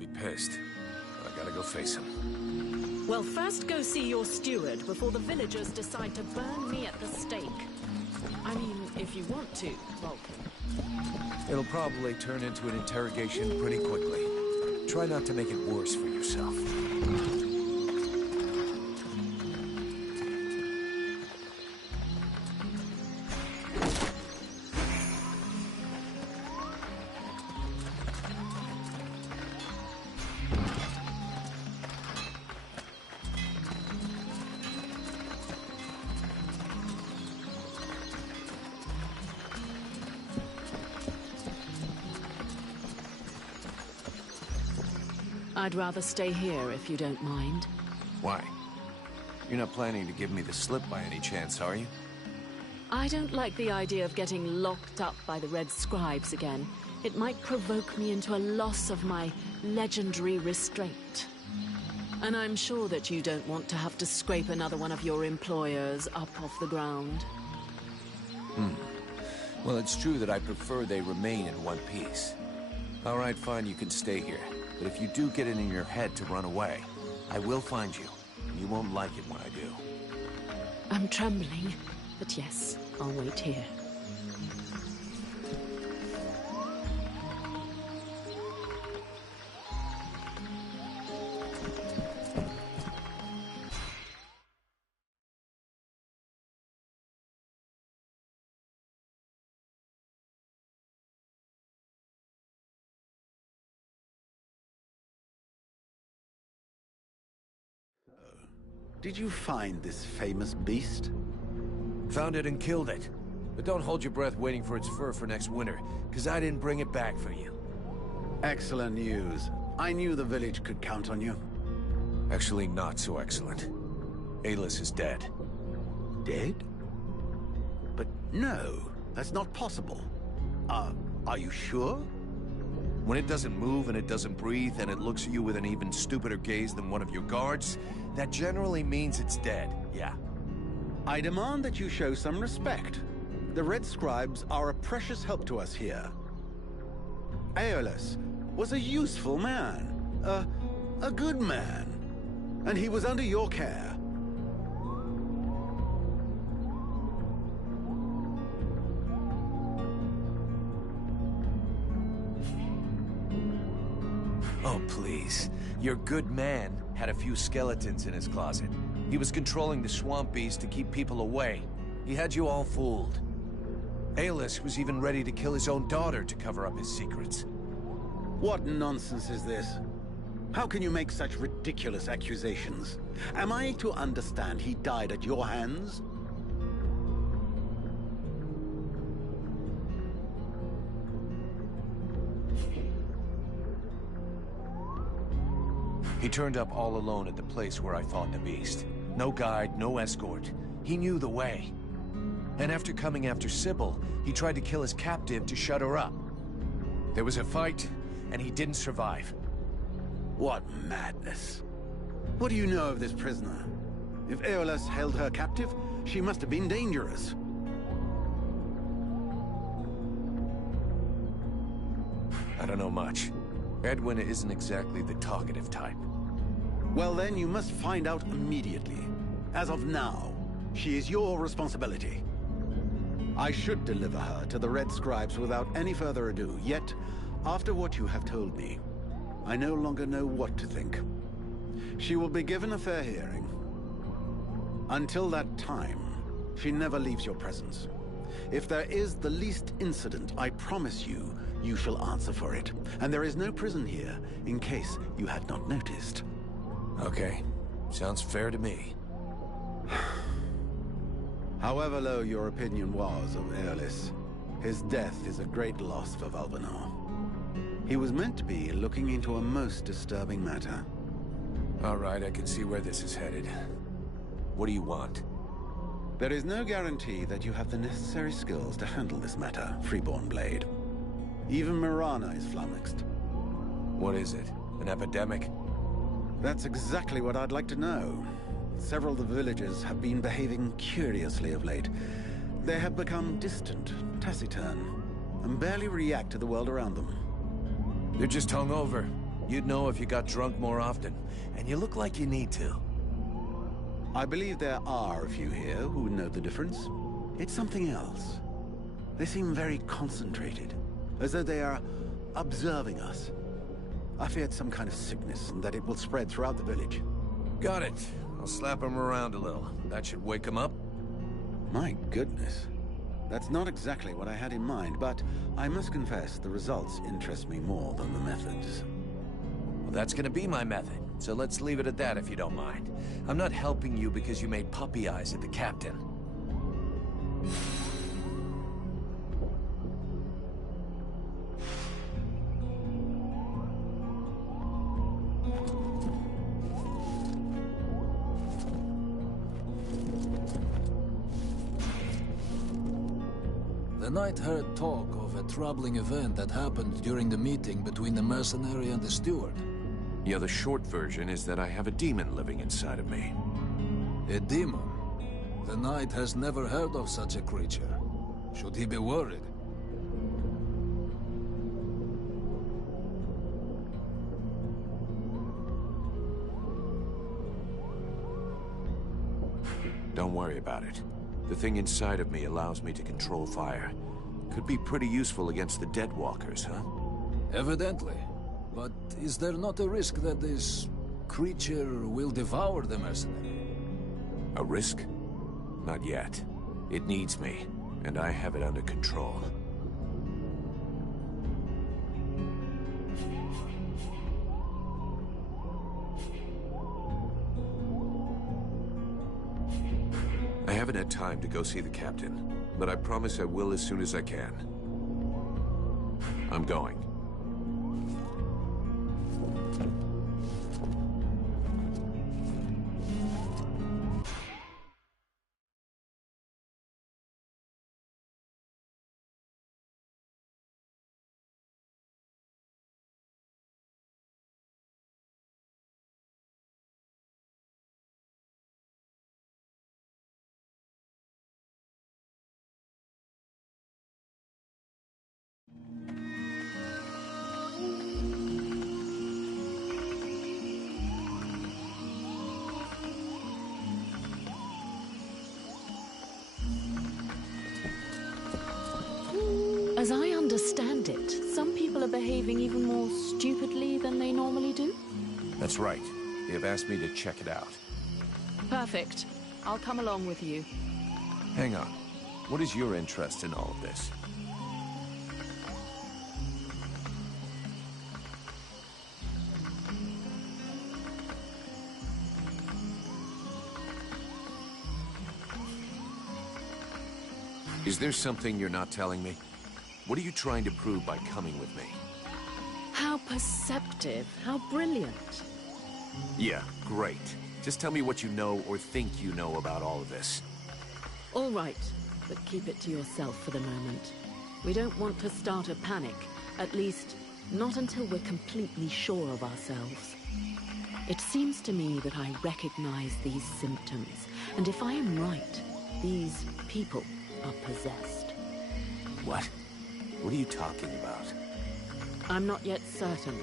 be pissed. But I gotta go face him. Well, first go see your steward before the villagers decide to burn me at the stake. I mean, if you want to, Vulcan. It'll probably turn into an interrogation pretty quickly. Try not to make it worse for yourself. I'd rather stay here if you don't mind. Why? You're not planning to give me the slip by any chance, are you? I don't like the idea of getting locked up by the Red Scribes again. It might provoke me into a loss of my legendary restraint. And I'm sure that you don't want to have to scrape another one of your employers up off the ground. Well, it's true that I prefer they remain in one piece. All right, fine, you can stay here. But if you do get it in your head to run away, I will find you. You won't like it when I do. I'm trembling, but yes, I'll wait here. Did you find this famous beast? Found it and killed it. But don't hold your breath waiting for its fur for next winter, because I didn't bring it back for you. Excellent news. I knew the village could count on you. Actually, not so excellent. Alis is dead. Dead? But no, that's not possible. Are you sure? When it doesn't move and it doesn't breathe and it looks at you with an even stupider gaze than one of your guards, that generally means it's dead, yeah. I demand that you show some respect. The Red Scribes are a precious help to us here. Aeolus was a useful man, a good man, and he was under your care. Oh, please. Your good man had a few skeletons in his closet. He was controlling the swamp beast to keep people away. He had you all fooled. Aeolus was even ready to kill his own daughter to cover up his secrets. What nonsense is this? How can you make such ridiculous accusations? Am I to understand he died at your hands? He turned up all alone at the place where I fought the beast. No guide, no escort. He knew the way. And after coming after Sybil, he tried to kill his captive to shut her up. There was a fight, and he didn't survive. What madness. What do you know of this prisoner? If Aeolus held her captive, she must have been dangerous. I don't know much. Edwin isn't exactly the talkative type. Well then, you must find out immediately. As of now, she is your responsibility. I should deliver her to the Red Scribes without any further ado, yet, after what you have told me, I no longer know what to think. She will be given a fair hearing. Until that time, she never leaves your presence. If there is the least incident, I promise you, you shall answer for it. And there is no prison here, in case you had not noticed. Okay. Sounds fair to me. However low your opinion was of Aeolus, his death is a great loss for Valvanor. He was meant to be looking into a most disturbing matter. All right, I can see where this is headed. What do you want? There is no guarantee that you have the necessary skills to handle this matter, Freeborn Blade. Even Mirana is flummoxed. What is it? An epidemic? That's exactly what I'd like to know. Several of the villagers have been behaving curiously of late. They have become distant, taciturn, and barely react to the world around them. They're just hungover. You'd know if you got drunk more often, and you look like you need to. I believe there are a few here who know the difference. It's something else. They seem very concentrated, as though they are observing us. I feared some kind of sickness and that it will spread throughout the village. Got it. I'll slap him around a little. That should wake him up. My goodness. That's not exactly what I had in mind, but I must confess the results interest me more than the methods. Well, that's gonna be my method, so let's leave it at that if you don't mind. I'm not helping you because you made puppy eyes at the captain. The knight heard talk of a troubling event that happened during the meeting between the mercenary and the steward. Yeah, the short version is that I have a demon living inside of me. A demon? The knight has never heard of such a creature. Should he be worried? Don't worry about it. The thing inside of me allows me to control fire. Could be pretty useful against the Deadwalkers, huh? Evidently. But is there not a risk that this creature will devour the mercenary? A risk? Not yet. It needs me, and I have it under control. I haven't had time to go see the captain, but I promise I will as soon as I can. I'm going. As I understand it, some people are behaving even more stupidly than they normally do. That's right. They have asked me to check it out. Perfect. I'll come along with you. Hang on. What is your interest in all of this? Is there something you're not telling me? What are you trying to prove by coming with me? How perceptive, how brilliant. Yeah, great. Just tell me what you know or think you know about all of this. All right, but keep it to yourself for the moment. We don't want to start a panic, at least not until we're completely sure of ourselves. It seems to me that I recognize these symptoms, and if I am right, these people are possessed. What? What are you talking about? I'm not yet certain.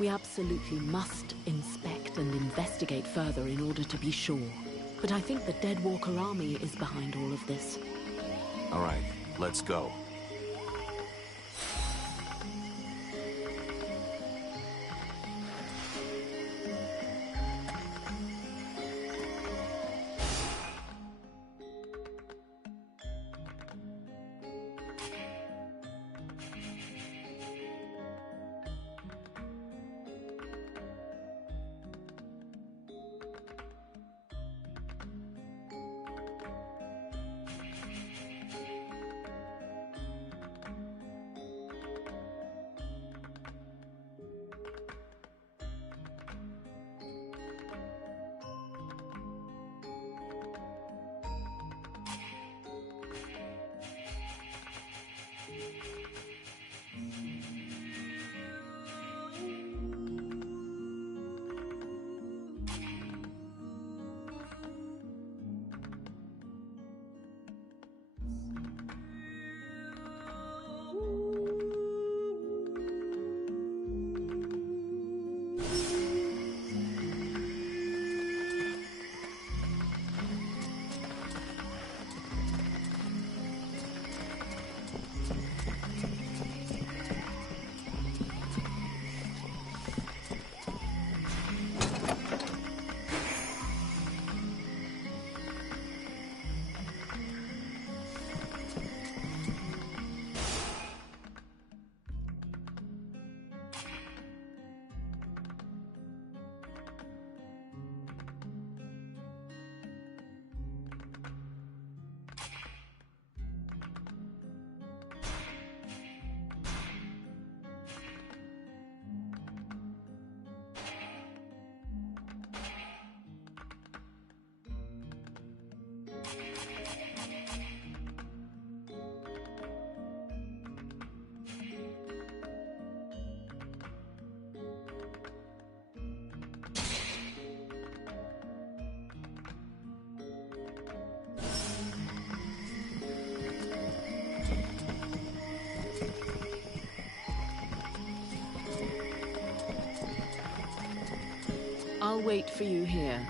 We absolutely must inspect and investigate further in order to be sure. But I think the Deadwalker army is behind all of this. All right, let's go. wait for you here.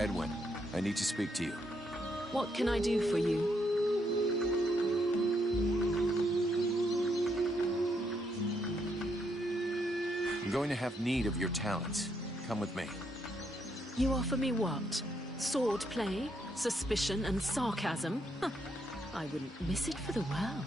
Edwin, I need to speak to you. What can I do for you? I'm going to have need of your talents. Come with me. You offer me what? Sword play, suspicion, and sarcasm? Huh. I wouldn't miss it for the world.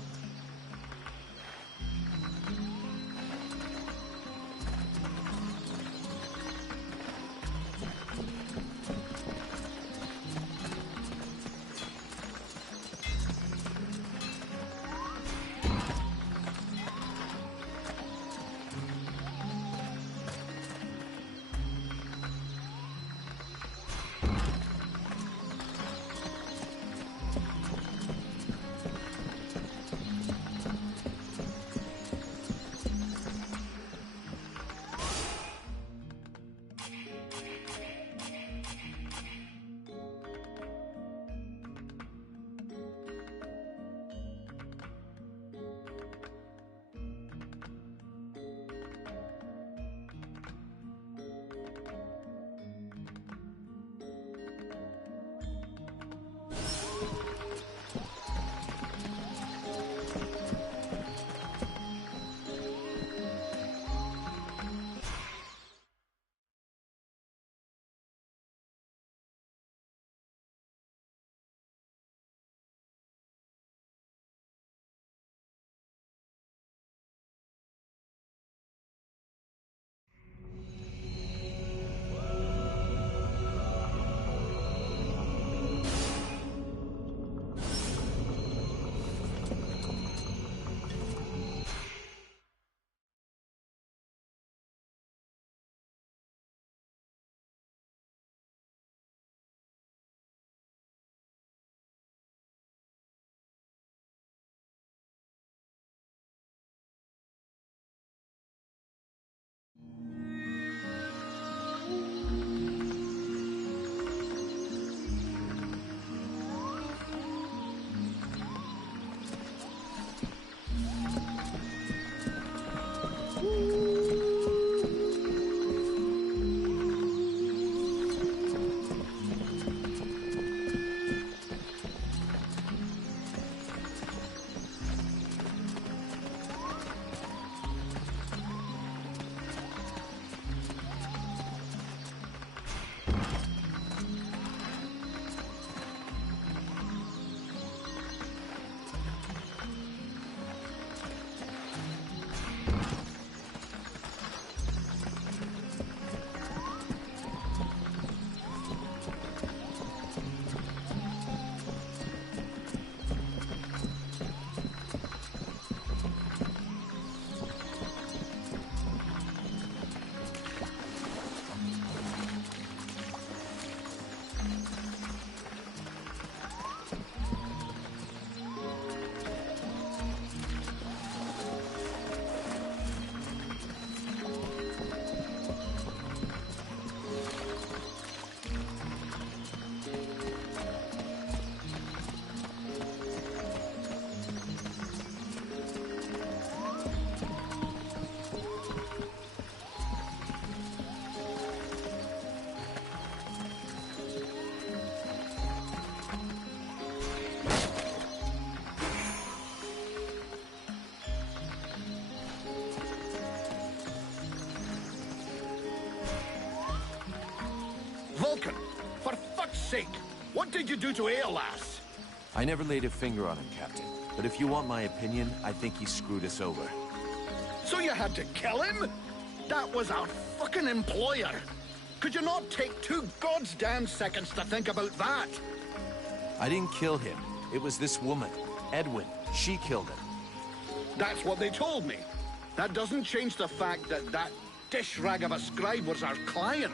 sake! What did you do to Aeolas? I never laid a finger on him, Captain. But if you want my opinion, I think he screwed us over. So you had to kill him? That was our fucking employer. Could you not take 2 goddamn seconds to think about that? I didn't kill him. It was this woman, Edwin. She killed him. That's what they told me. That doesn't change the fact that that dish rag of a scribe was our client.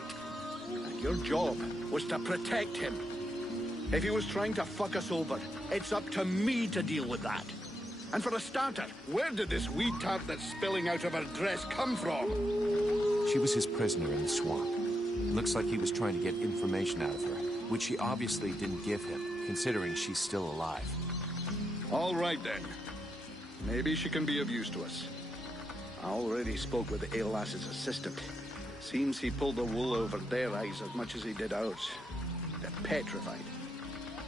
And your job was to protect him. If he was trying to fuck us over, it's up to me to deal with that. And for a starter, where did this wee tart that's spilling out of her dress come from? She was his prisoner in the swamp. It looks like he was trying to get information out of her, which he obviously didn't give him, considering she's still alive. All right, then. Maybe she can be of use to us. I already spoke with Aeolas's assistant. Seems he pulled the wool over their eyes as much as he did ours. They're petrified.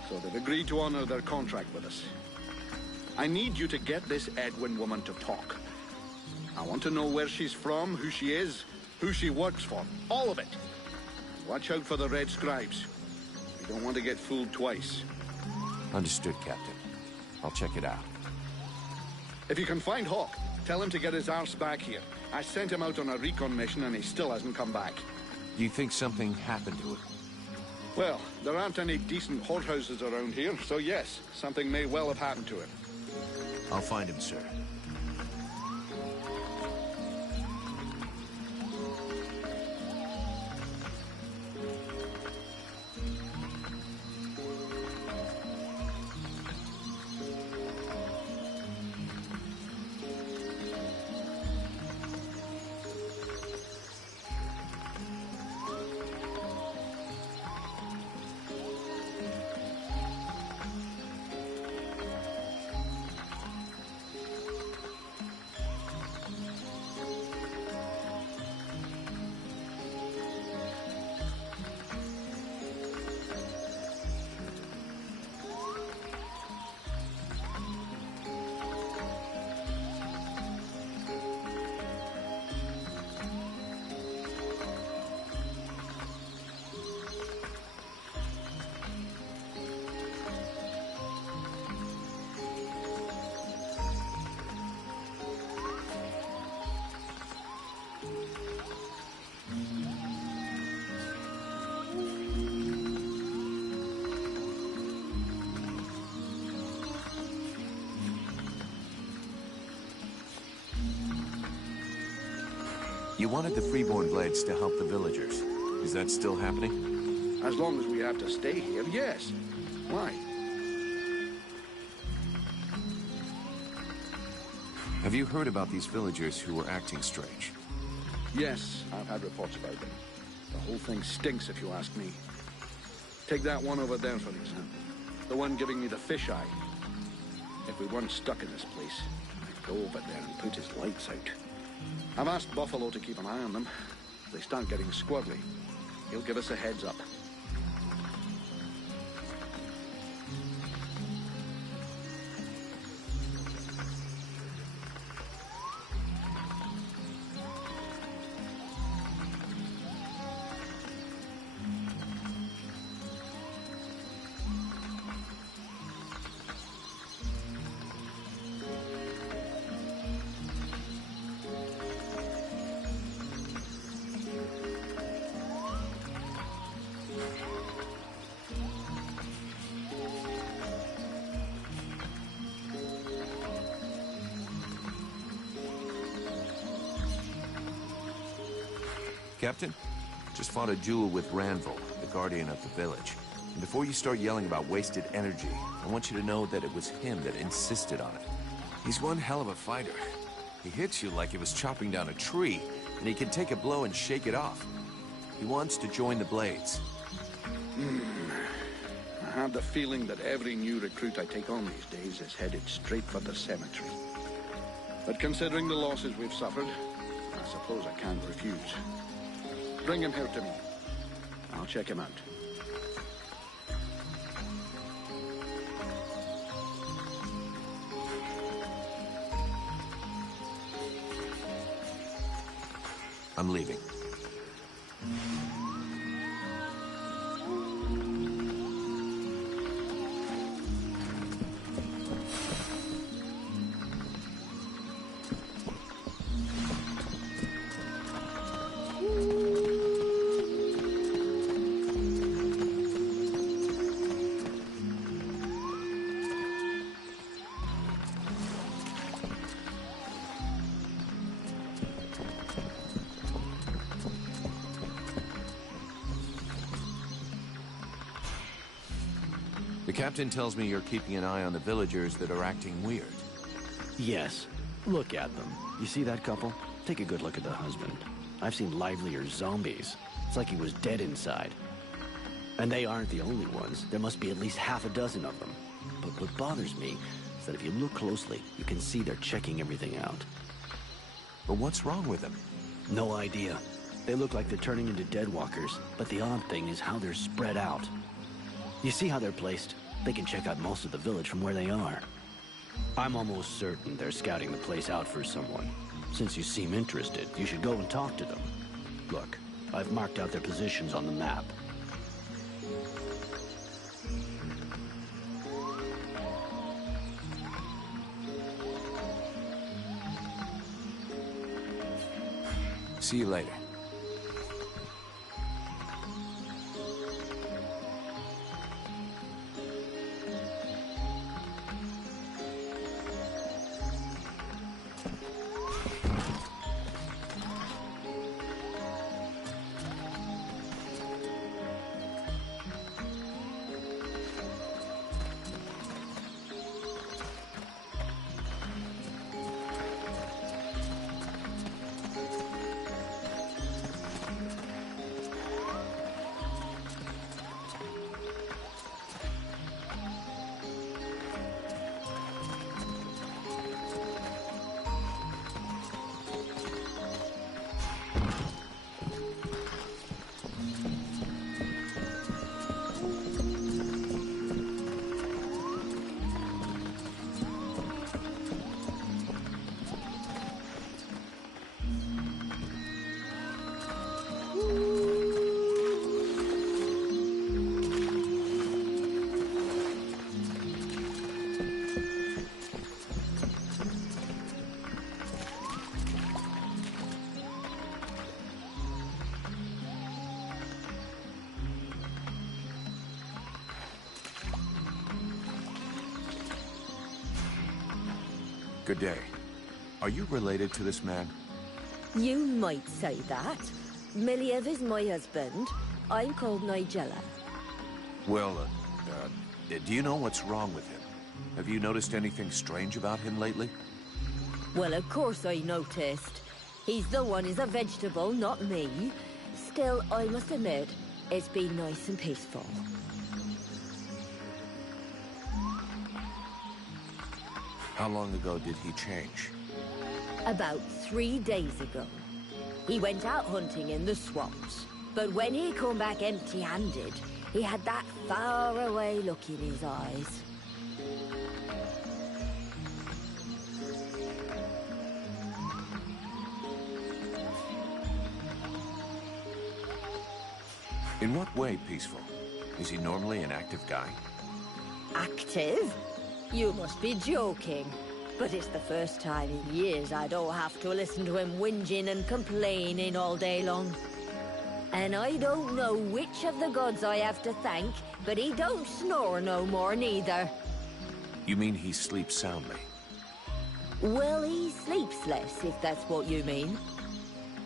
So they've agreed to honor their contract with us. I need you to get this Edwin woman to talk. I want to know where she's from, who she is, who she works for. All of it. Watch out for the Red Scribes. We don't want to get fooled twice. Understood, Captain. I'll check it out. If you can find Hawk, tell him to get his arse back here. I sent him out on a recon mission and he still hasn't come back. Do you think something happened to him? Well, there aren't any decent whorehouses around here, so yes, something may well have happened to him. I'll find him, sir. You wanted the Freeborn Blades to help the villagers. Is that still happening? As long as we have to stay here, yes. Why? Have you heard about these villagers who were acting strange? Yes, I've had reports about them. The whole thing stinks, if you ask me. Take that one over there, for example. The one giving me the fisheye. If we weren't stuck in this place, I'd go over there and put his lights out. I've asked Buffalo to keep an eye on them. If they start getting squirrely, he'll give us a heads up. Captain, just fought a duel with Ranville, the guardian of the village. And before you start yelling about wasted energy, I want you to know that it was him that insisted on it. He's one hell of a fighter. He hits you like he was chopping down a tree, and he can take a blow and shake it off. He wants to join the Blades. I have the feeling that every new recruit I take on these days is headed straight for the cemetery. But considering the losses we've suffered, I suppose I can't refuse. Bring him here to me. I'll check him out. I'm leaving. The captain tells me you're keeping an eye on the villagers that are acting weird. Yes. Look at them. You see that couple? Take a good look at the husband. I've seen livelier zombies. It's like he was dead inside. And they aren't the only ones. There must be at least half a dozen of them. But what bothers me is that if you look closely, you can see they're checking everything out. But what's wrong with them? No idea. They look like they're turning into deadwalkers, but the odd thing is how they're spread out. You see how they're placed? They can check out most of the village from where they are. I'm almost certain they're scouting the place out for someone. Since you seem interested, you should go and talk to them. Look, I've marked out their positions on the map. See you later. Good day. Are you related to this man? You might say that. Miliev is my husband. I'm called Nigella. Well, do you know what's wrong with him? Have you noticed anything strange about him lately? Well, of course I noticed. He's the one who's a vegetable, not me. Still, I must admit, it's been nice and peaceful. How long ago did he change? About 3 days ago. He went out hunting in the swamps. But when he come back empty-handed, he had that far-away look in his eyes. In what way peaceful? Is he normally an active guy? Active? You must be joking. But it's the first time in years I don't have to listen to him whinging and complaining all day long. And I don't know which of the gods I have to thank, but he don't snore no more neither. You mean he sleeps soundly? Well, he sleeps less, if that's what you mean.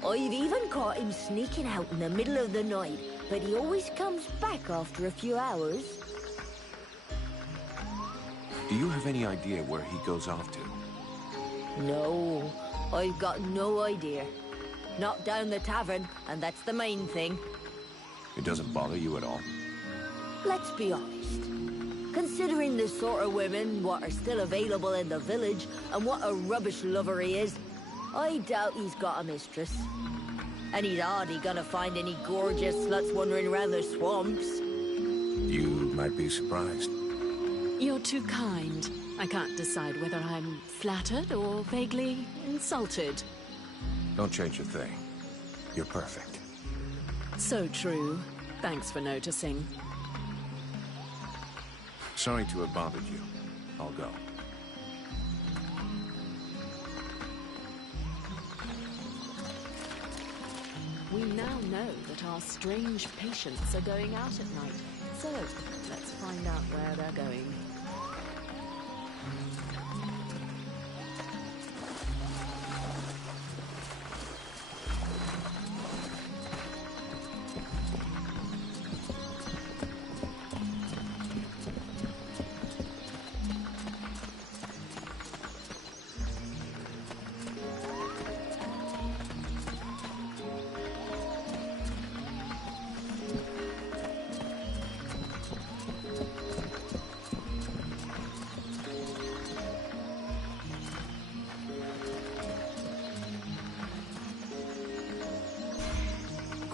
I've even caught him sneaking out in the middle of the night, but he always comes back after a few hours. Do you have any idea where he goes off to? No, I've got no idea. Not down the tavern, and that's the main thing. It doesn't bother you at all? Let's be honest. Considering the sort of women what are still available in the village, and what a rubbish lover he is, I doubt he's got a mistress. And he's hardly gonna find any gorgeous sluts wandering around the swamps. You might be surprised. You're too kind. I can't decide whether I'm flattered or vaguely insulted. Don't change a thing. You're perfect. So true. Thanks for noticing. Sorry to have bothered you. I'll go. We now know that our strange patients are going out at night. So, let's find out where they're going.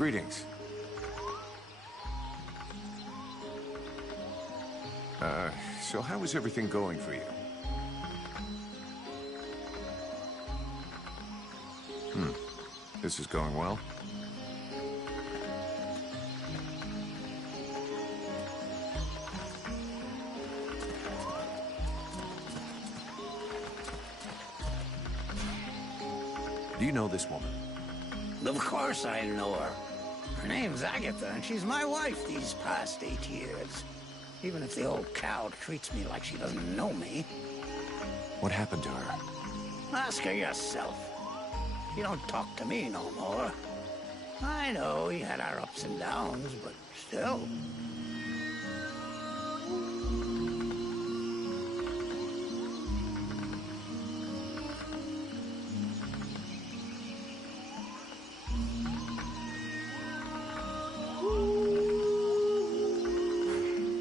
Greetings. So how is everything going for you? This is going well? Do you know this woman? Of course I know her. Her name's Agatha, and she's my wife these past 8 years. Even if the old cow treats me like she doesn't know me. What happened to her? Ask her yourself. You don't talk to me no more. I know we had our ups and downs, but still.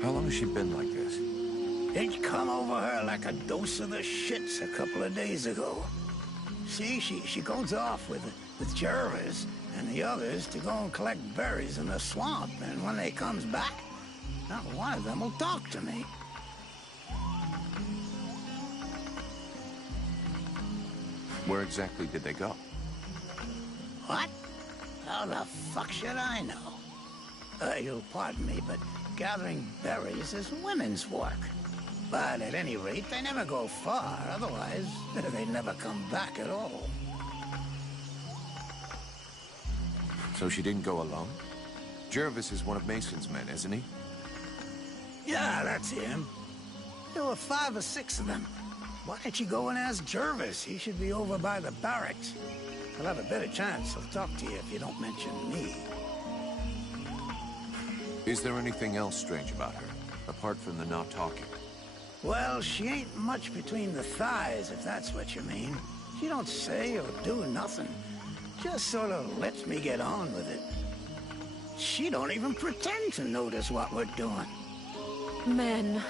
How long has she been like this? It come over her like a dose of the shits a couple of days ago. See, she goes off with Jervis and the others to go and collect berries in the swamp, and when they comes back, not one of them will talk to me. Where exactly did they go? What? How the fuck should I know? You'll pardon me, but gathering berries is women's work. But at any rate, they never go far, otherwise they'd never come back at all. So she didn't go alone? Jervis is one of Mason's men, isn't he? Yeah, that's him. There were 5 or 6 of them. Why don't you go and ask Jervis? He should be over by the barracks. He'll have a better chance. He'll talk to you if you don't mention me. Is there anything else strange about her, apart from the not talking? Well, she ain't much between the thighs, if that's what you mean. She don't say or do nothing. Just sort of lets me get on with it. She don't even pretend to notice what we're doing. Men,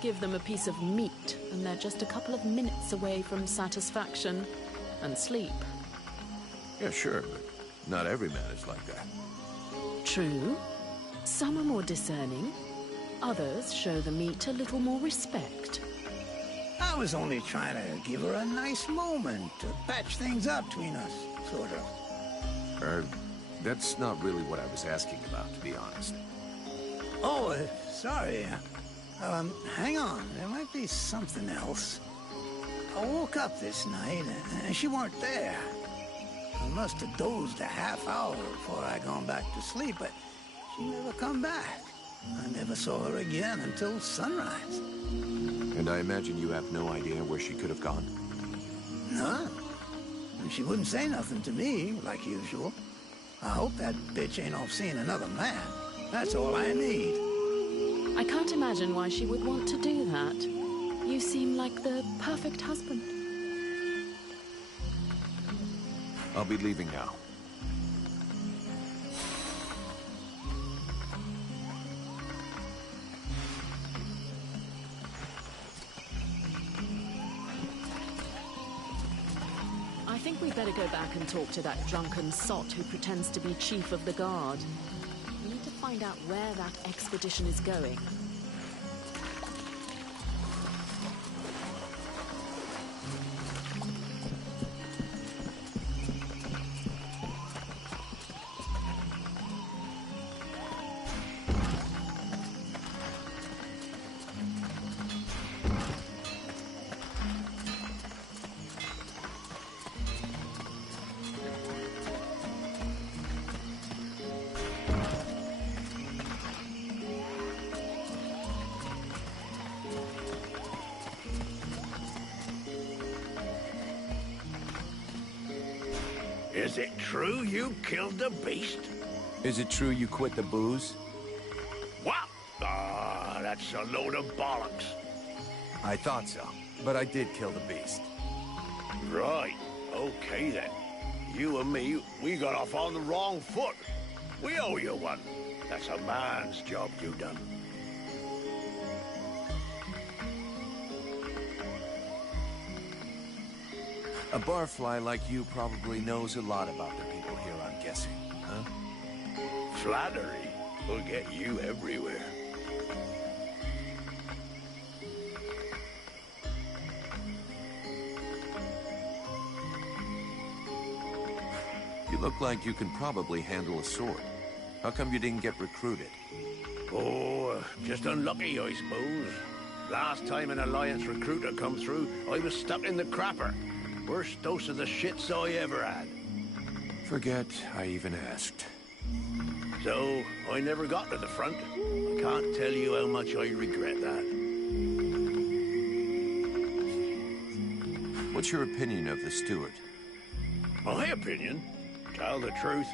give them a piece of meat, and they're just a couple of minutes away from satisfaction and sleep. Yeah, sure, but not every man is like that. True. Some are more discerning. Others show the meat a little more respect. I was only trying to give her a nice moment to patch things up between us, sort of. That's not really what I was asking about, to be honest. Oh, sorry. Hang on. There might be something else. I woke up this night, and she weren't there. I must have dozed a half hour before I gone back to sleep, but she never come back. I never saw her again until sunrise. And I imagine you have no idea where she could have gone? None. And she wouldn't say nothing to me, like usual. I hope that bitch ain't off seeing another man. That's all I need. I can't imagine why she would want to do that. You seem like the perfect husband. I'll be leaving now. I think we'd better go back and talk to that drunken sot who pretends to be chief of the guard. We need to find out where that expedition is going. Is it true you killed the beast? Is it true you quit the booze? What? Ah, that's a load of bollocks. I thought so, but I did kill the beast. Right. Okay, then. You and me, we got off on the wrong foot. We owe you one. That's a man's job you done. A barfly like you probably knows a lot about the people here, I'm guessing, huh? Flattery will get you everywhere. You look like you can probably handle a sword. How come you didn't get recruited? Oh, just unlucky, I suppose. Last time an Alliance recruiter come through, I was stuck in the crapper. Worst dose of the shits I ever had. Forget I even asked. So, I never got to the front. I can't tell you how much I regret that. What's your opinion of the steward? My opinion? Tell the truth,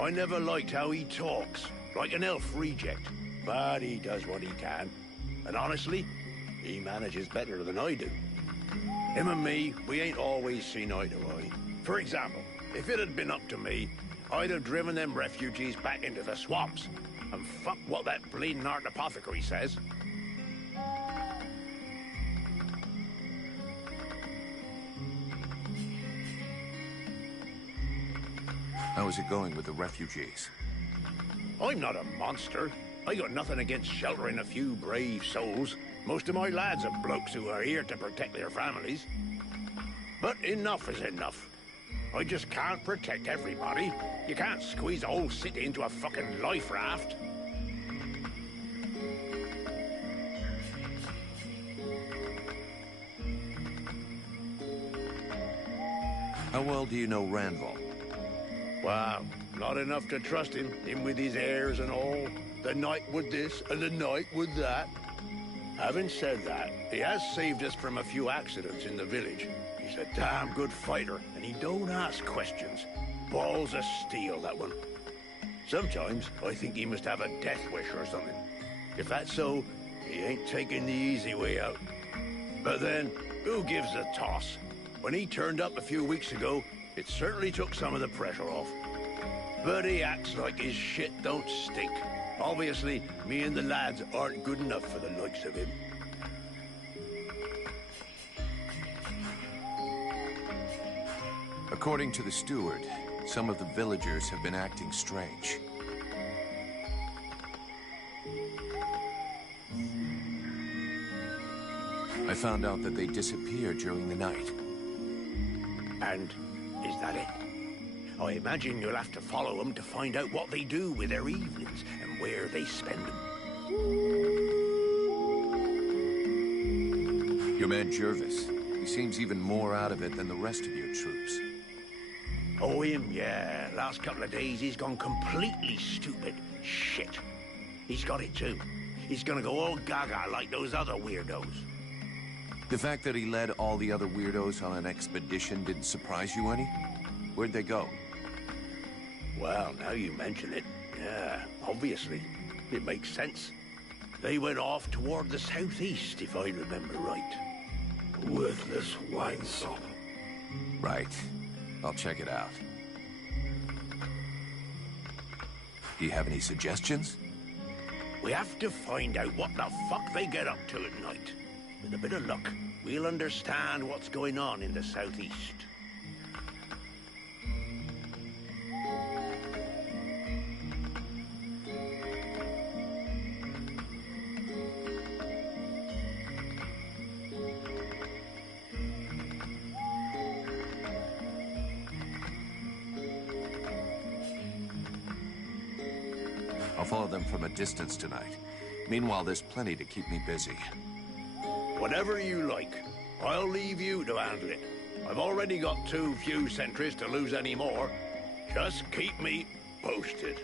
I never liked how he talks, like an elf reject. But he does what he can. And honestly, he manages better than I do. Him and me, we ain't always seen eye to eye. For example, if it had been up to me, I'd have driven them refugees back into the swamps. And fuck what that bleeding art apothecary says. How is it going with the refugees? I'm not a monster. I got nothing against sheltering a few brave souls. Most of my lads are blokes who are here to protect their families. But enough is enough. I just can't protect everybody. You can't squeeze a whole city into a fucking life raft. How well do you know Randall? Wow, not enough to trust him with his airs and all. The night with this and the night with that. Having said that, he has saved us from a few accidents in the village. He's a damn good fighter, and he don't ask questions. Balls of steel, that one. Sometimes I think he must have a death wish or something. If that's so, he ain't taking the easy way out. But then, who gives a toss? When he turned up a few weeks ago, it certainly took some of the pressure off. But he acts like his shit don't stink. Obviously, me and the lads aren't good enough for the likes of him. According to the steward, some of the villagers have been acting strange. I found out that they disappeared during the night. And is that it? I imagine you'll have to follow them to find out what they do with their evenings and where they spend them. Your man Jervis, he seems even more out of it than the rest of your troops. Oh, him, yeah. Last couple of days, he's gone completely stupid. Shit. He's got it too. He's gonna go all gaga like those other weirdos. The fact that he led all the other weirdos on an expedition didn't surprise you any? Where'd they go? Well, now you mention it, yeah, obviously. It makes sense. They went off toward the southeast, if I remember right. Worthless winesop. Right. I'll check it out. Do you have any suggestions? We have to find out what the fuck they get up to at night. With a bit of luck, we'll understand what's going on in the southeast. I'll follow them from a distance tonight. Meanwhile, there's plenty to keep me busy. Whatever you like. I'll leave you to handle it. I've already got too few sentries to lose any more. Just keep me posted.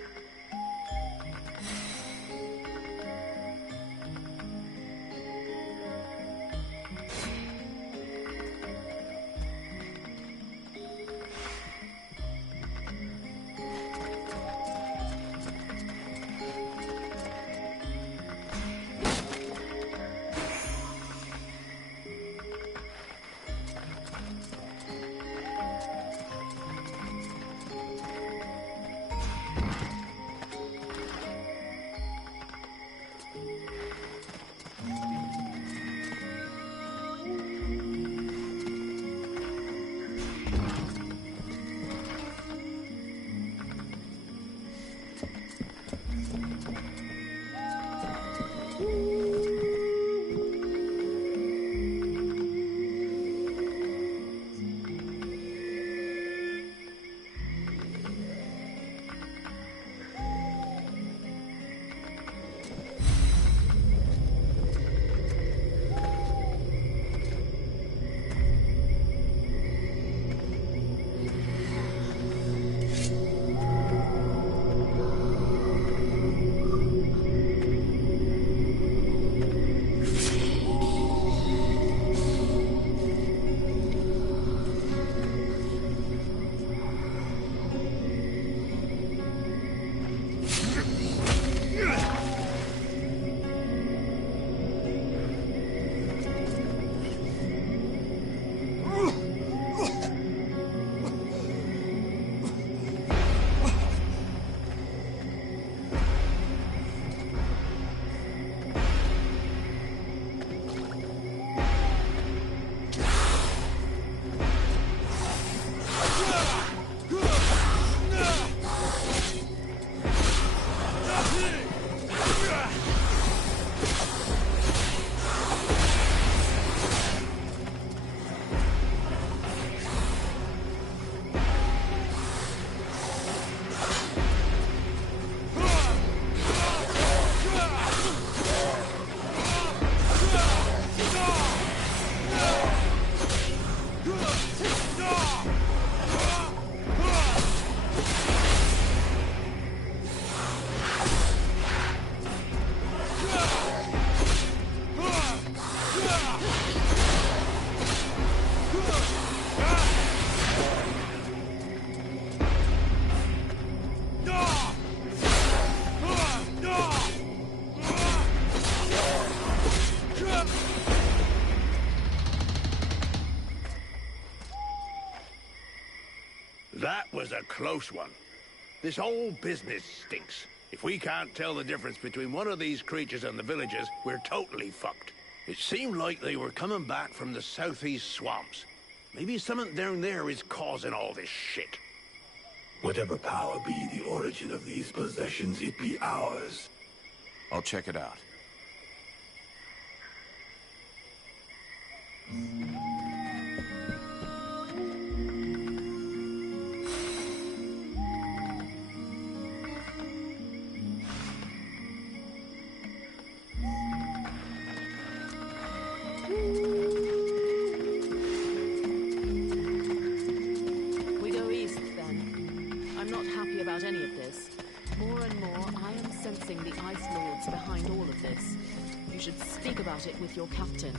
was a close one. This whole business stinks. If we can't tell the difference between one of these creatures and the villagers, we're totally fucked. It seemed like they were coming back from the southeast swamps. Maybe something down there is causing all this shit. Whatever power be the origin of these possessions, it be ours. I'll check it out. We go east, then. I'm not happy about any of this. More and more, I am sensing the Ice Lords behind all of this. You should speak about it with your captain.